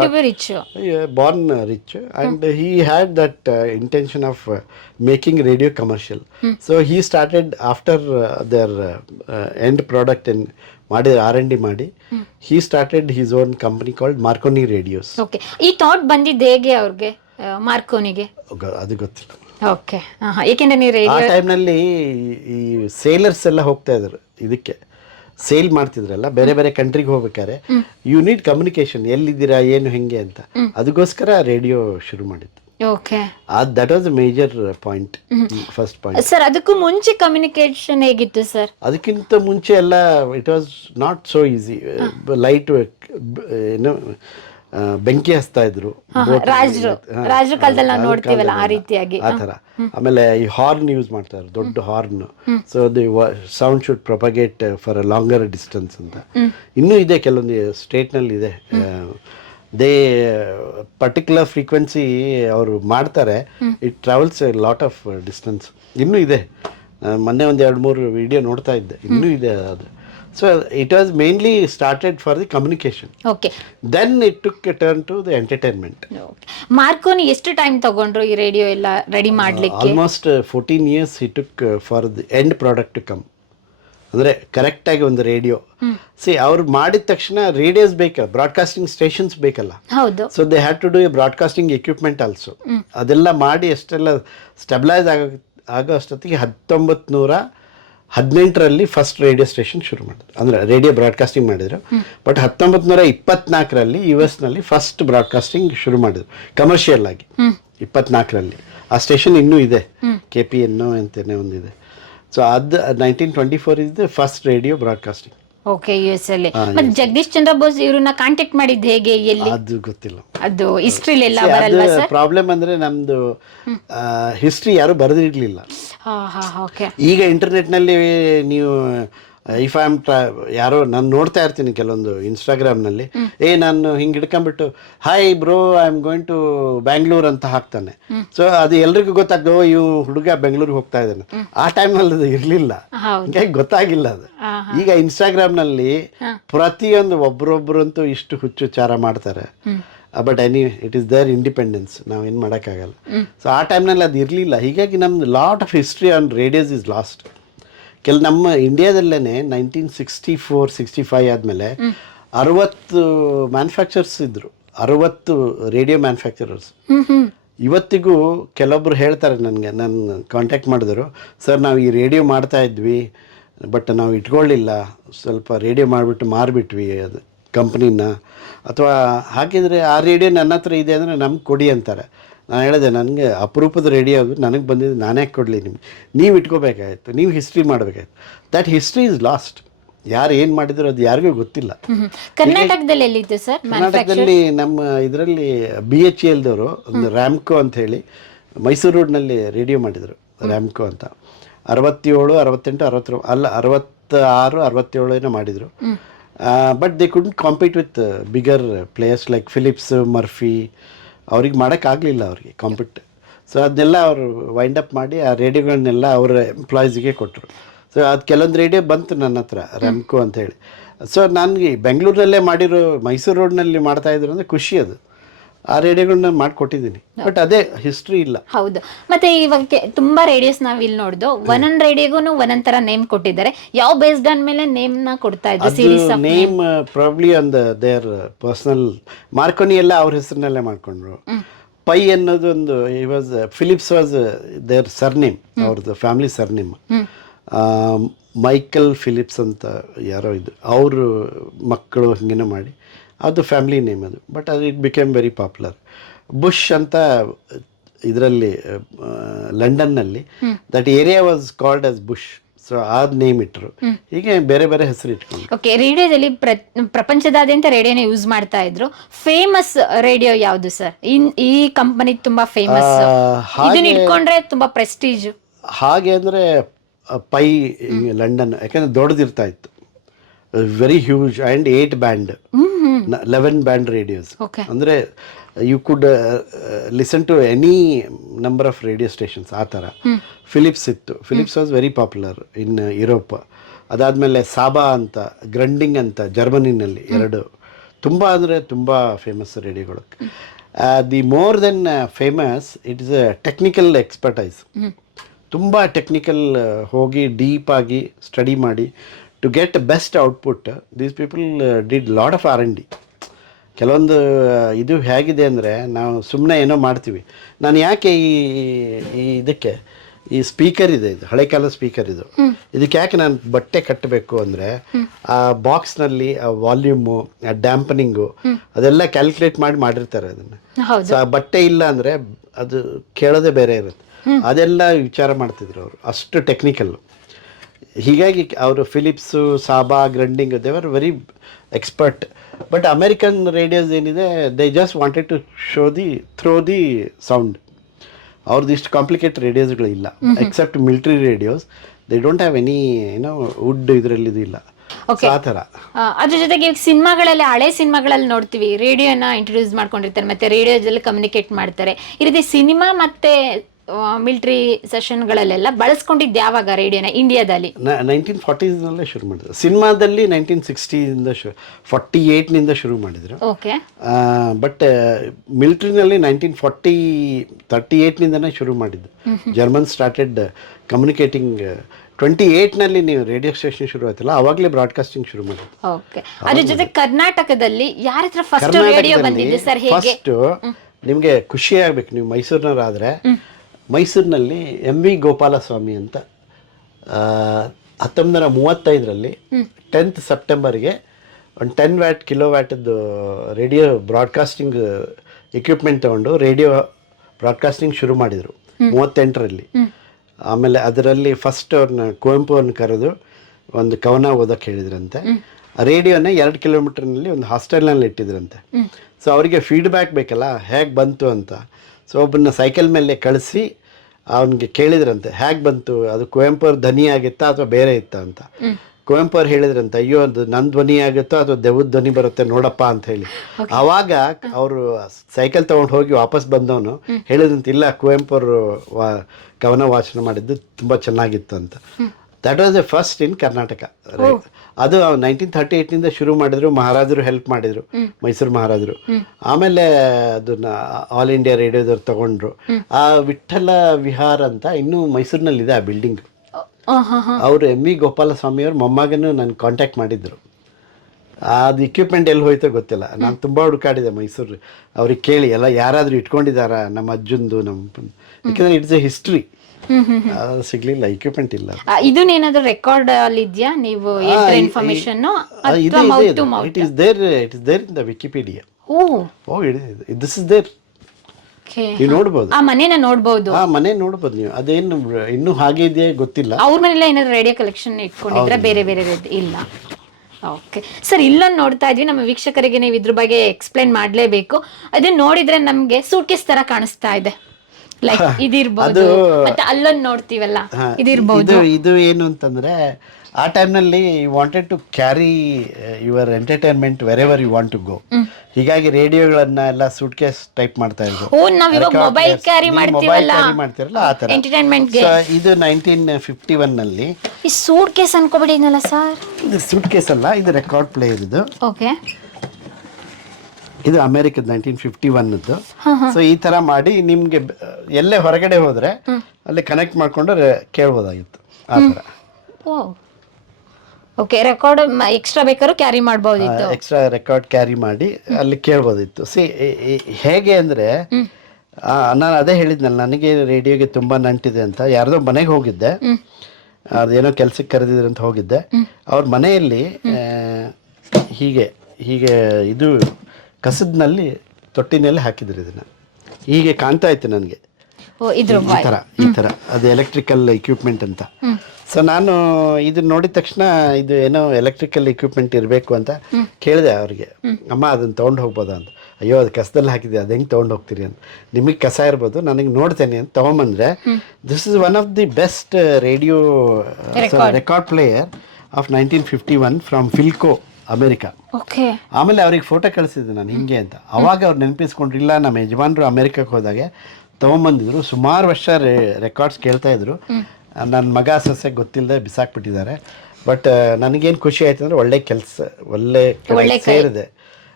rich, and he had that intention of making radio commercial. So he started after their end product and R&D ಮಾಡಿ he started his own company called Marconi Radios. Okay, ಈ ಥಾಟ್ ಬಂದಿದ್ದು ಹೇಗೆ ಅವ್ರಿಗೆ, ಮಾರ್ಕೋನಿಗೆ? ಅದು ಗೊತ್ತಿಲ್ಲ. ಓಕೆ, ಏಕೆಂದ್ರೆ ನೀವು ಆ ಟೈಮ್ನಲ್ಲಿ ಈ ಸೇಲರ್ಸ್ ಎಲ್ಲ ಹೋಗ್ತಾ ಇದ್ರು, ಇದಕ್ಕೆ ಸೇಲ್ ಮಾಡ್ತಿದ್ರಲ್ಲ ಬೇರೆ ಬೇರೆ ಕಂಟ್ರಿಗೆ ಹೋಗ್ಬೇಕಾದ್ರೆ. ಯು ನೀಡ್ ಕಮ್ಯುನಿಕೇಶನ್, ಎಲ್ಲಿದ್ದೀರಾ ಏನು ಹೆಂಗೆ ಅಂತ. ಅದಕ್ಕೋಸ್ಕರ ರೇಡಿಯೋ ಶುರು ಮಾಡಿದ್ದು. Okay, that was major point, first point. Sir, ಅದಕ್ಕೂ ಮುಂಚೆ ಕಮ್ಯುನಿಕೇಶನ್ ಹೇಗಿತ್ತು ಸರ್? ಅದಕ್ಕಿಂತ ಮುಂಚೆ ಎಲ್ಲ it was not so easy. Light ಏನು ಬೆಂಕಿ ಹಚ್ತಾ ಇದ್ರು, ರಾಜರ ಕಾಲದಲ್ಲಿ ನಾವು ನೋಡ್ತೀವಲ್ಲ ಆ ರೀತಿಯಾಗಿ ಆ ಥರ. ಆಮೇಲೆ ಈ ಹಾರ್ನ್ ಯೂಸ್ ಮಾಡ್ತಾ ಇದ್ರು, ದೊಡ್ಡ horn. So the sound should propagate for a longer distance ಅಂತ. ಇನ್ನೂ ಇದೆ, ಕೆಲವೊಂದು ಸ್ಟೇಟ್ನಲ್ಲಿ ಇದೆ. ದೇ ಪರ್ಟಿಕ್ಯುಲರ್ ಫ್ರೀಕ್ವೆನ್ಸಿ ಅವರು ಮಾಡ್ತಾರೆ, it travels A lot of distance. ಇನ್ನೂ ಇದೆ, ಮೊನ್ನೆ ಒಂದು 2-3 ವಿಡಿಯೋ ನೋಡ್ತಾ ಇದ್ದೆ, ಇನ್ನೂ ಇದೆ ಅದು. So it was mainly started for the communication. Okay. Then it took a turn to the entertainment. Okay. Marconi ಎಷ್ಟು ಟೈಮ್ ತಗೊಂಡ್ರು ಈ ರೇಡಿಯೋ ಎಲ್ಲ ರೆಡಿ ಮಾಡ್ಲಿಕ್ಕೆ? Almost 14 years he took for the end product to come. ಅಂದರೆ ಕರೆಕ್ಟಾಗಿ ಒಂದು ರೇಡಿಯೋ ಅವ್ರು ಮಾಡಿದ ತಕ್ಷಣ ರೇಡಿಯೋಸ್ ಬೇಕಲ್ಲ, ಬ್ರಾಡ್ಕಾಸ್ಟಿಂಗ್ ಸ್ಟೇಷನ್ಸ್ ಬೇಕಲ್ಲ. ಹೌದು. So they had to do a broadcasting equipment also. ಅದೆಲ್ಲ ಮಾಡಿ ಅಷ್ಟೆಲ್ಲ ಸ್ಟೆಬಿಲೈಸ್ ಆಗೋ ಅಷ್ಟೊತ್ತಿಗೆ 18ರಲ್ಲಿ ಫಸ್ಟ್ ರೇಡಿಯೋ ಸ್ಟೇಷನ್ ಶುರು ಮಾಡಿದ್ರು, ಅಂದರೆ ರೇಡಿಯೋ ಬ್ರಾಡ್ಕಾಸ್ಟಿಂಗ್ ಮಾಡಿದರು. ಬಟ್ 1924ರಲ್ಲಿ US ಫಸ್ಟ್ ಬ್ರಾಡ್ಕಾಸ್ಟಿಂಗ್ ಶುರು ಮಾಡಿದ್ರು ಕಮರ್ಷಿಯಲ್ ಆಗಿ. 24ರಲ್ಲಿ ಆ ಸ್ಟೇಷನ್ ಇನ್ನೂ ಇದೆ, KPN ಅಂತಲೇ ಒಂದಿದೆ. ಸೊ ಅದು 1924 is the first radio broadcasting. Okay, US ಅಲ್ಲಿ. ಮತ್ತೆ ಜಗದೀಶ್ ಚಂದ್ರ ಬೋಸ್ ಇವ್ರನ್ನ ಕಾಂಟ್ಯಾಕ್ಟ್ ಮಾಡಿದ್ದು ಹೇಗೆ, ಎಲ್ಲಿ? ಅದು ಗೊತ್ತಿಲ್ಲ, ಅದು ಹಿಸ್ಟ್ರಿಲಿ ಎಲ್ಲ ಬರಲ್ವಾ ಸರ್? ಪ್ರಾಬ್ಲಮ್ ಅಂದ್ರೆ ನಮ್ದು ಹಿಸ್ಟ್ರಿ ಯಾರು ಬರೆದಿರ್ಲಿಲ್ಲ. ಓಕೆ. ಈಗ ಇಂಟರ್ನೆಟ್ನಲ್ಲಿ ನೀವು ಇಫ್ ಐ ಆಮ್ ಯಾರೋ ನಾನು ನೋಡ್ತಾ ಇರ್ತೀನಿ ಕೆಲವೊಂದು ಇನ್ಸ್ಟಾಗ್ರಾಮ್ನಲ್ಲಿ, ನಾನು ಹಿಂಗೆ ಹಿಡ್ಕೊಂಡ್ಬಿಟ್ಟು hi bro I am going to Bangalore ಅಂತ ಹಾಕ್ತಾನೆ. ಸೊ ಅದು ಎಲ್ರಿಗೂ ಗೊತ್ತಾಗ್ತದೆ, ಇವು ಹುಡುಗ ಬೆಂಗಳೂರಿಗೆ ಹೋಗ್ತಾ ಇದ್ದಾನೆ. ಆ ಟೈಮ್ನಲ್ಲಿ ಅದು ಇರಲಿಲ್ಲ, ಹಿಂಗಾಗಿ ಗೊತ್ತಾಗಿಲ್ಲ ಅದು. ಈಗ ಇನ್ಸ್ಟಾಗ್ರಾಮ್ನಲ್ಲಿ ಪ್ರತಿಯೊಂದು ಒಬ್ರೊಬ್ರಂತೂ ಇಷ್ಟು ಹುಚ್ಚುಚ್ಚಾರ ಮಾಡ್ತಾರೆ. But it is their independence, ನಾವೇನು ಮಾಡೋಕ್ಕಾಗಲ್ಲ. ಸೊ ಆ ಟೈಮ್ನಲ್ಲಿ ಅದು ಇರಲಿಲ್ಲ, ಹೀಗಾಗಿ ನಮ್ದು lot of history on radios is lost. ನಮ್ಮ ಇಂಡಿಯಾದಲ್ಲೇ 1964-65 ಆದಮೇಲೆ 60 ಮ್ಯಾನುಫ್ಯಾಕ್ಚರ್ಸ್ ಇದ್ದರು, 60 ರೇಡಿಯೋ ಮ್ಯಾನುಫ್ಯಾಕ್ಚರರ್ಸ್. ಇವತ್ತಿಗೂ ಕೆಲವೊಬ್ರು ಹೇಳ್ತಾರೆ ನನಗೆ, ನನ್ನ ಕಾಂಟ್ಯಾಕ್ಟ್ ಮಾಡಿದ್ರು, ಸರ್ ನಾವು ಈ ರೇಡಿಯೋ ಮಾಡ್ತಾ ಇದ್ವಿ ಬಟ್ ನಾವು ಇಟ್ಕೊಳ್ಳಿಲ್ಲ, ಸ್ವಲ್ಪ ರೇಡಿಯೋ ಮಾಡಿಬಿಟ್ಟು ಮಾರಿಬಿಟ್ವಿ ಅದು ಕಂಪ್ನಿನ, ಅಥವಾ ಹಾಕಿದರೆ ಆ ರೇಡಿಯೋ ನನ್ನ ಹತ್ರ ಇದೆ ಅಂದರೆ ನಮ್ಗೆ ಕೊಡಿ ಅಂತಾರೆ. ನಾನು ಹೇಳಿದೆ, ನನಗೆ ಅಪರೂಪದ ರೇಡಿಯೋ ಅದು ನನಗೆ ಬಂದಿದ್ದು, ನಾನೇ ಕೊಡಲಿ ನಿಮ್ಗೆ, ನೀವು ಇಟ್ಕೋಬೇಕಾಯ್ತು, ನೀವು ಹಿಸ್ಟ್ರಿ ಮಾಡಬೇಕಾಯ್ತು. That history is lost. ಯಾರು ಏನು ಮಾಡಿದ್ರು ಅದು ಯಾರಿಗೂ ಗೊತ್ತಿಲ್ಲ. ಕರ್ನಾಟಕದಲ್ಲಿ ಎಲ್ಲಿತ್ತು ಸರ್? ಕರ್ನಾಟಕದಲ್ಲಿ ನಮ್ಮ ಇದರಲ್ಲಿ BHELದವರು ಒಂದು ರ್ಯಾಮ್ಕೋ ಅಂತ ಹೇಳಿ ಮೈಸೂರು ರೋಡ್ನಲ್ಲಿ ರೇಡಿಯೋ ಮಾಡಿದರು, ರ್ಯಾಮ್ಕೋ ಅಂತ. 67, 68, 60 ಅಲ್ಲ 66, 67 ಏನೋ ಮಾಡಿದರು. But they couldn't compete with bigger players like Philips, Murphy. ಅವ್ರಿಗೆ ಮಾಡೋಕ್ಕಾಗಲಿಲ್ಲ, ಅವ್ರಿಗೆ ಕಾಂಪಿಟ್. ಸೊ ಅದನ್ನೆಲ್ಲ ಅವರು ವೈಂಡ್ ಅಪ್ ಮಾಡಿ ಆ ರೇಡಿಯೋಗಳನ್ನೆಲ್ಲ ಅವರ ಎಂಪ್ಲಾಯೀಸಿಗೆ ಕೊಟ್ಟರು. ಸೊ ಅದು ಕೆಲವೊಂದು ರೇಡಿಯೋ ಬಂತು ನನ್ನ ಹತ್ರ, ರ್ಯಾಮ್ಕೋ ಅಂತ ಹೇಳಿ. ಸೊ ನನಗೆ ಬೆಂಗಳೂರಲ್ಲೇ ಮಾಡಿರೋ, ಮೈಸೂರು ರೋಡ್ನಲ್ಲಿ ಮಾಡ್ತಾಯಿದ್ರು ಅಂದರೆ ಖುಷಿ. ಅದು ಆ ರೇಡಿಯೋಗಳನ್ನ ಮಾಡಿಕೊಟ್ಟಿದ್ದೀನಿ, ಬಟ್ ಅದೇ ಹಿಸ್ಟ್ರಿ ಇಲ್ಲ. ಹೌದು. ಮತ್ತೆ ಇವಾಗ ತುಂಬಾ ರೇಡಿಯೋಸ್ ನಾವು ಇಲ್ಲಿ ನೋಡಿದ್ದು, ಒಂದೊಂದು ರೇಡಿಯೋಗೂ ಒಂದೊಂದ್ ತರ ನೇಮ್ ಕೊಟ್ಟಿದ್ದಾರೆ. ಯಾವ ಬೇಸ್ಡ್ ಆನ್ ಮೇಲೆ ನೇಮ್ ನ ಕೊಡ್ತಾ ಇದ್ದಾರೆ? Series of name probably on there personal. Marconi ಎಲ್ಲ ಅವ್ರ ಹೆಸರಿನಲ್ಲೇ ಮಾಡ್ಕೊಂಡ್ರು. ಪೈ ಅನ್ನೋದು ಒಂದು ಫಿಲಿಪ್ಸ್ ವಾಸ್ ದೇರ್ ಸರ್ನೇಮ್, ಅವ್ರದ್ದು ಫ್ಯಾಮಿಲಿ ಸರ್ನೇಮ್. ಮೈಕಲ್ ಫಿಲಿಪ್ಸ್ ಅಂತ ಯಾರೋ ಇದು, ಅವರು ಮಕ್ಕಳು ಹಿಂಗೇನೋ ಮಾಡಿ ಅದು ಫ್ಯಾಮಿಲಿ ನೇಮ್ ಅದು. ಬಟ್ ಅದು it became very popular. Bush ಅಂತ ಇದರಲ್ಲಿ ಲಂಡನ್ನಲ್ಲಿ that area was called as bush. So ಆ ನೇಮ್ ಇಟ್ಟರು. ಹೀಗೆ ಬೇರೆ ಬೇರೆ ಹೆಸರು ಇಟ್ಕೊಂಡು. ಓಕೆ, ರೇಡಿಯೋದಲ್ಲಿ ಪ್ರಪಂಚದಾದ್ಯಂತ ರೇಡಿಯೋನ ಯೂಸ್ ಮಾಡ್ತಾ ಇದ್ರು. ಫೇಮಸ್ ರೇಡಿಯೋ ಯಾವುದು ಸರ್? ಈ ಕಂಪನಿ ತುಂಬಾ ಫೇಮಸ್, ಇದನ್ನ ಇಟ್ಕೊಂಡ್ರೆ ತುಂಬಾ ಪ್ರೆಸ್ಟೀಜ್. ಹಾಗೆ ಅಂದರೆ ಪೈ ಲಂಡನ್, ಯಾಕಂದರೆ ದೊಡ್ಡದಿರ್ತಾ ಇತ್ತು, very huge and 8 band 11 band radios. ಅಂದರೆ you could listen to any number of radio stations, ಆ ಥರ. ಫಿಲಿಪ್ಸ್ ಇತ್ತು, Philips was very popular in Europe. ಅದಾದಮೇಲೆ ಸಾಬಾ ಅಂತ, ಗ್ರಂಡಿಂಗ್ ಅಂತ ಜರ್ಮನಿನಲ್ಲಿ, 2 ತುಂಬ ಅಂದರೆ ತುಂಬ ಫೇಮಸ್ ರೇಡಿಯೋಗಳು. The more then famous, it is a technical expertise. ತುಂಬ ಟೆಕ್ನಿಕಲ್ ಹೋಗಿ ಡೀಪಾಗಿ ಸ್ಟಡಿ ಮಾಡಿ to get best output. These people did lot of R&D. ಕೆಲವೊಂದು ಇದು ಹೇಗಿದೆ ಅಂದರೆ, ನಾವು ಸುಮ್ಮನೆ ಏನೋ ಮಾಡ್ತೀವಿ. ನಾನು ಯಾಕೆ ಈ ಇದಕ್ಕೆ ಈ ಸ್ಪೀಕರ್ ಇದೆ, ಇದು ಹಳೆ ಕಾಲ ಸ್ಪೀಕರ್, ಇದಕ್ಕೆ ಯಾಕೆ ನಾನು ಬಟ್ಟೆ ಕಟ್ಟಬೇಕು ಅಂದರೆ, ಆ ಬಾಕ್ಸ್ನಲ್ಲಿ ಆ ವಾಲ್ಯೂಮು, ಆ ಡ್ಯಾಂಪನಿಂಗು ಅದೆಲ್ಲ ಕ್ಯಾಲ್ಕುಲೇಟ್ ಮಾಡಿರ್ತಾರೆ ಅದನ್ನು. ಸೊ ಆ ಬಟ್ಟೆ ಇಲ್ಲ ಅಂದರೆ ಅದು ಕೇಳೋದೇ ಬೇರೆ ಇರುತ್ತೆ. ಅದೆಲ್ಲ ವಿಚಾರ ಮಾಡ್ತಿದ್ರು ಅವರು, ಅಷ್ಟು ಟೆಕ್ನಿಕಲ್ಲು. ಹೀಗಾಗಿ ಅವರು Philips, Saba, Grundig, they were very expert. But American radios ಏನಿದೆ, they just wanted to throw the sound. ಅವ್ರದ್ದು ಇಷ್ಟು ಕಾಂಪ್ಲಿಕೇಟ್ ರೇಡಿಯೋಸ್ಗಳು ಇಲ್ಲ, except military radios. They don't have any wood ಇದರಲ್ಲಿ ಇದು ಇಲ್ಲ. ಆ ಥರ. ಅದ್ರ ಜೊತೆಗೆ ಈಗ ಸಿನಿಮಾಗಳಲ್ಲಿ, ಹಳೆ ಸಿನಿಮಾಗಳಲ್ಲಿ ನೋಡ್ತೀವಿ, ರೇಡಿಯೋನ ಇಂಟ್ರೊಡ್ಯೂಸ್ ಮಾಡ್ಕೊಂಡಿರ್ತಾರೆ, ಮತ್ತೆ ರೇಡಿಯೋದಲ್ಲಿ ಕಮ್ಯುನಿಕೇಟ್ ಮಾಡ್ತಾರೆ. ಈ ರೀತಿ ಸಿನಿಮಾ ಮತ್ತೆ ಮಿಲಿಟರಿ ಸೆಷನ್ಗಳಲ್ಲೆಲ್ಲ ಬಳಸ್ಕೊಂಡಿದ್ದು ಯಾವಾಗ ರೇಡಿಯೋನ ಇಂಡಿಯಾದಲ್ಲಿ? 1940s ಶುರು ಮಾಡಿದ್ರು. ಸಿನಿಮಾದಲ್ಲಿ 1960 48 ಶುರು ಮಾಡಿದ್ರು. ಓಕೆ. ಬಟ್ ಮಿಲಿಟರಿನಲ್ಲಿ 1938 ಶುರು ಮಾಡಿದ್ದು. ಜರ್ಮನ್ ಸ್ಟಾರ್ಟೆಡ್ ಕಮ್ಯುನಿಕೇಟಿಂಗ್ 28 ನೀವು ರೇಡಿಯೋ ಸ್ಟೇಷನ್ ಶುರು ಆಯ್ತಲ್ಲ, ಅವಾಗಲೇ ಬ್ರಾಡ್ಕಾಸ್ಟಿಂಗ್ ಶುರು ಮಾಡಿದ್ದು. ಓಕೆ. ಅದ್ರ ಜೊತೆ ಕರ್ನಾಟಕದಲ್ಲಿ ಯಾರ ಹತ್ರ ಫಸ್ಟ್ ರೇಡಿಯೋ ಬಂದಿದೆ ಸರ್? ಹೇಗೆ? ಫಸ್ಟ್ ನಿಮಗೆ ಖುಷಿ ಆಗ್ಬೇಕು, ನೀವು ಮೈಸೂರಿನವರಾದರೆ, ಮೈಸೂರಿನಲ್ಲಿ MV ಗೋಪಾಲಸ್ವಾಮಿ ಅಂತ 1935ರಲ್ಲಿ 10th ಸೆಪ್ಟೆಂಬರ್ಗೆ ಒಂದು 10 ವ್ಯಾಟ್ ಕಿಲೋ ವ್ಯಾಟದ್ದು ರೇಡಿಯೋ ಬ್ರಾಡ್ಕಾಸ್ಟಿಂಗ್ ಎಕ್ವಿಪ್ಮೆಂಟ್ ತೊಗೊಂಡು ರೇಡಿಯೋ ಬ್ರಾಡ್ಕಾಸ್ಟಿಂಗ್ ಶುರು ಮಾಡಿದರು 38ರಲ್ಲಿ. ಆಮೇಲೆ ಅದರಲ್ಲಿ ಫಸ್ಟ್ ಅವ್ರನ್ನ ಕುವೆಂಪು ಅವ್ರನ್ನ ಕರೆದು ಒಂದು ಕವನ ಓದೋಕ್ಕೆ ಹೇಳಿದ್ರಂತೆ. ರೇಡಿಯೋನೇ 2 ಕಿಲೋಮೀಟರ್ನಲ್ಲಿ ಒಂದು ಹಾಸ್ಟೆಲ್ನಲ್ಲಿ ಇಟ್ಟಿದ್ರಂತೆ. ಸೊ ಅವರಿಗೆ ಫೀಡ್ಬ್ಯಾಕ್ ಬೇಕಲ್ಲ ಹೇಗೆ ಬಂತು ಅಂತ. ಸೊ ಒಬ್ಬನ ಸೈಕಲ್ ಮೇಲೆ ಕಳಿಸಿ ಅವನಿಗೆ ಕೇಳಿದ್ರಂತೆ ಹೇಗೆ ಬಂತು, ಅದು ಕುವೆಂಪು ಅವ್ರ ಧ್ವನಿ ಆಗಿತ್ತಾ ಅಥವಾ ಬೇರೆ ಇತ್ತಾ ಅಂತ. ಕುವೆಂಪು ಅವ್ರು ಹೇಳಿದ್ರಂತೆ, ಅಯ್ಯೋ ಅದು ನನ್ನ ಧ್ವನಿ ಆಗುತ್ತೋ ಅಥವಾ ದೆವ್ವದ ಧ್ವನಿ ಬರುತ್ತೆ ನೋಡಪ್ಪ ಅಂತ ಹೇಳಿ. ಆವಾಗ ಅವರು ಸೈಕಲ್ ತೊಗೊಂಡು ಹೋಗಿ ವಾಪಸ್ ಬಂದವನು ಹೇಳಿದಂತೆ, ಇಲ್ಲ ಕುವೆಂಪು ಅವರು ಕವನ ವಾಚನ ಮಾಡಿದ್ದು ತುಂಬ ಚೆನ್ನಾಗಿತ್ತು ಅಂತ. ದಟ್ ವಾಸ್ ದ ಫಸ್ಟ್ ಇನ್ ಕರ್ನಾಟಕ. ಅದು 1938ನಿಂದ ಶುರು ಮಾಡಿದ್ರು, ಮಹಾರಾಜರು ಹೆಲ್ಪ್ ಮಾಡಿದ್ರು, ಮೈಸೂರು ಮಹಾರಾಜರು. ಆಮೇಲೆ ಅದನ್ನ ಆಲ್ ಇಂಡಿಯಾ ರೇಡಿಯೋದವ್ರು ತಗೊಂಡ್ರು. ಆ ವಿಠ್ಠಲ ವಿಹಾರ ಅಂತ ಇನ್ನೂ ಮೈಸೂರಿನಲ್ಲಿದೆ ಆ ಬಿಲ್ಡಿಂಗ್. ಅವರು MV ಗೋಪಾಲಸ್ವಾಮಿ ಅವ್ರ ಮೊಮ್ಮಗನೂ ನನ್ನ ಕಾಂಟ್ಯಾಕ್ಟ್ ಮಾಡಿದ್ರು. ಅದು ಇಕ್ವಿಪ್ಮೆಂಟ್ ಎಲ್ಲಿ ಹೋಯ್ತೋ ಗೊತ್ತಿಲ್ಲ. ನಾನು ತುಂಬ ಹುಡುಕಾಡಿದೆ ಮೈಸೂರು. ಅವ್ರಿಗೆ ಕೇಳಿ ಎಲ್ಲ ಯಾರಾದರೂ ಇಟ್ಕೊಂಡಿದ್ದಾರ ನಮ್ಮ ಅಜ್ಜಂದು ನಮ್ಮ, ಯಾಕಂದರೆ ಇಟ್ಸ್ ಎ ಹಿಸ್ಟ್ರಿ. ಸಿಗ್ಲಿಲ್ಲ, ಇಕ್ವಿಪ್ಮೆಂಟ್ ಇಲ್ಲ. ಇದನ್ನೇನಾದ್ರೂ ರೆಕಾರ್ಡ್ ಅಲ್ಲಿ ಇದೆಯಾ ನೀವು information? It is there in the Wikipedia. This is there. ನೀವು ನೋಡ್ಬೋದು, ಆ ಮನೆನ ನೋಡ್ಬೋದು. ಆ ಮನೆ ನೋಡ್ಬೋದು ನೀವು. ಅದೇನು ಇನ್ನೂ ಹಾಗೆ ಇದೆಯೇ ಗೊತ್ತಿಲ್ಲ. ಅವ್ರ ಮನೆಲ್ಲ ಏನಾದ್ರು ರೇಡಿಯೋ ಕಲೆಕ್ಷನ್ ಇಟ್ಕೊಂಡಿದ್ರೆ ಬೇರೆ ಬೇರೆ ಇಲ್ಲ? ಓಕೆ ಸರ್, ಇಲ್ಲೊಂದು ನೋಡ್ತಾ ಇದ್ವಿ. ನಮ್ಮ ವೀಕ್ಷಕರಿಗೆ ನೀವು ಇದ್ರ ಬಗ್ಗೆ ಎಕ್ಸ್ಪ್ಲೇನ್ ಮಾಡಲೇಬೇಕು. ಅದನ್ನ ನೋಡಿದ್ರೆ ನಮ್ಗೆ ಸೂಟ್ಕೇಸ್ ತರ ಕಾಣಿಸ್ತಾ ಇದೆ. ಲೈಕ್ ಇದಿರ್ಬೋದು, ಮತ್ತೆ ಅಲ್ಲೊಂದು ನೋಡ್ತೀವಲ್ಲ ಇದಿರ್ಬೋದು. ಇದು ಏನು ಅಂತಂದ್ರೆ, ಆ ಟೈಮ್ನಲ್ಲಿ you wanted to carry your entertainment wherever you want to go. ಹೀಗಾಗಿ ರೇಡಿಯೋಗಳನ್ನ ಎಲ್ಲ ಸೂಟ್ ಕೇಸ್ ಟೈಪ್ ಮಾಡ್ತಾ ಇದ್ರು. ಮೊಬೈಲ್ ಕ್ಯಾರಿ ಮಾಡ್ತೀವಲ್ಲ ಆ ಥರ ಎಂಟರ್ಟೈನ್ಮೆಂಟ್. ಇದು 1951ನಲ್ಲಿ. ಈ ಸೂಟ್ ಕೇಸ್ ಅನ್ಕೋಬಿಡಿನಲ್ಲ ಸರ್? ಇದು ಸೂಟ್ ಕೇಸ್ ಅಲ್ಲ, ಇದು ರೆಕಾರ್ಡ್ ಪ್ಲೇಯರ್. ಇದು ಓಕೆ, ಇದು ಅಮೆರಿಕದ 1951ದ್ದು. ಸೊ ಈ ತರ ಮಾಡಿ ನಿಮ್ಗೆ ಎಲ್ಲೇ ಹೊರಗಡೆ ಹೋದ್ರೆ ಅಲ್ಲಿ ಕನೆಕ್ಟ್ ಮಾಡ್ಕೊಂಡು ಕೇಳ್ಬೋದಾಗಿತ್ತು ಆ ಥರ. ಓಕೆ, ರೆಕಾರ್ಡ್ ಎಕ್ಸ್ಟ್ರಾ ಬೇಕಾದ್ರೂ ಕ್ಯಾರಿ ಮಾಡ್ಬೋದಿತ್ತು. ಎಕ್ಸ್ಟ್ರಾ ರೆಕಾರ್ಡ್ ಕ್ಯಾರಿ ಮಾಡಿ ಅಲ್ಲಿ ಕೇಳ್ಬೋದಿತ್ತು. ಹೇಗೆ ಅಂದರೆ, ನಾನು ಅದೇ ಹೇಳಿದ್ನಲ್ಲ, ನನಗೆ ರೇಡಿಯೋಗೆ ತುಂಬ ನಂಟಿದೆ ಅಂತ. ಯಾರ್ದೋ ಮನೆಗೆ ಹೋಗಿದ್ದೆ, ಅದೇನೋ ಕೆಲ್ಸಕ್ಕೆ ಕರೆದಿದ್ರು ಅಂತ ಹೋಗಿದ್ದೆ. ಅವ್ರ ಮನೆಯಲ್ಲಿ ಹೀಗೆ ಇದು ಕಸದ್ನಲ್ಲಿ ತೊಟ್ಟಿನಲ್ಲಿ ಹಾಕಿದ್ರು. ಇದನ್ನು ಹೀಗೆ ಕಾಣ್ತಾ ಇತ್ತು ನನಗೆ ಈ ಥರ ಅದು ಎಲೆಕ್ಟ್ರಿಕಲ್ ಇಕ್ವಿಪ್ಮೆಂಟ್ ಅಂತ. ಸೊ ನಾನು ಇದನ್ನ ನೋಡಿದ ತಕ್ಷಣ ಇದು ಏನೋ ಎಲೆಕ್ಟ್ರಿಕಲ್ ಇಕ್ವಿಪ್ಮೆಂಟ್ ಇರಬೇಕು ಅಂತ ಕೇಳಿದೆ ಅವ್ರಿಗೆ, ಅಮ್ಮ ಅದನ್ನು ತೊಗೊಂಡು ಹೋಗ್ಬೋದಾ ಅಂತ. ಅಯ್ಯೋ ಅದು ಕಸದಲ್ಲಿ ಹಾಕಿದೆ, ಅದು ಹೆಂಗೆ ತೊಗೊಂಡು ಹೋಗ್ತೀರಿ ಅಂತ. ನಿಮಗೆ ಕಸ ಇರ್ಬೋದು, ನನಗೆ ನೋಡ್ತೇನೆ ಅಂತ ತೊಗೊಂಬಂದರೆ, this is one of the best radio record player of 1951 from Philco, America. ಆಮೇಲೆ ಅವ್ರಿಗೆ ಫೋಟೋ ಕಳಿಸಿದ್ದೆ ನಾನು ಹಿಂಗೆ ಅಂತ. ಅವಾಗ ಅವ್ರು ನೆನಪಿಸ್ಕೊಂಡ್ರಿಲ್ಲ, ನಮ್ಮ ಯಜಮಾನರು ಅಮೆರಿಕಕ್ಕೆ ಹೋದಾಗೆ ತೊಗೊಂಬಂದಿದ್ರು. ಸುಮಾರು ವರ್ಷ ರೆಕಾರ್ಡ್ಸ್ ಕೇಳ್ತಾ ಇದ್ರು. ನನ್ನ ಮಗ ಸೊಸೆ ಗೊತ್ತಿಲ್ಲದೆ ಬಿಸಾಕ್ಬಿಟ್ಟಿದ್ದಾರೆ. ಬಟ್ ನನಗೇನು ಖುಷಿ ಆಯ್ತು ಅಂದರೆ ಒಳ್ಳೆ ಕೆಲಸ, ಒಳ್ಳೆ ಸೇರಿದೆ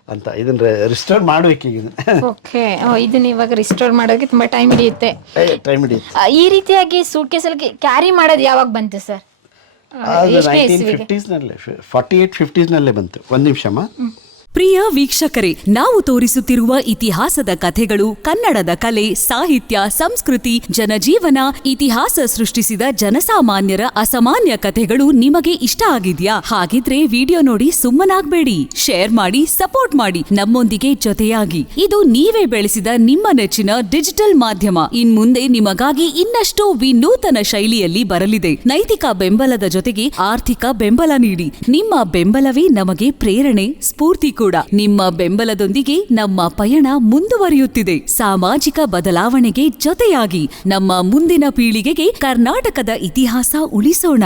ಅಂತ. ಇದನ್ನ ರಿಸ್ಟೋರ್ ಮಾಡ್ಬೇಕು ಈಗ. ಇದನ್ನ ಇವಾಗ ರಿಸ್ಟೋರ್ ಮಾಡೋಕೆ ತುಂಬಾ ಟೈಮ್ ಹಿಡಿಯುತ್ತೆ. ಈ ರೀತಿಯಾಗಿ ಸೂಟ್ ಕೇಸಲ್ಲಿ ಕ್ಯಾರಿ ಮಾಡೋದು ಯಾವಾಗ ಬಂತು ಸರ್? 48-50ನಲ್ಲೇ ಬಂತು. ಒಂದು ನಿಮಿಷಮ್ಮ. ಪ್ರಿಯ ವೀಕ್ಷಕರೇ, ನಾವು ತೋರಿಸುತ್ತಿರುವ ಇತಿಹಾಸದ ಕಥೆಗಳು ಕನ್ನಡದ ಕಲೆ, ಸಾಹಿತ್ಯ, ಸಂಸ್ಕೃತಿ, ಜನಜೀವನ, ಇತಿಹಾಸ ಸೃಷ್ಟಿಸಿದ ಜನಸಾಮಾನ್ಯರ ಅಸಾಮಾನ್ಯ ಕಥೆಗಳು ನಿಮಗೆ ಇಷ್ಟ ಆಗಿದ್ಯಾ? ಹಾಗಿದ್ರೆ ವಿಡಿಯೋ ನೋಡಿ ಸುಮ್ಮನಾಗ್ಬೇಡಿ, ಶೇರ್ ಮಾಡಿ, ಸಪೋರ್ಟ್ ಮಾಡಿ, ನಮ್ಮೊಂದಿಗೆ ಜೊತೆಯಾಗಿ. ಇದು ನೀವೇ ಬೆಳೆಸಿದ ನಿಮ್ಮ ನೆಚ್ಚಿನ ಡಿಜಿಟಲ್ ಮಾಧ್ಯಮ. ಇನ್ಮುಂದೆ ನಿಮಗಾಗಿ ಇನ್ನಷ್ಟು ವಿನೂತನ ಶೈಲಿಯಲ್ಲಿ ಬರಲಿದೆ. ನೈತಿಕ ಬೆಂಬಲದ ಜೊತೆಗೆ ಆರ್ಥಿಕ ಬೆಂಬಲ ನೀಡಿ. ನಿಮ್ಮ ಬೆಂಬಲವೇ ನಮಗೆ ಪ್ರೇರಣೆ, ಸ್ಫೂರ್ತಿ ಕೂಡ. ನಿಮ್ಮ ಬೆಂಬಲದೊಂದಿಗೆ ನಮ್ಮ ಪಯಣ ಮುಂದುವರಿಯುತ್ತಿದೆ. ಸಾಮಾಜಿಕ ಬದಲಾವಣೆಗೆ ಜೊತೆಯಾಗಿ ನಮ್ಮ ಮುಂದಿನ ಪೀಳಿಗೆಗೆ ಕರ್ನಾಟಕದ ಇತಿಹಾಸ ಉಳಿಸೋಣ.